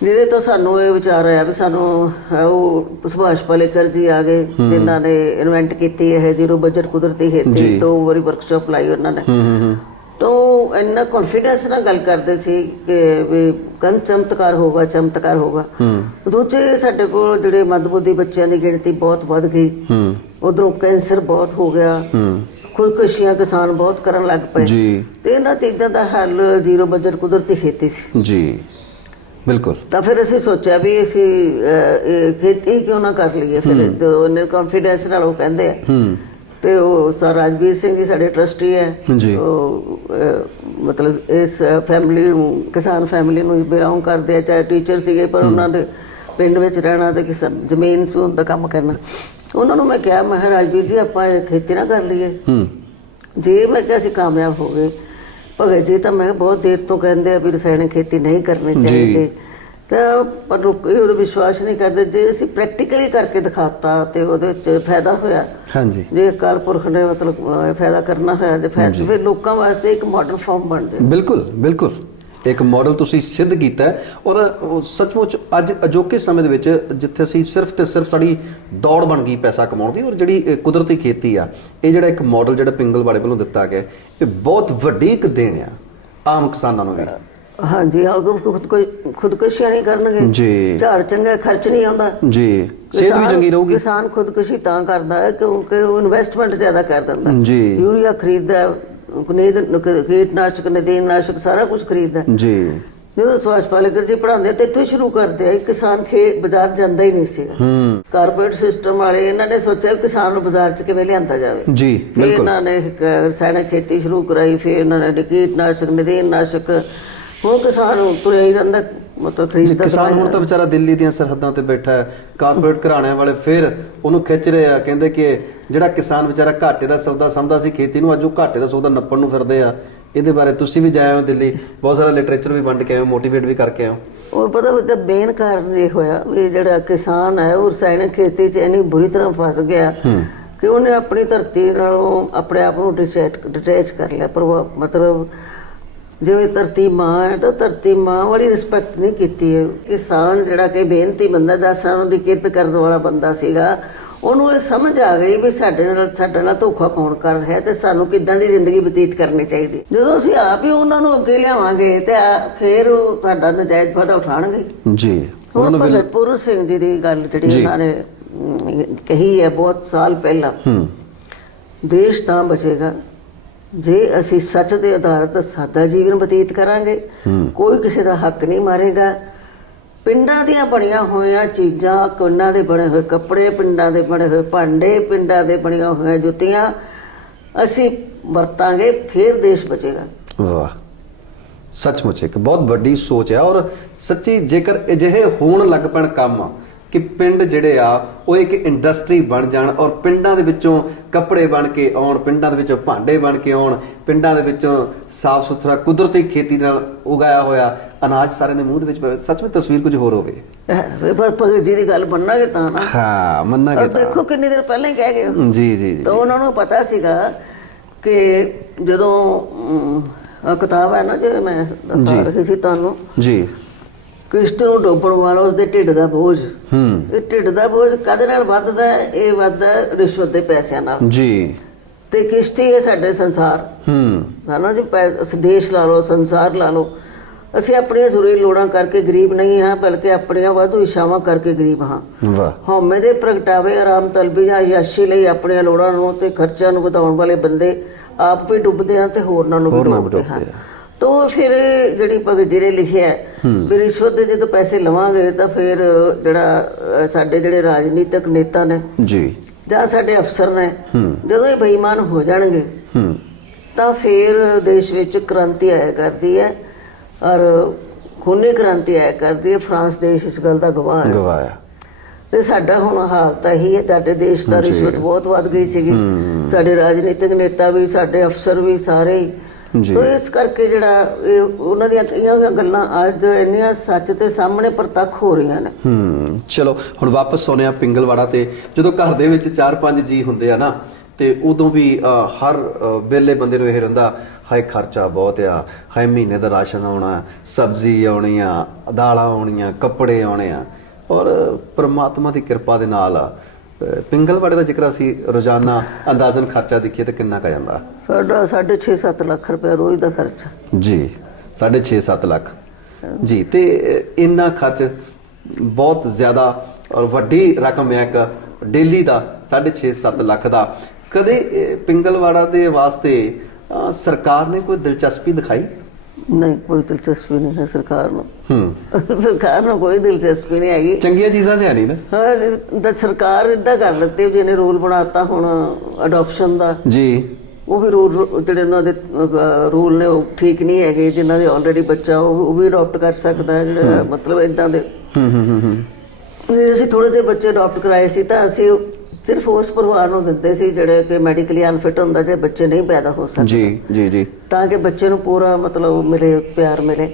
ਜਿਹਦੇ ਤੋਂ ਸਾਨੂੰ ਇਹ ਵਿਚਾਰ ਆਇਆ ਵੀ ਸਾਨੂੰ ਉਹ ਸੁਭਾਸ਼ ਪਾਲੇਕਰ ਜੀ ਆ ਗਏ ਜਿਨ੍ਹਾਂ ਨੇ ਇਨਵੈਂਟ ਕੀਤੀ ਹੈ ਜ਼ੀਰੋ ਬਜਟ ਕੁਦਰਤੀ ਖੇਤੀ। 2 ਵਾਰੀ ਵਰਕਸ਼ਾਪ ਲਾਈ ਉਹਨਾਂ ਨੇ, ਤਾਂ ਇੰਨਾ ਕੌਨਫੀਡੈਂਸ ਨਾਲ ਗੱਲ ਕਰਦੇ ਸੀ ਕਿ ਵੀ ਕੱਲ ਚਮਤਕਾਰ ਹੋਗਾ, ਚਮਤਕਾਰ ਹੋਗਾ। ਦੂਜੇ ਸਾਡੇ ਕੋਲ ਜਿਹੜੇ ਮੰਦਬੁੱਧੀ ਬੱਚਿਆਂ ਦੀ ਗਿਣਤੀ ਬਹੁਤ ਵੱਧ ਗਈ, ਉਧਰੋਂ ਕੈਂਸਰ ਬਹੁਤ ਹੋ ਗਿਆ, ਖੁਦਕੁਸ਼ੀਆਂ ਕਿਸਾਨ ਬਹੁਤ ਕਰਨ ਲੱਗ ਪਏ, ਤੇ ਇਹਨਾਂ ਚੀਜ਼ਾਂ ਦਾ ਹੱਲ ਜ਼ੀਰੋ ਬਜਟ ਕੁਦਰਤੀ ਖੇਤੀ ਸੀ ਜੀ। ਬਿਲਕੁਲ। ਤਾਂ ਫਿਰ ਅਸੀਂ ਸੋਚਿਆ ਵੀ ਅਸੀਂ ਖੇਤੀ ਕਿਉਂ ਨਾ ਕਰ ਲਈਏ। ਫਿਰ ਉਹਨੇ ਕੌਨਫੀਡੈਂਸ ਨਾਲ ਉਹ ਕਹਿੰਦੇ ਆ, ਤੇ ਉਹ ਸਰ ਰਾਜਵੀਰ ਸਿੰਘ ਜੀ ਸਾਡੇ ਟਰਸਟੀ ਹੈ, ਮਤਲਬ ਇਸ ਫੈਮਿਲੀ ਨੂੰ, ਕਿਸਾਨ ਫੈਮਿਲੀ ਨੂੰ ਬਿਲੋਂਗ ਕਰਦੇ ਆ, ਚਾਹੇ ਟੀਚਰ ਸੀਗੇ ਪਰ ਉਹਨਾਂ ਦੇ ਪਿੰਡ ਵਿੱਚ ਰਹਿਣਾ ਤੇ ਜ਼ਮੀਨ ਦਾ ਕੰਮ ਕਰਨਾ। ਉਹਨਾਂ ਨੂੰ ਮੈਂ ਕਿਹਾ, ਮੈਂ ਕਿਹਾ ਰਾਜਵੀਰ ਜੀ ਆਪਾਂ ਖੇਤੀ ਨਾ ਕਰ ਲਈਏ। ਜੇ ਮੈਂ ਕਿਹਾ ਅਸੀਂ ਕਾਮਯਾਬ ਹੋ ਗਏ। ਭਗਤ ਜੀ ਤਾਂ ਮੈਂ ਬਹੁਤ ਦੇਰ ਤੋਂ ਕਹਿੰਦੇ ਆ ਵੀ ਰਸਾਇਣਿਕ ਖੇਤੀ ਨਹੀਂ ਕਰਨੀ ਚਾਹੀਦੀ, ਤਾਂ ਪਰ ਉਹ ਵਿਸ਼ਵਾਸ ਨਹੀਂ ਕਰਦੇ। ਜੇ ਅਸੀਂ ਪ੍ਰੈਕਟੀਕਲੀ ਕਰਕੇ ਦਿਖਾਤਾ ਤੇ ਉਹਦੇ ਚ ਫਾਇਦਾ ਹੋਇਆ। ਹਾਂਜੀ। ਜੇ ਅਕਾਲ ਪੁਰਖ ਨੇ ਮਤਲਬ ਫਾਇਦਾ ਕਰਨਾ ਹੋਇਆ ਤੇ ਫਿਰ ਲੋਕਾਂ ਵਾਸਤੇ ਇੱਕ ਮਾਡਲ ਫਾਰਮ ਬਣ ਜਾਏ। ਬਿਲਕੁਲ ਬਿਲਕੁਲ, ਇੱਕ ਮਾਡਲ ਤੁਸੀਂ ਸਿੱਧ ਕੀਤਾ ਹੈ। ਔਰ ਸੱਚਮੁੱਚ ਅੱਜ ਅਜੋਕੇ ਸਮੇਂ ਦੇ ਵਿੱਚ ਜਿੱਥੇ ਅਸੀਂ ਸਿਰਫ ਤੇ ਸਿਰਫ ਸਾਡੀ ਦੌੜ ਬਣ ਗਈ ਪੈਸਾ ਕਮਾਉਣ ਦੀ, ਔਰ ਜਿਹੜੀ ਕੁਦਰਤੀ ਖੇਤੀ ਆ, ਇਹ ਜਿਹੜਾ ਇੱਕ ਮਾਡਲ ਜਿਹੜਾ ਪਿੰਗਲਵਾੜੇ ਵੱਲੋਂ ਦਿੱਤਾ ਗਿਆ, ਇਹ ਬਹੁਤ ਵੱਡੀ ਇੱਕ ਦੇਣ ਆ ਆਮ ਕਿਸਾਨਾਂ ਨੂੰ ਵੀ। ਹਾਂਜੀ, ਖੁਦਕੁਸ਼ੀਆਂ ਨਹੀਂ ਕਰਨਗੇ ਜੀ, ਝਾੜ ਚੰਗਾ, ਖਰਚ ਨਹੀਂ ਆਉਂਦਾ ਜੀ, ਸਿਹਤ ਵੀ ਚੰਗੀ ਰਹੂਗੀ। ਕਿਸਾਨ ਖੁਦਕੁਸ਼ੀ ਤਾਂ ਕਰਦਾ ਹੈ ਕਿਉਂਕਿ ਉਹ ਇਨਵੈਸਟਮੈਂਟ ਜ਼ਿਆਦਾ ਕਰ ਦਿੰਦਾ ਜੀ, ਯੂਰੀਆ ਖਰੀਦਦਾ, ਕੀਟਨਾਸ਼ਕ, ਨਦੀਨਨਾਸ਼ਕ, ਸਾਰਾ ਕੁਝ ਖਰੀਦਦਾ ਜੀ। ਜਦੋਂ ਸੁਭਾਸ਼ ਪਾਲੇਕਰ ਜੀ ਪੜ੍ਹਾਉਂਦੇ ਤੇ ਇੱਥੋਂ ਸ਼ੁਰੂ ਕਰਦੇ ਆ। ਕਿਸਾਨ ਬਾਜ਼ਾਰ ਜਾਂਦਾ ਹੀ ਨਹੀਂ ਸੀਗਾ। ਕਾਰਪੋਰੇਟ ਸਿਸਟਮ ਵਾਲੇ ਇਹਨਾਂ ਨੇ ਸੋਚਿਆ ਕਿਸਾਨ ਨੂੰ ਬਾਜ਼ਾਰ ਚ ਕਿਵੇਂ ਲਿਆਂਦਾ ਜਾਵੇ ਜੀ। ਫਿਰ ਇਹਨਾਂ ਨੇ ਰਸਾਇਣਿਕ ਖੇਤੀ ਸ਼ੁਰੂ ਕਰਾਈ, ਫਿਰ ਇਹਨਾਂ ਨੇ ਕੀਟਨਾਸ਼ਕ, ਨਦੀਨਨਾਸ਼ਕ। ਹੁਣ ਕਿਸਾਨ ਤੁਰਿਆ ਹੀ ਰਹਿੰਦਾ, ਮਤਲਬ ਖਰੀਦਦਾ। ਕਿਸਾਨ ਹੁਣ ਤਾਂ ਵਿਚਾਰਾ ਦਿੱਲੀ ਦੀਆਂ ਸਰਹੱਦਾਂ ਤੇ ਬੈਠਾ ਹੈ, ਕਾਰਪੋਰੇਟ ਘਰਾਣਿਆਂ ਵਾਲੇ ਫਿਰ ਉਹਨੂੰ ਖਿੱਚ ਰਹੇ ਆ, ਕਹਿੰਦੇ ਕਿ ਜਿਹੜਾ ਕਿਸਾਨ ਵਿਚਾਰਾ ਘਾਟੇ ਦਾ ਸੌਦਾ ਸਮਝਦਾ ਸੀ ਖੇਤੀ ਨੂੰ, ਅੱਜ ਉਹ ਘਾਟੇ ਦਾ ਸੌਦਾ ਨੱਪਣ ਨੂੰ ਫਿਰਦੇ ਆ। ਇਹਦੇ ਬਾਰੇ ਤੁਸੀਂ ਵੀ ਜਾਏ ਹੋ ਦਿੱਲੀ, ਬਹੁਤ ਸਾਰਾ ਲਿਟਰੇਚਰ ਵੀ ਵੰਡ ਕੇ ਆਏ ਹੋ, ਮੋਟੀਵੇਟ ਵੀ ਕਰਕੇ ਆਏ ਹੋ। ਉਹ ਪਤਾ ਮੇਨ ਕਾਰਨ ਇਹ ਹੋਇਆ ਵੀ ਜਿਹੜਾ ਕਿਸਾਨ ਹੈ ਉਹ ਰਸਾਇਣਿਕ ਖੇਤੀ 'ਚ ਇੰਨੀ ਬੁਰੀ ਤਰ੍ਹਾਂ ਫਸ ਗਿਆ ਕਿ ਉਹਨੇ ਆਪਣੀ ਧਰਤੀ ਨਾਲੋਂ ਆਪਣੇ ਆਪ ਨੂੰ ਡਿਟੈਚ ਕਰ ਲਿਆ। ਮਤਲਬ ਜਿਵੇਂ ਧਰਤੀ ਮਾਂ ਹੈ ਤਾਂ ਧਰਤੀ ਮਾਂ ਵਾਲੀ ਰਿਸਪੈਕਟ ਨਹੀਂ ਕੀਤੀ ਹੈ। ਕਿਸਾਨ ਜਿਹੜਾ ਕਿ ਮਿਹਨਤੀ ਬੰਦਾ, 10 ਸਾਲਾਂ ਦੀ ਕਿਰਤ ਕਰਨ ਵਾਲਾ ਬੰਦਾ ਸੀਗਾ, ਉਹਨੂੰ ਇਹ ਸਮਝ ਆ ਗਈ ਵੀ ਸਾਡੇ ਨਾਲ ਧੋਖਾ ਕੌਣ ਕਰ ਰਿਹਾ ਤੇ ਸਾਨੂੰ ਕਿੱਦਾਂ ਦੀ ਜ਼ਿੰਦਗੀ ਬਤੀਤ ਕਰਨੀ ਚਾਹੀਦੀ। ਜਦੋਂ ਅਸੀਂ ਆਪ ਹੀ ਉਹਨਾਂ ਨੂੰ ਅੱਗੇ ਲਿਆਵਾਂਗੇ ਤੇ ਫਿਰ ਉਹ ਤੁਹਾਡਾ ਨਜਾਇਜ਼ ਫਾਇਦਾ ਉਠਾਉਣਗੇ ਜੀ। ਹੁਣ ਭਗਤ ਪੂਰਨ ਸਿੰਘ ਜੀ ਦੀ ਗੱਲ ਜਿਹੜੀ ਉਹਨਾਂ ਨੇ ਕਹੀ ਹੈ ਬਹੁਤ ਸਾਲ ਪਹਿਲਾਂ, ਦੇਸ਼ ਤਾਂ ਬਚੇਗਾ ਜੇ ਅਸੀਂ ਸੱਚ ਦੇ ਆਧਾਰਿਤ ਸਾਦਾ ਜੀਵਨ ਬਤੀਤ ਕਰਾਂਗੇ। ਕੋਈ ਕਿਸੇ ਦਾ ਹੱਕ ਨਹੀਂ ਮਾਰੇਗਾ। ਪਿੰਡਾਂ ਦੀਆਂ ਬਣੀਆਂ ਹੋਈਆਂ ਚੀਜ਼ਾਂ, ਉਹਨਾਂ ਦੇ ਬਣੇ ਹੋਏ ਕੱਪੜੇ, ਪਿੰਡਾਂ ਦੇ ਬਣੇ ਹੋਏ ਭਾਂਡੇ, ਪਿੰਡਾਂ ਦੇ ਬਣੀਆਂ ਹੋਈਆਂ ਜੁੱਤੀਆਂ ਅਸੀਂ ਵਰਤਾਂਗੇ, ਫਿਰ ਦੇਸ਼ ਬਚੇਗਾ। ਵਾਹ, ਸੱਚਮੁੱਚ ਇੱਕ ਬਹੁਤ ਵੱਡੀ ਸੋਚ ਹੈ। ਔਰ ਸੱਚੀ ਜੇਕਰ ਅਜਿਹੇ ਹੋਣ ਲੱਗ ਪੈਣ ਕੰਮ ਕਿ ਪਿੰਡ ਜਿਹੜੇ ਆ ਉਹ ਇੱਕ ਇੰਡਸਟਰੀ ਬਣ ਜਾਣ, ਔਰ ਪਿੰਡਾਂ ਦੇ ਵਿੱਚੋਂ ਕੱਪੜੇ ਬਣ ਕੇ ਆਉਣ, ਪਿੰਡਾਂ ਦੇ ਵਿੱਚੋਂ ਭਾਂਡੇ ਬਣ ਕੇ ਆਉਣ, ਪਿੰਡਾਂ ਦੇ ਵਿੱਚੋਂ ਸਾਫ਼ ਸੁਥਰਾ ਕੁਦਰਤੀ ਖੇਤੀ ਨਾਲ ਉਗਾਇਆ ਹੋਇਆ ਅਨਾਜ ਸਾਰਿਆਂ ਦੇ ਮੂੰਹ ਦੇ ਵਿੱਚ ਪਵੇ, ਸੱਚਮੁੱਚ ਤਸਵੀਰ ਕੁਝ ਹੋਰ ਹੋਵੇ। ਪਰ ਭਗਤ ਜੀ ਦੀ ਗੱਲ ਮੰਨਾਂਗੇ ਤਾਂ ਨਾ। ਹਾਂ, ਮੰਨਾਂਗੇ। ਦੇਖੋ ਕਿੰਨੀ ਦੇਰ ਪਹਿਲਾਂ ਹੀ ਕਹਿ ਗਏ ਜੀ ਜੀ। ਤਾਂ ਉਹਨਾਂ ਨੂੰ ਪਤਾ ਸੀਗਾ ਕਿ ਜਦੋਂ ਕਿਤਾਬ ਹੈ ਨਾ ਜਿਵੇਂ ਮੈਂ ਦਿਖਾ ਰਹੀ ਸੀ ਤੁਹਾਨੂੰ ਜੀ, ਕ੍ਰਿਸ਼ਨ ਨੂੰ ਡੋਬਣ ਵਾਲਾ ਉਸਦੇ ਢਿੱਡ ਦਾ ਬੋਝ। ਇਹ ਢਿੱਡ ਦਾ ਬੋਝ ਕਾਹਦੇ ਨਾਲ ਵੱਧਦਾ? ਇਹ ਵੱਧਦਾ ਰਿਸ਼ਵਤ ਦੇ ਪੈਸਿਆਂ ਨਾਲ ਜੀ। ਤੇ ਕਿਸ਼ਤੀ ਹੈ ਸਾਡੇ ਸੰਸਾਰ, ਹਨਾ ਜੀ। ਅਸੀਂ ਦੇਸ਼ ਲਾ ਲਓ, ਸੰਸਾਰ ਲਾ ਲਓ, ਅਸੀਂ ਆਪਣੀਆਂ ਜ਼ਰੂਰੀ ਲੋੜਾਂ ਕਰਕੇ ਗਰੀਬ ਨਹੀਂ ਹਾਂ, ਬਲਕਿ ਆਪਣੀਆਂ ਵਾਧੂ ਇਛਾਵਾਂ ਕਰਕੇ ਗਰੀਬ ਹਾਂ। ਹਉਮੈ ਦੇ ਪ੍ਰਗਟਾਵੇ, ਆਰਾਮ ਤਲਬੀ ਜਾਂ ਯਾਸ਼ੀ ਲਈ ਆਪਣੀਆਂ ਲੋੜਾਂ ਨੂੰ ਤੇ ਖਰਚਿਆਂ ਨੂੰ ਵਧਾਉਣ ਵਾਲੇ ਬੰਦੇ ਆਪ ਵੀ ਡੁੱਬਦੇ ਹਾਂ ਤੇ ਹੋਰਨਾਂ ਨੂੰ ਵੀ ਹੋਰਨਾਂ ਨੂੰ ਡੁੱਬਦੇ ਹਾਂ। ਡੁੱਬਦੇ ਆ। ਤਾਂ ਫਿਰ ਜਿਹੜੀ ਭਗਤ ਜੀ ਨੇ ਲਿਖਿਆ ਵੀ ਰਿਸ਼ਵਤ ਦੇ ਜਦੋਂ ਪੈਸੇ ਲਵਾਂਗੇ ਤਾਂ ਫਿਰ ਜਿਹੜਾ ਸਾਡੇ ਜਿਹੜੇ ਰਾਜਨੀਤਿਕ ਨੇਤਾ ਨੇ ਜੀ ਜਾਂ ਸਾਡੇ ਅਫਸਰ ਨੇ ਜਦੋਂ ਇਹ ਬੇਈਮਾਨ ਹੋ ਜਾਣਗੇ ਹੂੰ ਤਾਂ ਫਿਰ ਦੇਸ਼ ਵਿੱਚ ਕ੍ਰਾਂਤੀ ਆਇਆ ਕਰਦੀ ਹੈ ਔਰ ਖੂਨੀ ਕ੍ਰਾਂਤੀ ਆਇਆ ਕਰਦੀ ਹੈ। ਫਰਾਂਸ ਦੇਸ਼ ਇਸ ਗੱਲ ਦਾ ਗਵਾਹ ਹੈ। ਗਵਾਇਆ ਤੇ ਸਾਡਾ ਹੁਣ ਹਾਲ ਤਾਂ ਇਹੀ ਹੈ। ਸਾਡੇ ਦੇਸ਼ ਦਾ ਰਿਸ਼ਵਤ ਬਹੁਤ ਵੱਧ ਗਈ ਸੀਗੀ। ਸਾਡੇ ਰਾਜਨੀਤਿਕ ਨੇਤਾ ਵੀ, ਸਾਡੇ ਅਫਸਰ ਵੀ, ਸਾਰੇ ਹੀ। ਜੀ ਸੋ ਇਸ ਕਰਕੇ ਜਿਹੜਾ ਇਹ ਉਹਨਾਂ ਦੀਆਂ ਕਈਆਂ ਗੱਲਾਂ ਅੱਜ ਇੰਨੀਆਂ ਸੱਚ ਤੇ ਸਾਹਮਣੇ ਪ੍ਰਤੱਖ ਹੋ ਰਹੀਆਂ ਨੇ। ਚਲੋ ਹੁਣ ਵਾਪਸ ਆਉਂਦੇ ਆ ਪਿੰਗਲਵਾੜਾ ਤੇ। ਜਦੋਂ ਘਰ ਦੇ ਵਿੱਚ 4-5 ਜੀ ਹੁੰਦੇ ਆ ਨਾ ਤੇ ਉਦੋਂ ਵੀ ਹਰ ਵੇਲੇ ਬੰਦੇ ਨੂੰ ਇਹ ਰਹਿੰਦਾ ਹਾਏ ਖਰਚਾ ਬਹੁਤ ਆ, ਹਾਏ ਮਹੀਨੇ ਦਾ ਰਾਸ਼ਨ ਆਉਣਾ, ਸਬਜ਼ੀ ਆਉਣੀ ਆ, ਦਾਲਾਂ ਆਉਣੀਆਂ, ਕੱਪੜੇ ਆਉਣੇ ਆ। ਔਰ ਪ੍ਰਮਾਤਮਾ ਦੀ ਕਿਰਪਾ ਦੇ ਨਾਲ ਪਿੰਗਲਵਾੜੇ ਦਾ ਜ਼ਿਕਰ ਅਸੀਂ ਰੋਜ਼ਾਨਾ ਅੰਦਾਜ਼ਨ ਖਰਚਾ ਦੇਖੀਏ ਤਾਂ ਕਿੰਨਾ ਕੁ ਜਾਂਦਾ? ਸਾਡਾ 6.5-7 ਲੱਖ ਰੁਪਏ ਰੋਜ਼ ਦਾ ਖਰਚਾ ਜੀ 6.5-7 ਲੱਖ ਜੀ। ਤੇ ਇੰਨਾ ਖਰਚ ਬਹੁਤ ਜ਼ਿਆਦਾ ਔਰ ਵੱਡੀ ਰਕਮ ਹੈ ਇੱਕ ਡੇਲੀ ਦਾ 6.5-7 ਲੱਖ ਦਾ। ਕਦੇ ਪਿੰਗਲਵਾੜਾ ਦੇ ਵਾਸਤੇ ਸਰਕਾਰ ਨੇ ਕੋਈ ਦਿਲਚਸਪੀ ਦਿਖਾਈ? ਨਹੀਂ, ਕੋਈ ਦਿਲਚਸਪੀ ਨਹੀਂ ਹੈ ਸਰਕਾਰ ਨੂੰ। ਸਰਕਾਰ ਨੂੰ ਕੋਈ ਦਿਲਚਸਪੀ ਨਹੀਂ ਹੈਗੀ। ਚੰਗੀਆਂ ਚੀਜ਼ਾਂ ਤੇ ਨਹੀਂ ਨਾ। ਹਾਂ, ਤਾਂ ਸਰਕਾਰ ਇਦਾਂ ਕਰ ਲੱਤੇ ਜਿਹਨੇ ਰੂਲ ਬਣਾਤਾ ਹੁਣ ਅਡਾਪਸ਼ਨ ਦਾ ਜੀ। ਉਹ ਵੀ ਰੂਲ ਜਿਹੜੇ ਉਹਨਾਂ ਦੇ ਰੂਲ ਨੇ ਉਹ ਠੀਕ ਨਹੀਂ ਹੈਗੇ। ਜਿਨ੍ਹਾਂ ਦੇ ਆਲਰੇਡੀ ਬੱਚਾ ਉਹ ਵੀ ਅਡਾਪਟ ਕਰ ਸਕਦਾ, ਜਿਹੜਾ ਮਤਲਬ ਇਦਾਂ ਦੇ। ਅਸੀਂ ਥੋੜੇ ਜਿਹੇ ਬੱਚੇ ਅਡਾਪਟ ਕਰਾਏ ਸੀ ਤਾਂ ਅਸੀਂ ਸਿਰਫ ਉਸ ਪਰਿਵਾਰ ਨੂੰ ਦਿੰਦੇ ਸੀ ਜਿਹੜੇ ਕਿ ਮੈਡੀਕਲੀ ਅਨਫਿਟ ਹੁੰਦਾ, ਜੇ ਬੱਚੇ ਨਹੀਂ ਪੈਦਾ ਹੋ ਸਕਦੇ ਜੀ ਜੀ ਜੀ, ਤਾਂ ਕਿ ਬੱਚੇ ਨੂੰ ਪੂਰਾ ਮਤਲਬ ਮਿਲੇ, ਪਿਆਰ ਮਿਲੇ।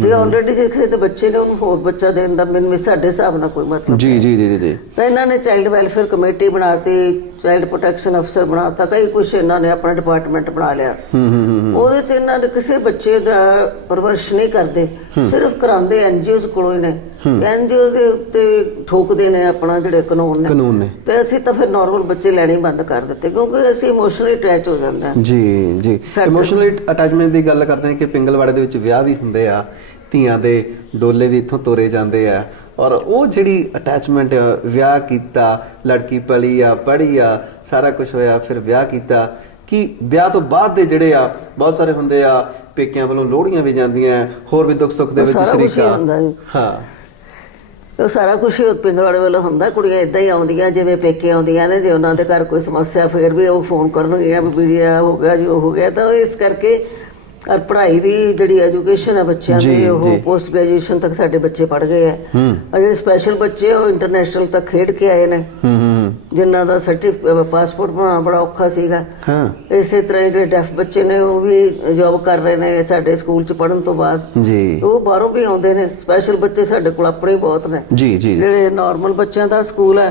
ਜੇ ਆਲਰੇਡੀ ਜੇ ਕਿਸੇ ਦੇ ਬੱਚੇ ਨੇ ਉਹਨੂੰ ਹੋਰ ਬੱਚਾ ਦੇਣ ਦਾ ਮੈਨੂੰ ਸਾਡੇ ਹਿਸਾਬ ਨਾਲ ਕੋਈ ਮਤਲਬ ਜੀ ਜੀ ਜੀ ਜੀ। ਤਾਂ ਇਹਨਾਂ ਨੇ ਚਾਈਲਡ ਵੈਲਫੇਅਰ ਕਮੇਟੀ ਬਣਾਤੀ, ਚਾਈਲਡ ਪ੍ਰੋਟੈਕਸ਼ਨ ਅਫਸਰ ਬਣਾਤਾ, ਕਈ ਕੁਛ ਇਹਨਾਂ ਨੇ ਆਪਣਾ ਡਿਪਾਰਟਮੈਂਟ ਬਣਾ ਲਿਆ। ਉਹਦੇ ਚ ਇਹਨਾਂ ਨੇ ਕਿਸੇ ਬੱਚੇ ਦਾ ਪਰਵਰਿਸ਼ ਨਹੀਂ ਕਰਦੇ, ਸਿਰਫ ਕਰਾਉਂਦੇ ਐਨਜੀਓਜ਼ ਕੋਲੋਂ ਹੀ ਨੇ। ਐਨਜੀਓ ਦੇ ਉੱਤੇ ਠੋਕਦੇ ਨੇ ਆਪਣਾ ਜਿਹੜੇ ਕਾਨੂੰਨ ਨੇ। ਤੇ ਅਸੀਂ ਤਾਂ ਫਿਰ ਨਾਰਮਲ ਬੱਚੇ ਲੈਣੇ ਬੰਦ ਕਰ ਦਿੱਤੇ ਕਿਉਂਕਿ ਅਸੀਂ ਇਮੋਸ਼ਨਲੀ ਅਟੈਚ ਹੋ ਜਾਂਦੇ ਹਾਂ। ਜੀ ਜੀ, ਇਮੋਸ਼ਨਲੀ ਅਟੈਚਮੈਂਟ ਦੀ ਗੱਲ ਕਰਦੇ ਨੇ ਕਿ ਪਿੰਗਲਵਾੜੇ ਦੇ ਵਿੱਚ ਵਿਆਹ ਵੀ ਹੁੰਦੇ ਆ, ਧੀਆਂ ਦੇ ਡੋਲੇ ਵੀ ਇੱਥੋਂ ਤੋਰੇ ਜਾਂਦੇ ਆ। ਔਰ ਉਹ ਜਿਹੜੀ ਅਟੈਚਮੈਂਟ, ਵਿਆਹ ਕੀਤਾ, ਲੜਕੀ ਪਲੀ ਆ, ਪੜ੍ਹੀ ਆ, ਸਾਰਾ ਕੁਝ ਹੋਇਆ, ਫਿਰ ਵਿਆਹ ਕੀਤਾ ਕਿ ਵਿਆਹ ਤੋਂ ਬਾਅਦ ਦੇ ਜਿਹੜੇ ਆ ਬਹੁਤ ਸਾਰੇ ਹੁੰਦੇ ਆ, ਪੇਕਿਆਂ ਵੱਲੋਂ ਲੋਹੜੀਆਂ ਵੀ ਜਾਂਦੀਆਂ, ਹੋਰ ਵੀ ਦੁੱਖ ਸੁੱਖ ਦੇ ਵਿੱਚ ਸ਼ਰੀਕਾ। ਹਾਂ, ਉਹ ਸਾਰਾ ਕੁਝ ਪਿੰਗਲਵਾੜੇ ਵੱਲੋਂ ਹੁੰਦਾ। ਕੁੜੀਆਂ ਇਦਾਂ ਹੀ ਆਉਂਦੀਆਂ ਜਿਵੇਂ ਪੇਕੇ ਆਉਂਦੀਆਂ ਨੇ। ਜੇ ਉਹਨਾਂ ਦੇ ਘਰ ਕੋਈ ਸਮੱਸਿਆ ਫਿਰ ਵੀ ਉਹ ਫੋਨ ਕਰਨਗੀਆਂ ਵੀ ਜੀ ਆ ਹੋ ਗਿਆ, ਜੀ ਉਹ ਹੋ ਗਿਆ। ਤਾਂ ਇਸ ਕਰਕੇ ਔਰ ਪੜ੍ਹਾਈ ਵੀ ਜਿਹੜੀ ਐਜੂਕੇਸ਼ਨ ਹੈ ਬੱਚਿਆਂ ਦੀ, ਉਹ ਪੋਸਟ ਗ੍ਰੈਜੂਏਸ਼ਨ ਤੱਕ ਸਾਡੇ ਬੱਚੇ ਪੜ੍ਹ ਗਏ ਆ। ਜਿਹੜੇ ਸਪੈਸ਼ਲ ਬੱਚੇ ਉਹ ਇੰਟਰਨੈਸ਼ਨਲ ਤੱਕ ਖੇਡ ਕੇ ਆਏ ਨੇ, ਜਿਨ੍ਹਾਂ ਦਾ ਪਾਸਪੋਰਟ ਬਣਾਉਣਾ ਬੜਾ ਔਖਾ ਸੀਗਾ। ਇਸੇ ਤਰ੍ਹਾਂ ਜਿਹੜੇ ਡੈਫ ਬੱਚੇ ਨੇ ਉਹ ਵੀ ਜੌਬ ਕਰ ਰਹੇ ਨੇ ਸਾਡੇ ਸਕੂਲ ਚ ਪੜ੍ਹਨ ਤੋਂ ਬਾਅਦ। ਉਹ ਬਾਹਰੋਂ ਵੀ ਆਉਂਦੇ ਨੇ। ਸਪੈਸ਼ਲ ਬੱਚੇ ਸਾਡੇ ਕੋਲ ਆਪਣੇ ਬਹੁਤ ਨੇ। ਜਿਹੜੇ ਨਾਰਮਲ ਬੱਚਿਆਂ ਦਾ ਸਕੂਲ ਹੈ,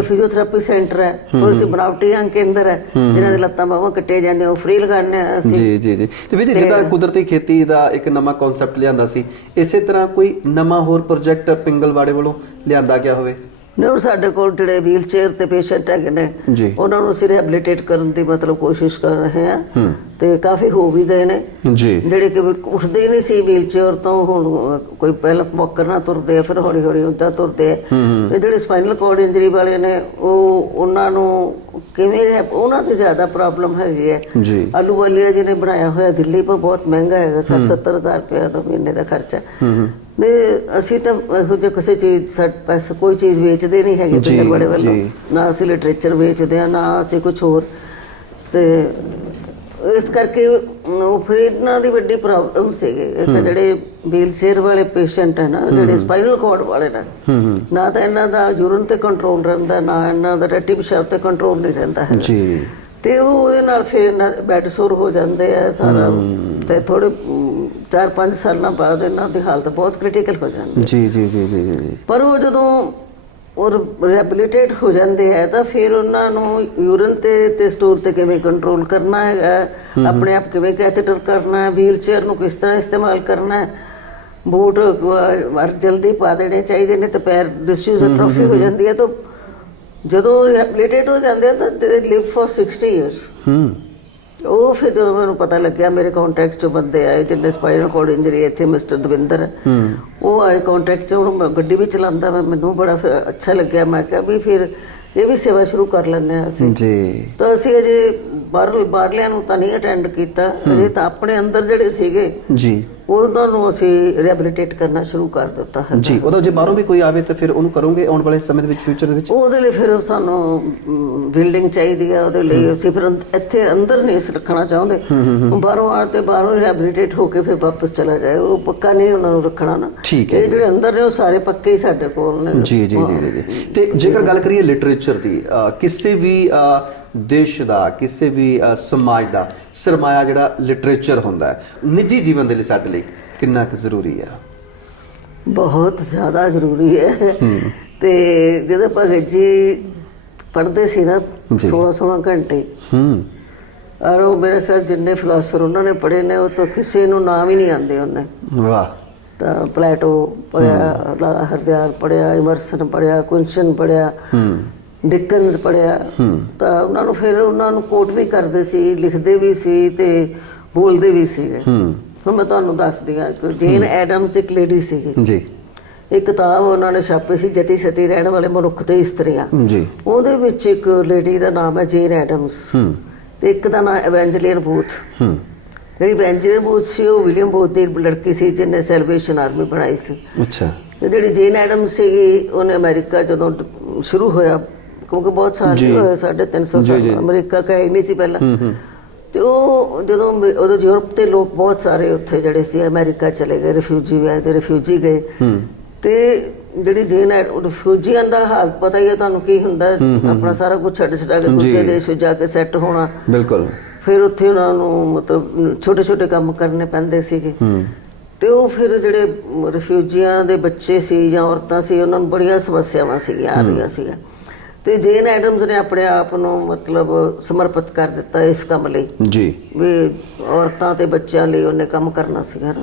ਫਿਜ਼ੀਓਥੈਰੇਪੀ ਸੈਂਟਰ ਹੈ, ਥੋੜੀ ਬਣਾਵਟੀ ਅੰਗ ਕੇਂਦਰ ਹੈ, ਜਿਨ੍ਹਾਂ ਦੇ ਲੱਤਾਂ ਬਾਹਾਂ ਕੱਟੇ ਜਾਂਦੇ ਉਹ ਫ੍ਰੀ ਲਗਾਉਂਦੇ ਆ ਅਸੀਂ। ਜੀ ਜੀ ਜੀ, ਕੁਦਰਤੀ ਖੇਤੀ ਦਾ ਇੱਕ ਨਵਾਂ ਕਨਸੈਪਟ ਲਿਆਂਦਾ ਸੀ, ਇਸੇ ਤਰ੍ਹਾਂ ਕੋਈ ਨਵਾਂ ਹੋਰ ਪ੍ਰੋਜੈਕਟ ਪਿੰਗਲਵਾੜੇ ਵੱਲੋਂ ਲਿਆਂਦਾ ਗਿਆ ਹੋਵੇ? ਨਹੀਂ, ਸਾਡੇ ਕੋਲ ਜਿਹੜੇ ਵੀਲ ਚੇਅਰ ਤੇ ਪੇਸ਼ੈਂਟ ਹੈਗੇ ਨੇ ਉਹਨਾਂ ਨੂੰ ਅਸੀਂ ਰਿਹੈਬਿਲਿਟੇਟ ਕਰਨ ਦੀ ਮਤਲਬ ਕੋਸ਼ਿਸ਼ ਕਰ ਰਹੇ ਹਾਂ ਤੇ ਕਾਫੀ ਹੋ ਵੀ ਗਏ ਨੇ। ਜਿਹੜੇ ਕਿ ਉੱਠਦੇ ਹੀ ਨਹੀਂ ਸੀ ਵੀਲ ਚੇਅਰ ਤੋਂ, ਹੁਣ ਕੋਈ ਪਹਿਲਾਂ ਮੌਕਰ ਨਾਲ ਤੁਰਦੇ ਆ, ਫਿਰ ਹੌਲੀ ਹੌਲੀ ਉੱਦਾਂ ਤੁਰਦੇ ਆ। ਤੇ ਜਿਹੜੇ ਸਪਾਈਨਲ ਕਾਰਡ ਇੰਜਰੀ ਵਾਲੇ ਨੇ ਉਹਨਾਂ ਨੂੰ ਕਿਵੇਂ, ਉਹਨਾਂ ਦੀ ਜ਼ਿਆਦਾ ਪ੍ਰੋਬਲਮ ਹੈਗੀ ਹੈ। ਆਲੂ ਵਾਲੀਆ ਜਿਹਨੇ ਬਣਾਇਆ ਹੋਇਆ ਦਿੱਲੀ ਪਰ ਬਹੁਤ ਮਹਿੰਗਾ ਹੈਗਾ, 60-70 ਹਜ਼ਾਰ ਰੁਪਇਆ ਦਾ ਮਹੀਨੇ ਦਾ ਖਰਚਾ। ਅਸੀਂ ਤਾਂ ਇਹੋ ਜਿਹੇ ਕਿਸੇ ਚੀਜ਼ ਪੈਸਾ ਕੋਈ ਚੀਜ਼ ਵੇਚਦੇ ਨਹੀਂ ਹੈਗੇ ਪਿੰਗਲਵਾੜੇ ਵੱਲੋਂ, ਨਾ ਅਸੀਂ ਲਿਟਰੇਚਰ ਵੇਚਦੇ ਆ, ਨਾ ਅਸੀਂ ਕੁਛ ਹੋਰ। ਤੇ ਇਸ ਕਰਕੇ ਉਹ ਫਿਰ ਇਹਨਾਂ ਦੀ ਵੱਡੀ ਪ੍ਰੋਬਲਮ ਸੀਗੀ। ਜਿਹੜੇ ਵੀਲ ਚੇਅਰ ਵਾਲੇ ਪੇਸ਼ੈਂਟ ਹੈ ਨਾ, ਜਿਹੜੇ ਸਪਾਈਨਲ ਕਾਰਡ ਵਾਲੇ ਨੇ, ਨਾ ਤਾਂ ਇਹਨਾਂ ਦਾ ਯੂਰਨ ਤੇ ਕੰਟਰੋਲ ਰਹਿੰਦਾ, ਨਾ ਇਹਨਾਂ ਦਾ ਰੈਟੀ ਪਿਸ਼ਾਬ ਤੇ ਕੰਟਰੋਲ ਨਹੀਂ ਰਹਿੰਦਾ ਹੈ। ਤੇ ਉਹ ਉਹਦੇ ਨਾਲ ਫਿਰ ਬੈਡ ਸੋਰ ਹੋ ਜਾਂਦੇ ਆ ਸਾਰਾ। ਤੇ ਥੋੜੇ 4-5 ਸਾਲਾਂ ਬਾਅਦ ਇਹਨਾਂ ਦੀ ਹਾਲਤ ਬਹੁਤ ਕ੍ਰਿਟੀਕਲ ਹੋ ਜਾਂਦੀ ਹੈ। ਜੀ ਜੀ ਜੀ ਜੀ, ਪਰ ਉਹ ਜਦੋਂ ਰਿਹੈਬਿਲਿਟੇਟ ਹੋ ਜਾਂਦੇ ਹੈ ਤਾਂ ਫਿਰ ਉਹਨਾਂ ਨੂੰ ਯੂਰਨ ਤੇ ਸਟੂਲ ਤੇ ਕਿਵੇਂ ਕੰਟਰੋਲ ਕਰਨਾ ਹੈਗਾ, ਆਪਣੇ ਆਪ ਕਿਵੇਂ ਕੈਥੇਟਰ ਕਰਨਾ ਹੈ, ਵੀਲ ਚੇਅਰ ਨੂੰ ਕਿਸ ਤਰ੍ਹਾਂ ਇਸਤੇਮਾਲ ਕਰਨਾ ਹੈ, ਬੂਟ ਜਲਦੀ ਪਾ ਦੇਣੇ ਚਾਹੀਦੇ ਨੇ, ਤੇ ਪੈਰ ਡਿਸਯੂਜ਼ਟ੍ਰੋਫੀ ਹੋ ਜਾਂਦੀ ਹੈ। ਤਾਂ ਜਦੋਂ ਰਿਹੈਬਿਲਿਟੇਟ ਹੋ ਜਾਂਦੇ ਆ ਤਾਂ ਦੇ ਲਿਵ ਫॉर 60 ਇਅਰਸ। ਉਹ ਫਿਰ ਜਦੋਂ ਮੈਨੂੰ ਪਤਾ ਲੱਗਿਆ, ਮੇਰੇ ਕੰਟੈਕਟ 'ਚ ਬੰਦੇ ਆਏ ਜਿਹਨੇ ਸਪਾਈਨਲ ਕਾਰਡ ਇੰਜਰੀ, ਇੱਥੇ ਮਿਸਟਰ ਦਵਿੰਦਰ, ਉਹ ਆਏ ਕੰਟੈਕਟ 'ਚ। ਹੁਣ ਗੱਡੀ ਵੀ ਚਲਾਉਂਦਾ ਵਾ, ਮੈਨੂੰ ਬੜਾ ਫਿਰ ਅੱਛਾ ਲੱਗਿਆ। ਮੈਂ ਕਿਹਾ ਵੀ ਫਿਰ ਇਹ ਵੀ ਸੇਵਾ ਸ਼ੁਰੂ ਕਰ ਲੈਂਦੇ ਹਾਂ ਅਸੀਂ। ਤਾਂ ਅਸੀਂ ਅਜੇ ਬਾਹਰਲਿਆਂ ਨੂੰ ਤਾਂ ਨਹੀਂ ਅਟੈਂਡ ਕੀਤਾ, ਅਜੇ ਤਾਂ ਆਪਣੇ ਅੰਦਰ ਜਿਹੜੇ ਸੀਗੇ ਜੀ ਉਹਨਾਂ ਨੂੰ ਅਸੀਂ ਰਿਹੈਬਿਲਿਟੇਟ ਕਰਨਾ ਸ਼ੁਰੂ ਕਰ ਦਿੱਤਾ ਹੈ ਜੀ। ਉਹਦਾ ਜੇ ਬਾਹਰੋਂ ਵੀ ਕੋਈ ਆਵੇ ਤਾਂ ਫਿਰ ਉਹਨੂੰ ਕਰੋਗੇ ਆਉਣ ਵਾਲੇ ਸਮੇਂ ਦੇ ਵਿੱਚ, ਫਿਊਚਰ ਦੇ ਵਿੱਚ? ਉਹਦੇ ਲਈ ਫਿਰ ਸਾਨੂੰ ਬਿਲਡਿੰਗ ਚਾਹੀਦੀ ਹੈ, ਉਹਦੇ ਲਈ ਅਸੀਂ ਫਿਰ ਇੱਥੇ ਅੰਦਰ ਨਹੀਂ ਅਸੀਂ ਰੱਖਣਾ ਚਾਹੁੰਦੇ। ਬਾਹਰੋਂ ਆਉਣ ਤੇ ਬਾਹਰੋਂ ਰਿਹੈਬਿਲਿਟੇਟ ਹੋ ਕੇ ਫਿਰ ਵਾਪਸ ਚਲਾ ਜਾਏ, ਉਹ ਪੱਕਾ ਨਹੀਂ ਉਹਨਾਂ ਨੂੰ ਰੱਖਣਾ ਨਾ। ਠੀਕ ਹੈ। ਇਹ ਜਿਹੜੇ ਅੰਦਰ ਨੇ ਉਹ ਸਾਰੇ ਪੱਕੇ ਹੀ ਸਾਡੇ ਕੋਲ ਨੇ। ਜੀ ਜੀ ਜੀ ਜੀ। ਤੇ ਜੇਕਰ ਗੱਲ ਕਰੀਏ ਲਿਟਰੇਚਰ ਦੀ, ਕਿਸੇ ਵੀ ਦੇਸ਼ ਦਾ, ਕਿਸੇ ਵੀ ਸਮਾਜ ਦਾ ਸਰਮਾਇਆ ਜਿਹੜਾ ਲਿਟਰੇਚਰ ਹੁੰਦਾ ਹੈ, ਨਿੱਜੀ ਜੀਵਨ ਦੇ ਲਈ ਸਾਡੇ ਲਈ ਕਿੰਨਾ ਕੁ ਜ਼ਰੂਰੀ ਹੈ? ਬਹੁਤ ਜ਼ਿਆਦਾ ਜ਼ਰੂਰੀ ਹੈ। ਤੇ ਜਦੋਂ ਭਗਤ ਜੀ ਪੜ੍ਹਦੇ ਸੀ ਨਾ 16 ਘੰਟੇ, ਔਰ ਉਹ ਮੇਰੇ ਖਿਆਲ ਜਿੰਨੇ ਫਿਲਾਸਫਰ ਉਹਨਾਂ ਨੇ ਪੜ੍ਹੇ ਨੇ ਉਹ ਤਾਂ ਕਿਸੇ ਨੂੰ ਨਾਮ ਹੀ ਨਹੀਂ ਆਉਂਦੇ ਉਹਨੇ। ਵਾਹ। ਤਾਂ ਪਲੈਟੋ ਪੜ੍ਹਿਆ, ਲਾਲਾ ਹਰਦਿਆਲ ਪੜ੍ਹਿਆ, ਇਮਰਸਨ ਪੜ੍ਹਿਆ, ਕੁੰਸ਼ਨ ਪੜ੍ਹਿਆ, ਡਿਕਨਸ ਪੜ੍ਹਿਆ। ਤਾਂ ਉਹਨਾਂ ਨੂੰ ਫਿਰ ਉਹਨਾਂ ਨੂੰ ਕੋਟ ਵੀ ਕਰਦੇ ਸੀ, ਲਿਖਦੇ ਵੀ ਸੀ ਤੇ ਬੋਲਦੇ ਵੀ ਸੀਗੇ। ਹੁਣ ਮੈਂ ਤੁਹਾਨੂੰ ਦੱਸਦੀ ਹਾਂ, ਜੇਨ ਐਡਮਸ ਇੱਕ ਲੇਡੀ ਸੀਗੀ ਜੀ। ਇੱਕ ਕਿਤਾਬ ਉਹਨਾਂ ਨੇ ਛਾਪੀ ਸੀ, ਜਤੀ ਸਤੀ ਰਹਿਣ ਵਾਲੇ ਮਨੁੱਖ ਤੇ ਇਸਤਰੀਆਂ। ਜੀ। ਉਹਦੇ ਵਿੱਚ ਇੱਕ ਲੇਡੀ ਦਾ ਨਾਮ ਹੈ ਜੇਨ ਐਡਮਸ ਤੇ ਇੱਕ ਦਾ ਨਾਮ ਐਵੈਂਜਲੀਨ ਬੂਥ। ਜਿਹੜੀ ਐਵੈਂਜਲੀਨ ਬੂਥ ਸੀ ਉਹ ਵਿਲੀਅਮ ਬੂਥ ਦੀ ਲੜਕੀ ਸੀ ਜਿਹਨੇ ਸੈਲਵੇਸ਼ਨ ਆਰਮੀ ਬਣਾਈ ਸੀ। ਅੱਛਾ। ਤੇ ਜਿਹੜੀ ਜੇਨ ਐਡਮਸ ਸੀਗੀ ਉਹਨੇ ਅਮਰੀਕਾ ਜਦੋਂ ਸ਼ੁਰੂ ਹੋਇਆ, ਕਿਉਂਕਿ ਬਹੁਤ ਸਾਲ ਹੋਏ, 350 ਸਾਲ ਅਮਰੀਕਾ ਕਹੀ ਨਹੀਂ ਸੀ ਪਹਿਲਾਂ। ਤੇ ਉਹ ਜਦੋਂ ਉਦੋਂ ਯੂਰਪ ਦੇ ਲੋਕ ਬਹੁਤ ਸਾਰੇ ਉੱਥੇ ਜਿਹੜੇ ਸੀ ਅਮਰੀਕਾ ਚਲੇ ਗਏ, ਰਿਫਿਊਜੀ ਗਏ। ਤੇ ਜਿਹੜੀ ਜੇਨ ਰਿਫਿਊਜੀਆਂ ਦਾ ਹਾਲ ਪਤਾ ਹੀ ਹੈ ਤੁਹਾਨੂੰ ਕੀ ਹੁੰਦਾ, ਆਪਣਾ ਸਾਰਾ ਕੁਝ ਛੱਡ ਛੱਡਾ ਕੇ ਦੂਜੇ ਦੇਸ਼ ਵਿੱਚ ਜਾ ਕੇ ਸੈੱਟ ਹੋਣਾ। ਬਿਲਕੁਲ। ਫਿਰ ਉੱਥੇ ਉਹਨਾਂ ਨੂੰ ਮਤਲਬ ਛੋਟੇ ਛੋਟੇ ਕੰਮ ਕਰਨੇ ਪੈਂਦੇ ਸੀਗੇ। ਤੇ ਉਹ ਫਿਰ ਜਿਹੜੇ ਰਿਫਿਊਜੀਆਂ ਦੇ ਬੱਚੇ ਸੀ ਜਾਂ ਔਰਤਾਂ ਸੀ ਉਹਨਾਂ ਨੂੰ ਬੜੀਆਂ ਸਮੱਸਿਆਵਾਂ ਸੀਗੀਆਂ ਆ ਰਹੀਆਂ ਸੀਗੀਆਂ। ਤੇ ਜੇਨ ਐਡਮਸ ਨੇ ਆਪਣੇ ਆਪ ਨੂੰ ਮਤਲਬ ਸਮਰਪਿਤ ਕਰ ਦਿੱਤਾ ਇਸ ਕੰਮ ਲਈ ਜੀ, ਵੀ ਔਰਤਾਂ ਤੇ ਬੱਚਿਆਂ ਲਈ ਉਹਨੇ ਕੰਮ ਕਰਨਾ ਸੀਗਾ।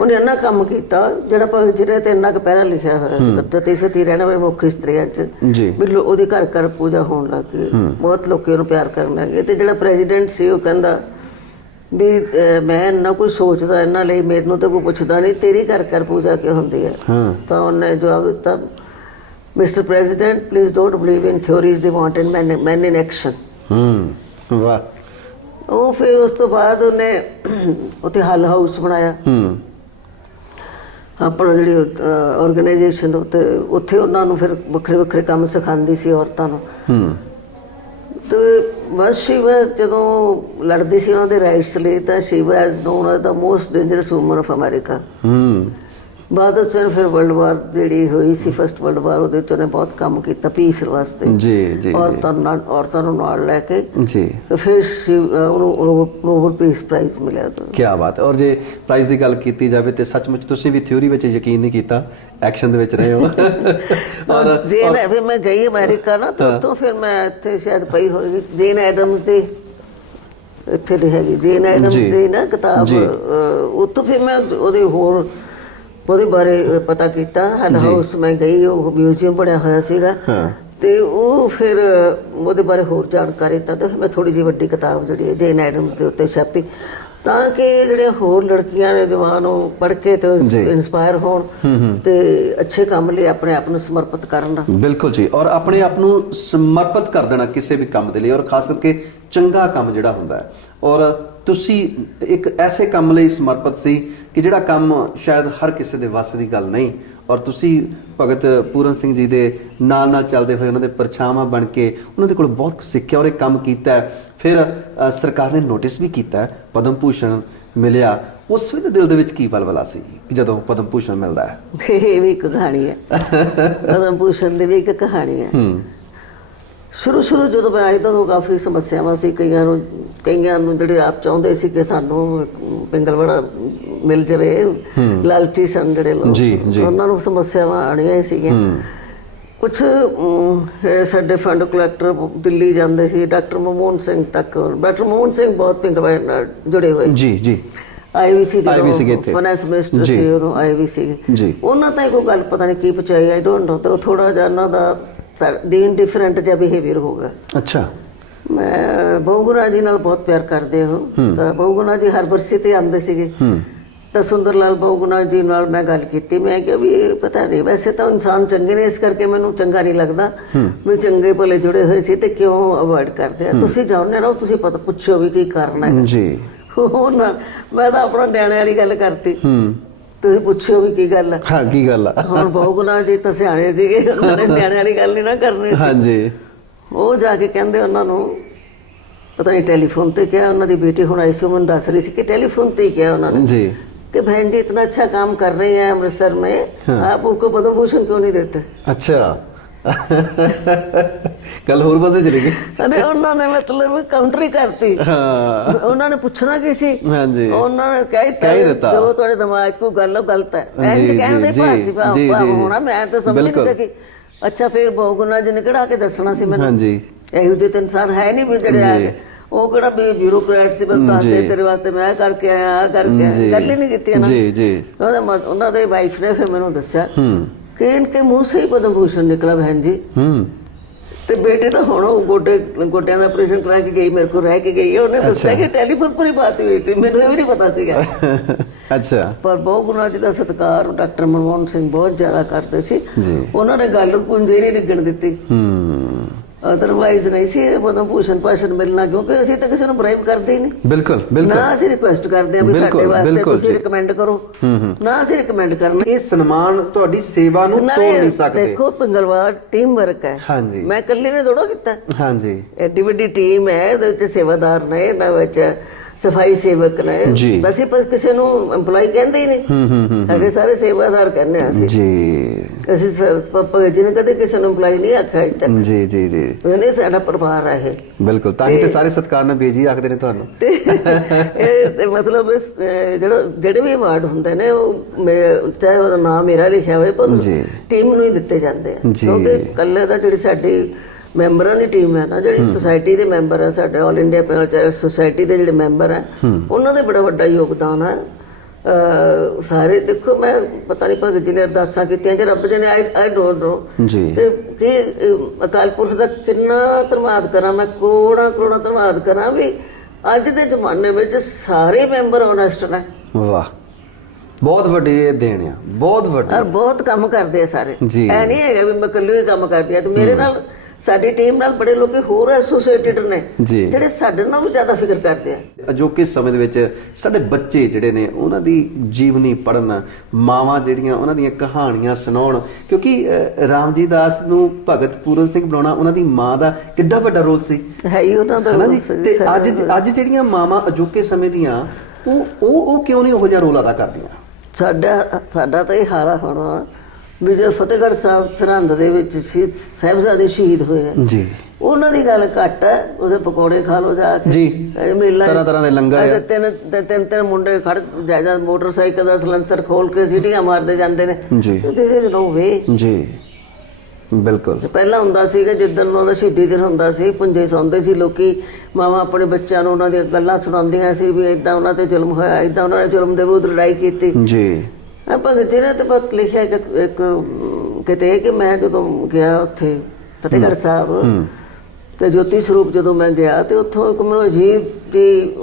ਉਹਨੇ ਇੰਨਾ ਕੰਮ ਕੀਤਾ ਜਿਹੜਾ ਭਗਤ ਜੀ ਨੇ ਤੇ ਇੰਨਾ ਕੁ ਪਹਿਰਾ ਲਿਖਿਆ ਹੋਇਆ ਸੀ, ਜਤੀ ਸਤੀ ਰਹਿਣ ਵਾਲੇ ਮੁੱਖ ਇਸਤਰੀਆਂ ਚ ਵੀ ਉਹਦੀ ਘਰ ਘਰ ਪੂਜਾ ਹੋਣ ਲੱਗ ਗਈ, ਬਹੁਤ ਲੋਕੀ ਉਹਨੂੰ ਪਿਆਰ ਕਰਨ ਲੱਗੇ। ਤੇ ਜਿਹੜਾ ਪ੍ਰੈਜ਼ੀਡੈਂਟ ਸੀ ਉਹ ਕਹਿੰਦਾ ਵੀ ਮੈਂ ਇੰਨਾ ਕੁਝ ਸੋਚਦਾ ਇਹਨਾਂ ਲਈ, ਮੈਨੂੰ ਤਾਂ ਕੋਈ ਪੁੱਛਦਾ ਨਹੀਂ, ਤੇਰੀ ਘਰ ਘਰ ਪੂਜਾ ਕਿਉਂ ਹੁੰਦੀ ਹੈ? ਤਾਂ ਉਹਨੇ ਜਵਾਬ ਦਿੱਤਾ, Mr. President, please don't believe in theories, they want in men in action. ਵਾਹ। ਉਹ ਫਿਰ ਉਸ ਤੋਂ ਬਾਅਦ ਉਹਨੇ ਉੱਥੇ ਹੱਲ ਹਾਊਸ ਬਣਾਇਆ ਆਪਣਾ, ਜਿਹੜੀ ਆਰਗੇਨਾਈਜੇਸ਼ਨ। ਉੱਥੇ ਉਹਨਾਂ ਨੂੰ ਫਿਰ ਵੱਖਰੇ ਵੱਖਰੇ ਕੰਮ ਸਿਖਾਉਂਦੀ ਸੀ ਔਰਤਾਂ ਨੂੰ। ਤੇ ਬਸ ਸ਼ੀ ਵਾਜ਼, ਜਦੋਂ ਲੜਦੀ ਸੀ ਉਹਨਾਂ ਦੇ ਰਾਈਟਸ ਲਈ, ਤਾਂ she was known as the most dangerous woman of America. ਬਾਅਦ ਵਿੱਚ ਫਿਰ ਵਰਲਡ ਵਾਰ ਜਿਹੜੀ ਹੋਈ ਸੀ, ਫਸਟ ਵਰਲਡ ਵਾਰ, ਉਹਦੇ ਵਿੱਚ ਉਹਨੇ ਬਹੁਤ ਕੰਮ ਕੀਤਾ ਪੀਸ ਵਾਸਤੇ ਔਰਤਾਂ ਨੂੰ ਨਾਲ ਲੈ ਕੇ ਜੀ। ਫਿਰ ਉਹਨੂੰ ਨੋਬਲ ਪੀਸ ਪ੍ਰਾਈਜ਼ ਮਿਲਿਆ। ਕੀ ਬਾਤ ਹੈ। ਔਰ ਜੇ ਪ੍ਰਾਈਜ਼ ਦੀ ਗੱਲ ਕੀਤੀ ਜਾਵੇ ਤੇ ਸੱਚਮੁੱਚ ਤੁਸੀਂ ਵੀ ਥਿਊਰੀ ਵਿੱਚ ਯਕੀਨ ਨਹੀਂ ਕੀਤਾ, ਐਕਸ਼ਨ ਦੇ ਵਿੱਚ ਰਹੇ ਹੋ। ਔਰ ਜੇ ਫਿਰ ਮੈਂ ਗਈ ਅਮਰੀਕਾ ਨਾ, ਤਾਂ ਉੱਥੋਂ ਫਿਰ ਮੈਂ ਇੱਥੇ ਸ਼ਾਇਦ ਪਈ ਹੋਏਗੀ ਜੇਨ ਐਡਮਸ ਦੀ, ਇੱਥੇ ਦੀ ਹੈਗੀ ਜੇਨ ਐਡਮਸ ਦੀ ਨਾ ਕਿਤਾਬ। ਉੱਥੋਂ ਫਿਰ ਮੈਂ ਉਹਦੇ ਬਾਰੇ ਪਤਾ ਕੀਤਾ। ਹੱਲ ਹਾਊਸ ਮੈਂ ਗਈ, ਉਹ ਮਿਊਜ਼ੀਅਮ ਬਣਿਆ ਹੋਇਆ ਸੀਗਾ। ਤੇ ਉਹ ਫਿਰ ਉਹਦੇ ਬਾਰੇ ਹੋਰ ਜਾਣਕਾਰੀ ਦਿੱਤਾ। ਤੇ ਮੈਂ ਥੋੜੀ ਜਿਹੀ ਵੱਡੀ ਕਿਤਾਬ ਜਿਹੜੀ ਹੈ ਜੇਨ ਐਡਮਸ ਦੇ ਉੱਤੇ ਛਾਪੀ, ਤਾਂ ਕਿ ਜਿਹੜੇ ਹੋਰ ਲੜਕੀਆਂ ਨੇ ਜਵਾਨ ਉਹ ਪੜ੍ਹ ਕੇ ਤੇ ਇਨਸਪਾਇਰ ਹੋਣ ਤੇ ਅੱਛੇ ਕੰਮ ਲਈ ਆਪਣੇ ਆਪ ਨੂੰ ਸਮਰਪਿਤ ਕਰਨ। ਬਿਲਕੁਲ ਜੀ। ਔਰ ਆਪਣੇ ਆਪ ਨੂੰ ਸਮਰਪਿਤ ਕਰ ਦੇਣਾ ਕਿਸੇ ਵੀ ਕੰਮ ਦੇ ਲਈ, ਔਰ ਖਾਸ ਕਰਕੇ ਚੰਗਾ ਕੰਮ ਜਿਹੜਾ ਹੁੰਦਾ ਹੈ। ਔਰ ਤੁਸੀਂ ਇੱਕ ਐਸੇ ਕੰਮ ਲਈ ਸਮਰਪਿਤ ਸੀ ਕਿ ਜਿਹੜਾ ਕੰਮ ਸ਼ਾਇਦ ਹਰ ਕਿਸੇ ਦੇ ਵੱਸ ਦੀ ਗੱਲ ਨਹੀਂ, ਔਰ ਤੁਸੀਂ ਭਗਤ ਪੂਰਨ ਸਿੰਘ ਜੀ ਦੇ ਨਾਲ ਨਾਲ ਚੱਲਦੇ ਹੋਏ ਉਹਨਾਂ ਦੇ ਪਰਛਾਵਾਂ ਬਣ ਕੇ ਉਹਨਾਂ ਦੇ ਕੋਲ ਬਹੁਤ ਕੁਝ ਸਿੱਖਿਆ ਔਰ ਇਹ ਕੰਮ ਕੀਤਾ। ਫਿਰ ਸਰਕਾਰ ਨੇ ਨੋਟਿਸ ਵੀ ਕੀਤਾ, ਪਦਮ ਭੂਸ਼ਣ ਮਿਲਿਆ। ਉਸ ਵੇਲੇ ਦਿਲ ਦੇ ਵਿੱਚ ਕੀ ਵਲਵਲਾ ਸੀ ਜਦੋਂ ਪਦਮ ਭੂਸ਼ਣ ਮਿਲਦਾ ਹੈ? ਇਹ ਵੀ ਇੱਕ ਕਹਾਣੀ ਹੈ, ਪਦਮ ਭੂਸ਼ਣ ਦੀ ਵੀ ਇੱਕ ਕਹਾਣੀ ਹੈ। ਸ਼ੁਰੂ ਜਦੋਂ ਮੈਂ ਆਈ ਤਾਂ ਕਾਫੀ ਸਮੱਸਿਆਵਾਂ ਸੀ, ਕਈਆਂ ਨੂੰ ਜਿਹੜੇ ਆਪ ਚਾਹੁੰਦੇ ਸੀ ਕਿ ਸਾਨੂੰ ਪਿੰਗਲਵਾੜਾ ਮਿਲ ਜਾਵੇ, ਲਾਲਚੀ ਸਨ ਜਿਹੜੇ ਲੋਕ, ਉਹਨਾਂ ਨੂੰ ਸਮੱਸਿਆਵਾਂ ਆਣੀਆਂ ਹੀ ਸੀਗੀਆਂ। ਕੁਛ ਸਾਡੇ ਫੰਡ ਕਲੈਕਟਰ ਦਿੱਲੀ ਜਾਂਦੇ ਸੀ, ਡਾਕਟਰ ਮਨਮੋਹਨ ਸਿੰਘ ਤੱਕ। ਡਾਕਟਰ ਮਨਮੋਹਨ ਸਿੰਘ ਬਹੁਤ ਪਿੰਗਲਵਾੜੇ ਨਾਲ ਜੁੜੇ ਹੋਏ ਜੀ। ਆਏ ਵੀ ਸੀ ਜਦੋਂ ਫਾਈਨੈਂਸ ਮਿਨਿਸਟਰ ਸੀ, ਉਹਨੂੰ ਆਏ ਵੀ ਸੀਗੇ। ਉਹਨਾਂ ਤਾਂ ਕੋਈ ਗੱਲ ਪਤਾ ਨਹੀਂ ਕੀ ਪਹੁੰਚਾਈ, ਆਈ ਡੋਂਟ ਨੋ। ਤੇ ਉਹ ਥੋੜਾ ਜਿਹਾ ਉਹਨਾਂ ਦਾ ਡਿਫਰੈਂਟ ਜਿਹਾ ਬਿਹੇਵੀਅਰ ਹੋ ਗਿਆ। ਅੱਛਾ। ਮੈਂ ਬਹੁਗੁਣਾ ਜੀ ਨਾਲ ਬਹੁਤ ਪਿਆਰ ਕਰਦੇ ਹੋ, ਤਾਂ ਬਹੁਗੁਣਾ ਜੀ ਹਰ ਬਰਸੇ ਤੇ ਆਉਂਦੇ ਸੀਗੇ। ਤਾਂ ਸੁੰਦਰ ਲਾਲ ਬਹੁਗੁਣਾ ਜੀ ਨਾਲ ਮੈਂ ਗੱਲ ਕੀਤੀ। ਮੈਂ ਕਿਹਾ ਵੀ ਇਹ ਪਤਾ ਨਹੀਂ, ਵੈਸੇ ਤਾਂ ਇਨਸਾਨ ਚੰਗੇ ਨੇ, ਇਸ ਕਰਕੇ ਮੈਨੂੰ ਚੰਗਾ ਨਹੀਂ ਲੱਗਦਾ ਵੀ ਚੰਗੇ ਭਲੇ ਜੁੜੇ ਹੋਏ ਸੀ ਤੇ ਕਿਉਂ ਅਵੋਇਡ ਕਰਦੇ ਆ। ਤੁਸੀਂ ਜਾਣਦੇ ਰਹੋ, ਤੁਸੀਂ ਪਤਾ ਪੁੱਛੋ ਵੀ ਕੀ ਕਰਨਾ ਹੈ ਜੀ। ਮੈਂ ਤਾਂ ਆਪਣਾ ਨਿਆਣੇ ਵਾਲੀ ਗੱਲ ਕਰਤੀ। ਤੁਸੀਂ ਪੁੱਛੋ ਵੀ ਕੀ ਗੱਲ ਹੈ। ਹਾਂ, ਕੀ ਗੱਲ ਆ। ਹੁਣ ਬਹੁਗੁਣਾ ਜੀ ਤਾਂ ਸਿਆਣੇ ਸੀਗੇ, ਉਹਨਾਂ ਨੇ ਨਿਆਣੇ ਵਾਲੀ ਗੱਲ ਨਹੀਂ ਨਾ ਕਰਨੀ ਸੀ। ਹਾਂਜੀ। ਉਹ ਜਾ ਕੇ ਕਹਿੰਦੇ ਉਹਨਾਂ ਨੂੰ ਪਤਾ ਨਹੀਂ ਟੈਲੀਫੋਨ ਤੇ ਕਿਹਾ, ਉਹਨਾਂ ਦੀ ਬੇਟੀ ਹੁਣ ਆਈ ਸੀ, ਮੈਨੂੰ ਦੱਸ ਰਹੀ ਸੀ ਕਿ ਟੈਲੀफोन पे ही किया उन्होंने जी कि बहन जी इतना अच्छा काम कर रही हैं अमृतसर में, आप उनको पद्म भूषण क्यों नहीं देते। अच्छा कल होर पासे चली गई। अरे उन्होंने मतलब काउंटर ही करती। हाँ। उन्होंने पूछना की सी, हाँ जी, उन्होंने कह ही दिता जो तुम्हारे दिमाग को गल गलत है इंज कहने पासी भाव होना, मैं तो समझ नहीं सकी। अच्छा फिर बहुगुणा जी ने किहड़ा के दसना सी मैनूं। हाँ जी, ਇਹੋ ਜਿਹੇ ਇਨਸਾਨ ਹੈ ਨਹੀਂ ਵੀ ਜਿਹੜੇ ਆ ਗਏ। ਉਹ ਕਿਹੜਾ ਵੀ ਬਿਊਰੋਕਰੇਟ ਸੀ, ਮੈਨੂੰ ਦੱਸਦੇ ਤੇਰੇ ਵਾਸਤੇ ਮੈਂ ਕਰਕੇ ਆਇਆ, ਆ ਕਰਕੇ ਆਇਆ, ਗੱਲ ਹੀ ਨਹੀਂ ਕੀਤੀ ਨਾ। ਜੀ ਜੀ। ਉਹਨਾਂ ਦੇ ਵਾਈਫ ਨੇ ਫਿਰ ਮੈਨੂੰ ਦੱਸਿਆ ਕਿ ਇਨਕੇ ਮੂੰਹ ਸੇ ਹੀ ਪਦਮ ਭੂਸ਼ਣ ਨਿਕਲਾ ਬਹਿਨ ਜੀ। ਤੇ ਬੇਟੇ ਤਾਂ ਹੁਣ ਉਹ ਗੋਡਿਆਂ ਦਾ ਆਪਰੇਸ਼ਨ ਕਰਾ ਕੇ ਗਈ, ਮੇਰੇ ਕੋਲ ਰਹਿ ਕੇ ਗਈ ਹੈ। ਉਹਨੇ ਦੱਸਿਆ ਕਿ ਟੈਲੀਫੋਨ ਪਰ ਹੀ ਬਾਤ ਹੋਈ ਸੀ, ਮੈਨੂੰ ਇਹ ਵੀ ਨਹੀਂ ਪਤਾ ਸੀਗਾ। ਅੱਛਾ। ਪਰ ਬਹੁਗੁਣਾ ਜੀ ਦਾ ਸਤਿਕਾਰ ਡਾਕਟਰ ਮਨਮੋਹਨ ਸਿੰਘ ਬਹੁਤ ਜ਼ਿਆਦਾ ਕਰਦੇ ਸੀ। ਉਹਨਾਂ ਨੇ ਗੱਲ ਪੁੰਜੇ ਨਹੀਂ ਲੱਗਣ ਦਿੱਤੀ, ਅਦਰਵਾਈਜ਼ ਨਹੀਂ ਸੀ ਪਦਮ ਭੂਸ਼ਣ ਭਾਸ਼ਣ ਮਿਲਣਾ, ਕਿਉਂਕਿ ਅਸੀਂ ਤਾਂ ਕਿਸੇ ਨੂੰ ਬਰਾਈਬ ਕਰਦੇ ਹੀ ਨਹੀਂ। ਬਿਲਕੁਲ ਬਿਲਕੁਲ। ਨਾ ਅਸੀਂ ਰਿਕੁਐਸਟ ਕਰਦੇ ਹਾਂ ਵੀ ਸਾਡੇ ਵਾਸਤੇ ਤੁਸੀਂ ਰਿਕਮੈਂਡ ਕਰੋ, ਨਾ ਅਸੀਂ ਰਿਕਮੈਂਡ ਕਰਨਾ। ਇਹ ਸਨਮਾਨ ਤੁਹਾਡੀ ਸੇਵਾ ਨੂੰ ਤੋੜ ਨਹੀਂ ਸਕਦੇ। ਦੇਖੋ ਪਿੰਗਲਵਾੜ ਟੀਮ ਵਰਕ ਹੈ। ਹਾਂਜੀ। ਮੈਂ ਇਕੱਲੇ ਨੇ ਥੋੜਾ ਕੀਤਾ। ਹਾਂਜੀ। ਐਡੀ ਵੱਡੀ ਟੀਮ ਹੈ, ਇਹਦੇ ਵਿੱਚ ਸੇਵਾਦਾਰ ਨੇ, ਇਹਨਾਂ ਵਿੱਚ ਸਫਾਈ ਸੇਵਕ ਨੇ। ਅਸੀਂ ਪਰ ਕਿਸੇ ਨੂੰ EMPLOYE ਕਹਿੰਦੇ ਹੀ ਨਹੀਂ, ਸਾਡੇ ਸਾਰੇ ਸੇਵਾਦਾਰ ਕਹਿੰਦੇ ਆ ਅਸੀਂ। ਜੀ। ਅਸੀਂ ਭਗਤ ਜੀ ਨੇ ਕਦੇ ਕਿਸੇ ਨੂੰ EMPLOYE ਨਹੀਂ ਆਖਿਆ ਅਜੇ ਤੱਕ। ਜੀ ਜੀ ਜੀ। ਉਹਨੇ ਸਾਡਾ ਪਰਿਵਾਰ ਹੈ ਇਹ। ਬਿਲਕੁਲ, ਤਾਂ ਹੀ ਤੇ ਸਾਰੇ ਸਤਿਕਾਰ ਨਾਲ ਬੇਜੀ ਆਖਦੇ ਨੇ ਤੁਹਾਨੂੰ। ਤੇ ਮਤਲਬ ਜਿਹੜੇ ਵੀ ਅਵਾਰਡ ਹੁੰਦੇ ਨੇ ਉਹ ਚਾਹੇ ਉਹਦਾ ਨਾਮ ਮੇਰਾ ਲਿਖਿਆ ਹੋਵੇ ਪਰ ਟੀਮ ਨੂੰ ਹੀ ਦਿੱਤੇ ਜਾਂਦੇ ਆ, ਕਿਉਂਕਿ ਇਕੱਲੇ ਦਾ ਜਿਹੜੀ ਸਾਡੀ ਮੈਂਬਰਾਂ ਦੀ ਟੀਮ ਹੈ ਨਾ, ਜਿਹੜੀ ਸੁਸਾਇਟੀ ਦੇ ਮੈਂਬਰ ਹੈ, ਸਾਡੇ ਆਲ ਇੰਡੀਆ ਪੈਨਲ ਸੁਸਾਇਟੀ ਦੇ ਜਿਹੜੇ ਮੈਂਬਰ ਹੈ, ਉਹਨਾਂ ਦੇ ਬੜਾ ਵੱਡਾ ਯੋਗਦਾਨ ਹੈ। ਸਾਰੇ ਦੇਖੋ, ਮੈਂ ਪਤਾ ਨਹੀਂ ਭਗਤ ਜੀ ਨੇ ਅਰਦਾਸਾਂ ਕੀਤੀਆਂ ਜਾਂ ਰੱਬ ਜੀ ਨੇ, ਆਈ ਡੋਂਟ ਨੋ ਤੇ ਕਿ ਅਕਾਲ ਪੁਰਖ ਦਾ ਕਿੰਨਾ ਧੰਨਵਾਦ ਕਰਾਂ ਮੈਂ, ਕਰੋੜਾਂ ਕਰੋੜਾਂ ਧੰਨਵਾਦ ਕਰਾਂ ਵੀ ਅੱਜ ਦੇ ਜ਼ਮਾਨੇ ਵਿੱਚ ਸਾਰੇ ਮੈਂਬਰ ਓਨੈਸਟ ਨੇ। ਵਾਹ, ਬਹੁਤ ਵੱਡੀ ਦੇਣ ਆ, ਬਹੁਤ ਵੱਡੀ। ਔਰ ਬਹੁਤ ਕੰਮ ਕਰਦੇ ਆ ਸਾਰੇ। ਐ ਨਹੀਂ ਹੈਗਾ ਵੀ ਮੈਂ ਇਕੱਲੀ ਹੀ ਕੰਮ ਕਰਦੀ ਆ। ਤੇ ਮੇਰੇ ਨਾਲ ਸਾਡੀ ਟੀਮ ਨਾਲ ਬੜੇ ਲੋਕੀ ਹੋਰ ਐਸੋਸੀਏਟਡ ਨੇ ਜਿਹੜੇ ਸਾਡੇ ਨਾਲ ਵੀ ਜ਼ਿਆਦਾ ਫਿਕਰ ਕਰਦੇ ਆ। ਅਜੋਕੇ ਸਮੇਂ ਦੇ ਵਿੱਚ ਸਾਡੇ ਬੱਚੇ ਜਿਹੜੇ ਨੇ ਉਹਨਾਂ ਦੀ ਜੀਵਨੀ ਪੜ੍ਹਨ, ਮਾਵਾਂ ਜਿਹੜੀਆਂ ਉਹਨਾਂ ਦੀਆਂ ਕਹਾਣੀਆਂ ਸੁਣਾਉਣ, ਕਿਉਂਕਿ ਰਾਮਜੀ ਦਾਸ ਨੂੰ ਭਗਤ ਪੂਰਨ ਸਿੰਘ ਬਣਾਉਣਾ ਉਹਨਾਂ ਦੀ ਮਾਂ ਦਾ ਕਿੱਡਾ ਵੱਡਾ ਰੋਲ ਸੀ, ਹੈ ਹੀ ਉਹਨਾਂ ਦਾ ਰੋਲ ਸੀ। ਤੇ ਅੱਜ ਜਿਹੜੀਆਂ ਮਾਵਾਂ ਅਜੋਕੇ ਸਮੇਂ ਦੀਆਂ ਉਹ ਕਿਉਂ ਨਹੀਂ ਉਹੋ ਜਿਹਾ ਰੋਲ ਅਦਾ ਕਰਦੀਆਂ? ਸਾਡਾ ਤਾਂ ਇਹ ਹਾਲ ਹੋਣਾ ਵੀ ਜਦੋਂ ਫਤਿਹਗੜ੍ਹ ਸਾਹਿਬ ਸਰਹੰਦ ਦੇ ਵਿੱਚ ਸਾਹਿਬਜ਼ਾਦੇ ਸ਼ਹੀਦ ਹੋਏ ਆ ਉਹਨਾਂ ਦੀ ਗੱਲ ਘੱਟ ਹੈ। ਉਹਦੇ ਪਕੌੜੇ ਖਾ ਲੋ ਜਾ ਕੇ, ਮੇਲਾ ਤਰ੍ਹਾਂ ਤਰ੍ਹਾਂ ਦੇ ਲੰਗਰ, ਤਿੰਨ ਮੁੰਡੇ ਖੜ ਜਾਇਦਾਦ ਮੋਟਰਸਾਈਕਲ ਦਾ ਸਲੰਸਰ ਖੋਲ ਕੇ ਸੀਟੀਆਂ ਮਾਰਦੇ ਜਾਂਦੇ ਨੇ। ਦਿਸ ਇਜ਼ ਨੋ ਵੇ। ਜੀ ਬਿਲਕੁਲ। ਪਹਿਲਾਂ ਹੁੰਦਾ ਸੀਗਾ ਜਿੱਦਣ ਉਹਨਾਂ ਦਾ ਸ਼ਹੀਦੀ ਦਿਨ ਹੁੰਦਾ ਸੀ, ਪੁੰਜੇ ਸੌਂਦੇ ਸੀ ਲੋਕੀ, ਮਾਵਾਂ ਆਪਣੇ ਬੱਚਿਆਂ ਨੂੰ ਉਹਨਾਂ ਦੀਆਂ ਗੱਲਾਂ ਸੁਣਾਉਂਦੀਆਂ ਸੀ ਵੀ ਏਦਾਂ ਉਹਨਾਂ ਤੇ ਜ਼ੁਲਮ ਹੋਇਆ, ਏਦਾਂ ਉਹਨਾਂ ਨੇ ਜ਼ੁਲਮ ਦੇ ਵਿਰੁੱਧ ਲੜਾਈ ਕੀਤੀ। ਜੀ। ਭਗਤ ਜੀ ਨੇ ਤੇ ਬਹੁਤ ਲਿਖਿਆ ਇੱਕ ਕਿਤੇ ਕਿ ਮੈਂ ਜਦੋਂ ਗਿਆ ਉੱਥੇ ਫਤਿਹਗੜ੍ਹ ਸਾਹਿਬ ਤੇ ਜੋਤੀ ਸਰੂਪ ਜਦੋਂ ਮੈਂ ਗਿਆ ਤੇ ਉੱਥੋਂ ਇੱਕ ਮੈਨੂੰ ਅਜੀਬ ਦੀ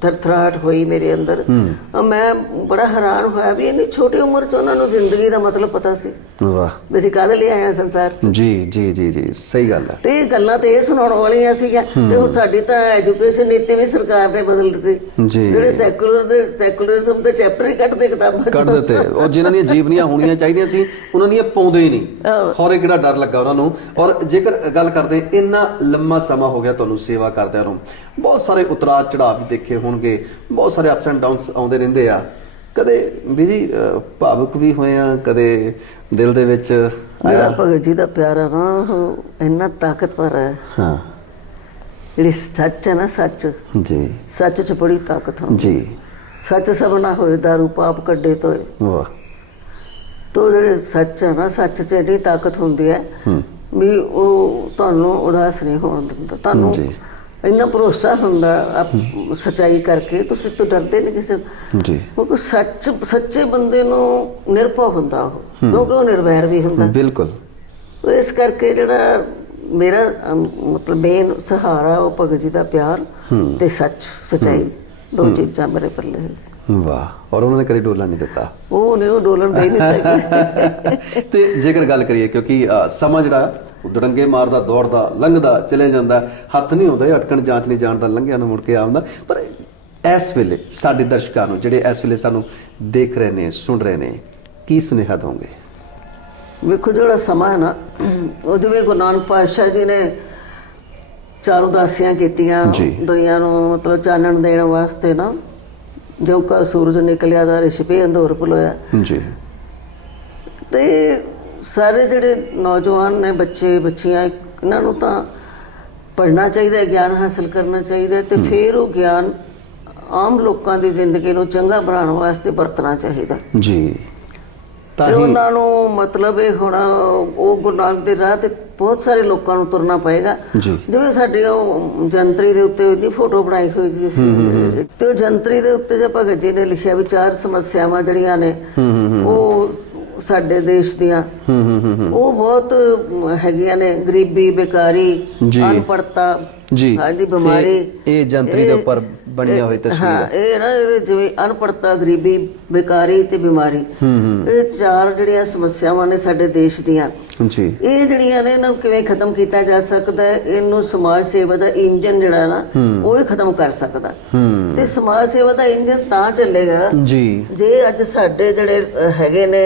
ਥਰਥਰਾਹਟ ਹੋਈ ਮੇਰੇ ਅੰਦਰ। ਮੈਂ ਬੜਾ ਹੈਰਾਨ ਹੋਇਆ ਵੀ ਇੰਨੀ ਛੋਟੀ ਉਮਰ 'ਚ ਉਹਨਾਂ ਨੂੰ ਜ਼ਿੰਦਗੀ ਦਾ ਮਤਲਬ ਪਤਾ ਸੀ। ਵਾਹ, ਵੀ ਅਸੀਂ ਕਾਹਦੇ ਲਈ ਆਏ ਹਾਂ ਸੰਸਾਰ 'ਚ। ਜੀ ਜੀ ਜੀ ਜੀ, ਸਹੀ ਗੱਲ ਹੈ। ਤੇ ਇਹ ਗੱਲਾਂ ਤੇ ਇਹ ਸੁਣਾਉਣ ਵਾਲੀਆਂ ਸੀਗੀਆਂ। ਤੇ ਹੁਣ ਸਾਡੀ ਤਾਂ ਐਜੂਕੇਸ਼ਨ ਨੀਤੀ ਵੀ ਸਰਕਾਰ ਨੇ ਬਦਲ ਦਿੱਤੀ। ਜਿਹੜੇ ਸੈਕੂਲਰਿਜ਼ਮ ਦੇ ਚੈਪਟਰ ਹੀ ਕੱਢਦੇ ਕਿਤਾਬਾਂ ਕੱਢ ਦਿੱਤੇ। ਉਹ ਜਿਨ੍ਹਾਂ ਦੀਆਂ ਜੀਵਨੀਆਂ ਹੋਣੀਆਂ ਚਾਹੀਦੀਆਂ ਸੀ ਉਹਨਾਂ ਦੀਆਂ ਪਾਉਂਦੇ ਹੀ ਨਹੀਂ। ਹੌਰੇ ਕਿਹੜਾ ਡਰ ਲੱਗਾ ਉਹਨਾਂ ਨੂੰ। ਔਰ ਜੇਕਰ ਗੱਲ ਕਰਦੇ, ਇੰਨਾ ਲੰਮਾ ਸਮਾਂ ਹੋ ਗਿਆ ਤੁਹਾਨੂੰ ਸੇਵਾ ਕਰਦਿਆਂ ਨੂੰ, ਬਹੁਤ ਸਾਰੇ ਉਤਰਾਅ ਚੜਾਅ ਵੀ ਦੇਖੇ ਹੋਣਗੇ, ਬਹੁਤ ਸਾਰੇ ਅਪਸ ਐਂਡ ਡਾਊਨਸ ਆਉਂਦੇ ਰਹਿੰਦੇ ਆ। ਕਦੇ ਵੀ ਜੀ ਭਾਵੁਕ ਵੀ ਹੋਏ ਆ, ਕਦੇ ਦਿਲ ਦੇ ਵਿੱਚ ਆਇਆ? ਭਗਤ ਜੀ ਦਾ ਪਿਆਰਾ ਨਾ ਇੰਨਾ ਤਾਕਤਵਰ ਹੈ। ਹਾਂ, ਜਿਹੜੀ ਸੱਚ ਹੈ ਨਾ, ਸੱਚ ਜੀ, ਸੱਚ 'ਚ ਬੜੀ ਤਾਕਤ ਹੁੰਦੀ ਜੀ। ਸੱਚ ਸਭ ਨਾ ਹੋਏ ਦਾਰੂ ਪਾਪ ਕੱਢੇ ਤੋਏ। ਵਾਹ। ਤੋ ਜਿਹੜੇ ਸੱਚ ਹੈ ਨਾ, ਸੱਚ 'ਚ ਇੰਨੀ ਤਾਕਤ ਹੁੰਦੀ ਹੈ ਵੀ ਉਹ ਤੁਹਾਨੂੰ ਉਦਾਸ ਨਹੀਂ ਹੋਣ ਦਿੰਦਾ। ਤੁਹਾਨੂੰ ਇੰਨਾ ਭਰੋਸਾ ਹੁੰਦਾ ਸੱਚਾਈ ਕਰਕੇ, ਤੁਸੀਂ ਤੋਂ ਡਰਦੇ ਨਹੀਂ ਕਿਸੇ ਜੀ। ਕਿਉਂਕਿ ਸੱਚੇ ਬੰਦੇ ਨੂੰ ਨਿਰਭਉ ਹੁੰਦਾ ਉਹ, ਕਿਉਂਕਿ ਉਹ ਨਿਰਵੈਰ ਵੀ ਹੁੰਦਾ। ਬਿਲਕੁਲ। ਇਸ ਕਰਕੇ ਜਿਹੜਾ ਮੇਰਾ ਮਤਲਬ ਮੇਨ ਸਹਾਰਾ ਉਹ ਭਗਤ ਜੀ ਦਾ ਪਿਆਰ ਤੇ ਸੱਚ, ਸੱਚਾਈ, ਦੋ ਚੀਜ਼ਾਂ ਮੇਰੇ ਪੱਲੇ। ਵਾਹ, ਔਰ ਉਹਨਾਂ ਨੇ ਕਦੇ ਡੋਲਾ ਨਹੀਂ ਦਿੱਤਾ। ਉਹ ਨਹੀਂ, ਉਹ ਡੋਲਣ ਦੇ ਨਹੀਂ ਸਕਦੇ। ਤੇ ਜੇਕਰ ਗੱਲ ਕਰੀਏ, ਕਿਉਂਕਿ ਸਮਾਂ ਜਿਹੜਾ ਦੁੜੰਗੇ ਮਾਰਦਾ, ਦੌੜਦਾ, ਲੰਘਦਾ ਚਲੇ ਜਾਂਦਾ, ਹੱਥ ਨਹੀਂ ਆਉਂਦਾ, ਅਟਕਣ ਜਾਂਚ ਨਹੀਂ ਜਾਣਦਾ, ਲੰਘਿਆ ਨੂੰ ਮੁੜ ਕੇ ਆਉਂਦਾ। ਪਰ ਇਸ ਵੇਲੇ ਸਾਡੇ ਦਰਸ਼ਕਾਂ ਨੂੰ, ਜਿਹੜੇ ਇਸ ਵੇਲੇ ਸਾਨੂੰ ਦੇਖ ਰਹੇ ਨੇ, ਸੁਣ ਰਹੇ ਨੇ, ਕੀ ਸੁਨੇਹਾ ਦੋਗੇ? ਵੇਖੋ, ਜਿਹੜਾ ਸਮਾਂ ਹੈ ਨਾ, ਉਹਦੇ ਵਿੱਚ ਗੁਰੂ ਨਾਨਕ ਪਾਤਸ਼ਾਹ ਜੀ ਨੇ 4 ਉਦਾਸੀਆਂ ਕੀਤੀਆਂ ਦੁਨੀਆ ਨੂੰ, ਮਤਲਬ ਚਾਨਣ ਦੇਣ ਵਾਸਤੇ ਨਾ। ਜੋ ਘਰ ਸੂਰਜ ਨਿਕਲਿਆ ਦਾ ਰਿਛ ਪੇ ਅੰਧੋਰ ਭਲੋਇਆ ਜੀ। ਤੇ ਸਾਰੇ ਜਿਹੜੇ ਨੌਜਵਾਨ ਨੇ, ਬੱਚੇ ਬੱਚੀਆਂ, ਇਹਨਾਂ ਨੂੰ ਤਾਂ ਪੜ੍ਹਨਾ ਚਾਹੀਦਾ, ਗਿਆਨ ਹਾਸਲ ਕਰਨਾ ਚਾਹੀਦਾ, ਤੇ ਫਿਰ ਉਹ ਗਿਆਨ ਆਮ ਲੋਕਾਂ ਦੀ ਜ਼ਿੰਦਗੀ ਨੂੰ ਚੰਗਾ ਬਣਾਉਣ ਵਾਸਤੇ ਵਰਤਣਾ ਚਾਹੀਦਾ ਜੀ। ਤੇ ਉਹਨਾਂ ਨੂੰ ਮਤਲਬ ਇਹ ਹੁਣ ਉਹ ਗੁਰੂ ਨਾਨਕ ਦੇ ਰਾਹ ਤੇ ਬਹੁਤ ਸਾਰੇ ਲੋਕਾਂ ਨੂੰ ਤੁਰਨਾ ਪਏਗਾ। ਜਿਵੇਂ ਸਾਡੀ ਉਹ ਜੰਤਰੀ ਦੇ ਉੱਤੇ ਉਹਦੀ ਫੋਟੋ ਬਣਾਈ ਹੋਈ ਸੀ, ਤੇ ਉਹ ਜੰਤਰੀ ਦੇ ਉੱਤੇ ਜੇ ਭਗਤ ਜੀ ਨੇ ਲਿਖਿਆ ਵੀ 4 ਸਮੱਸਿਆਵਾਂ ਜਿਹੜੀਆਂ ਨੇ ਉਹ ਸਾਡੇ ਦੇਸ਼ ਦੀਆਂ, ਉਹ ਬਹੁਤ ਹੈਗੀਆਂ ਨੇ। ਗਰੀਬੀ, ਬੇਕਾਰੀ, ਅਨਪੜ੍ਹਤਾ, ਹਾਂਜੀ, ਬਿਮਾਰੀ। ਇਹ ਜੰਤਰੀ ਦੇ ਉੱਪਰ ਬਣੀਆਂ ਹੋਈ ਤਸਵੀਰ ਹੈ। ਇਹ ਨਾ, ਜਿਵੇਂ ਅਨਪੜ੍ਹਤਾ, ਗਰੀਬੀ, ਬੇਕਾਰੀ ਤੇ ਬਿਮਾਰੀ, ਇਹ 4 ਜਿਹੜੀਆਂ ਸਮੱਸਿਆਵਾਂ ਨੇ ਸਾਡੇ ਦੇਸ਼ ਦੀਆਂ ਜੀ। ਇਹ ਜਿਹੜੀਆਂ ਨੇ, ਇਹਨਾਂ ਨੂੰ ਕਿਵੇਂ ਖਤਮ ਕੀਤਾ ਜਾ ਸਕਦਾ ਹੈ? ਇਹਨੂੰ ਸਮਾਜ ਸੇਵਾ ਦਾ ਇੰਜਨ ਜਿਹੜਾ ਨਾ, ਉਹ ਹੀ ਖਤਮ ਕਰ ਸਕਦਾ। ਤੇ ਸਮਾਜ ਸੇਵਾ ਦਾ ਇੰਜਨ ਤਾਂ ਚੱਲੇਗਾ ਜੀ ਜੇ ਅੱਜ ਸਾਡੇ ਜਿਹੜੇ ਹੈਗੇ ਨੇ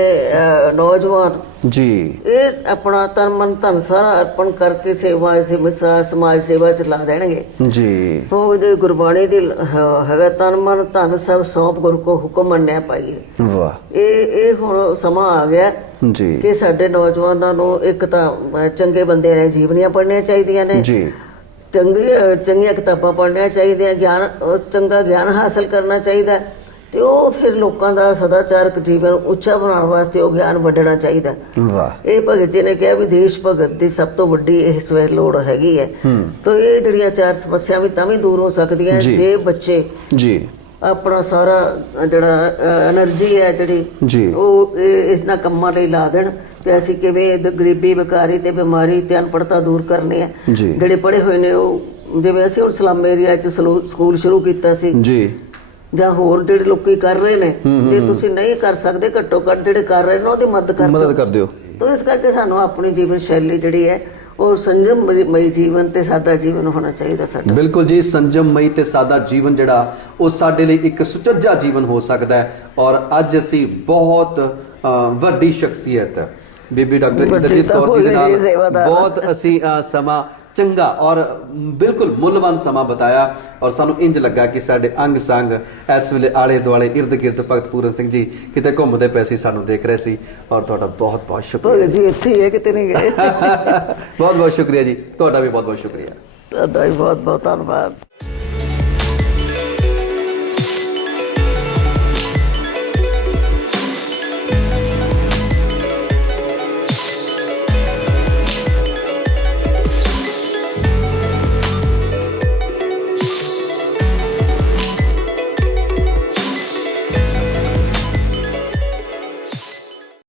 ਨੌਜਵਾਨ ਜੀ, ਇਹ ਆਪਣਾ ਤਨ ਮਨ ਧਨ ਸਾਰਾ ਅਰਪਣ ਕਰਕੇ ਸਮਾਜ ਸੇਵਾ ਚ ਲਾ ਦੇਣਗੇ ਜੀ। ਉਹ ਜੇ ਗੁਰਬਾਣੀ ਦੀ ਹੈਗਾ, ਤਨ ਮਨ ਧਨ ਸਭ ਸੌਂਪ ਗੁਰੂ ਕੋ ਹੁਕਮ ਮੰਨਿਆ ਪਾਈਏ। ਵਾਹ, ਇਹ ਹੁਣ ਸਮਾਂ ਆ ਗਿਆ ਜੀ ਕਿ ਸਾਡੇ ਨੌਜਵਾਨਾਂ ਨੂੰ ਇੱਕ ਤਾਂ ਚੰਗੇ ਬੰਦਿਆਂ ਦੀਆਂ ਜੀਵਨੀਆਂ ਪੜ੍ਹਨੀਆਂ ਚਾਹੀਦੀਆਂ ਨੇ ਜੀ, ਚੰਗੀਆਂ ਕਿਤਾਬਾਂ ਪੜ੍ਹਨੀਆਂ ਚਾਹੀਦੀਆਂ, ਚੰਗਾ ਗਿਆਨ ਹਾਸਲ ਕਰਨਾ ਚਾਹੀਦਾ, ਤੇ ਉਹ ਫਿਰ ਲੋਕਾਂ ਦਾ ਸਦਾਚਾਰਕ ਜੀਵਨ ਉੱਚਾ ਬਣਾਉਣ ਵਾਸਤੇ ਉਹ ਗਿਆਨ ਵੰਡਣਾ ਚਾਹੀਦਾ। ਵਾਹ, ਇਹ ਭਗਤ ਜੀ ਨੇ ਕਿਹਾ ਵੀ ਦੇਸ਼ ਭਗਤ ਦੀ ਸਭ ਤੋਂ ਵੱਡੀ ਇਸ ਵੇਲੇ ਲੋੜ ਹੈਗੀ ਹੈ। ਤਾਂ ਇਹ ਜਿਹੜੀਆਂ 4 ਸਮੱਸਿਆ ਵੀ ਤਾਂ ਵੀ ਦੂਰ ਹੋ ਸਕਦੀਆਂ ਜੇ ਬੱਚੇ ਜੀ ਆਪਣਾ ਸਾਰਾ ਜਿਹੜਾ ਐਨਰਜੀ ਹੈ ਜਿਹੜੀ ਉਹ ਇਹਨਾਂ ਕੰਮਾਂ ਲਈ ਲਾ ਦੇਣ ਕਿ ਅਸੀਂ ਕਿਵੇਂ ਗਰੀਬੀ, ਬੇਕਾਰੀ ਤੇ ਬਿਮਾਰੀ ਤੇ ਅਨਪੜ੍ਹਤਾ ਦੂਰ ਕਰਨੇ ਆ। ਜਿਹੜੇ ਪੜ੍ਹੇ ਹੋਏ ਨੇ, ਉਹ ਜਿਵੇਂ ਅਸੀਂ ਹੁਣ ਸਲਮ ਏਰੀਆ 'ਚ ਸਕੂਲ ਸ਼ੁਰੂ ਕੀਤਾ ਸੀ ਜੀ, ਜਾਂ ਹੋਰ ਜਿਹੜੇ ਲੋਕੀ ਕਰ ਰਹੇ ਨੇ, ਜੇ ਤੁਸੀਂ ਨਹੀਂ ਕਰ ਸਕਦੇ, ਘੱਟੋ ਘੱਟ ਜਿਹੜੇ ਕਰ ਰਹੇ ਨੇ ਉਹਦੀ ਮਦਦ ਕਰ ਦਿਓ। ਤਾਂ ਇਸ ਕਰਕੇ ਸਾਨੂੰ ਆਪਣੀ ਜੀਵਨ ਸ਼ੈਲੀ ਜਿਹੜੀ ਹੈ ਉਹ ਸੰਜਮਮਈ ਜੀਵਨ ਤੇ ਸਾਦਾ ਜੀਵਨ ਹੋਣਾ ਚਾਹੀਦਾ ਸਾਡਾ। ਬਿਲਕੁਲ ਜੀ, ਸੰਜਮਮਈ ਤੇ ਸਾਦਾ ਜੀਵਨ ਜਿਹੜਾ ਉਹ ਸਾਡੇ ਲਈ ਇੱਕ ਸੁਚੱਜਾ ਜੀਵਨ ਹੋ ਸਕਦਾ ਹੈ। ਔਰ ਅੱਜ ਅਸੀਂ ਬਹੁਤ ਵੱਡੀ ਸ਼ਖਸੀਅਤ ਬੀਬੀ ਡਾਕਟਰ ਇੰਦਰਜੀਤ ਕੌਰ ਜੀ ਦੇ ਨਾਲ ਬਹੁਤ ਅਸੀਂ ਸਮਾਂ ਚੰਗਾ ਔਰ ਬਿਲਕੁਲ ਮੁੱਲਵਾਨ ਸਮਾਂ ਬਤਾਇਆ, ਔਰ ਸਾਨੂੰ ਇੰਜ ਲੱਗਾ ਕਿ ਸਾਡੇ ਅੰਗ ਸੰਗ ਇਸ ਵੇਲੇ ਆਲੇ ਦੁਆਲੇ ਇਰਦ ਗਿਰਦ ਭਗਤ ਪੂਰਨ ਸਿੰਘ ਜੀ ਕਿਤੇ ਘੁੰਮਦੇ ਪਏ ਸੀ, ਸਾਨੂੰ ਦੇਖ ਰਹੇ ਸੀ। ਔਰ ਤੁਹਾਡਾ ਬਹੁਤ ਬਹੁਤ ਸ਼ੁਕਰੀਆ ਜੀ, ਇੱਥੇ ਹੀ ਹੈ, ਕਿਤੇ ਨਹੀਂ ਗਏ। ਬਹੁਤ ਬਹੁਤ ਸ਼ੁਕਰੀਆ ਜੀ, ਤੁਹਾਡਾ ਵੀ ਬਹੁਤ ਬਹੁਤ ਸ਼ੁਕਰੀਆ। ਤੁਹਾਡਾ ਵੀ ਬਹੁਤ ਬਹੁਤ ਧੰਨਵਾਦ।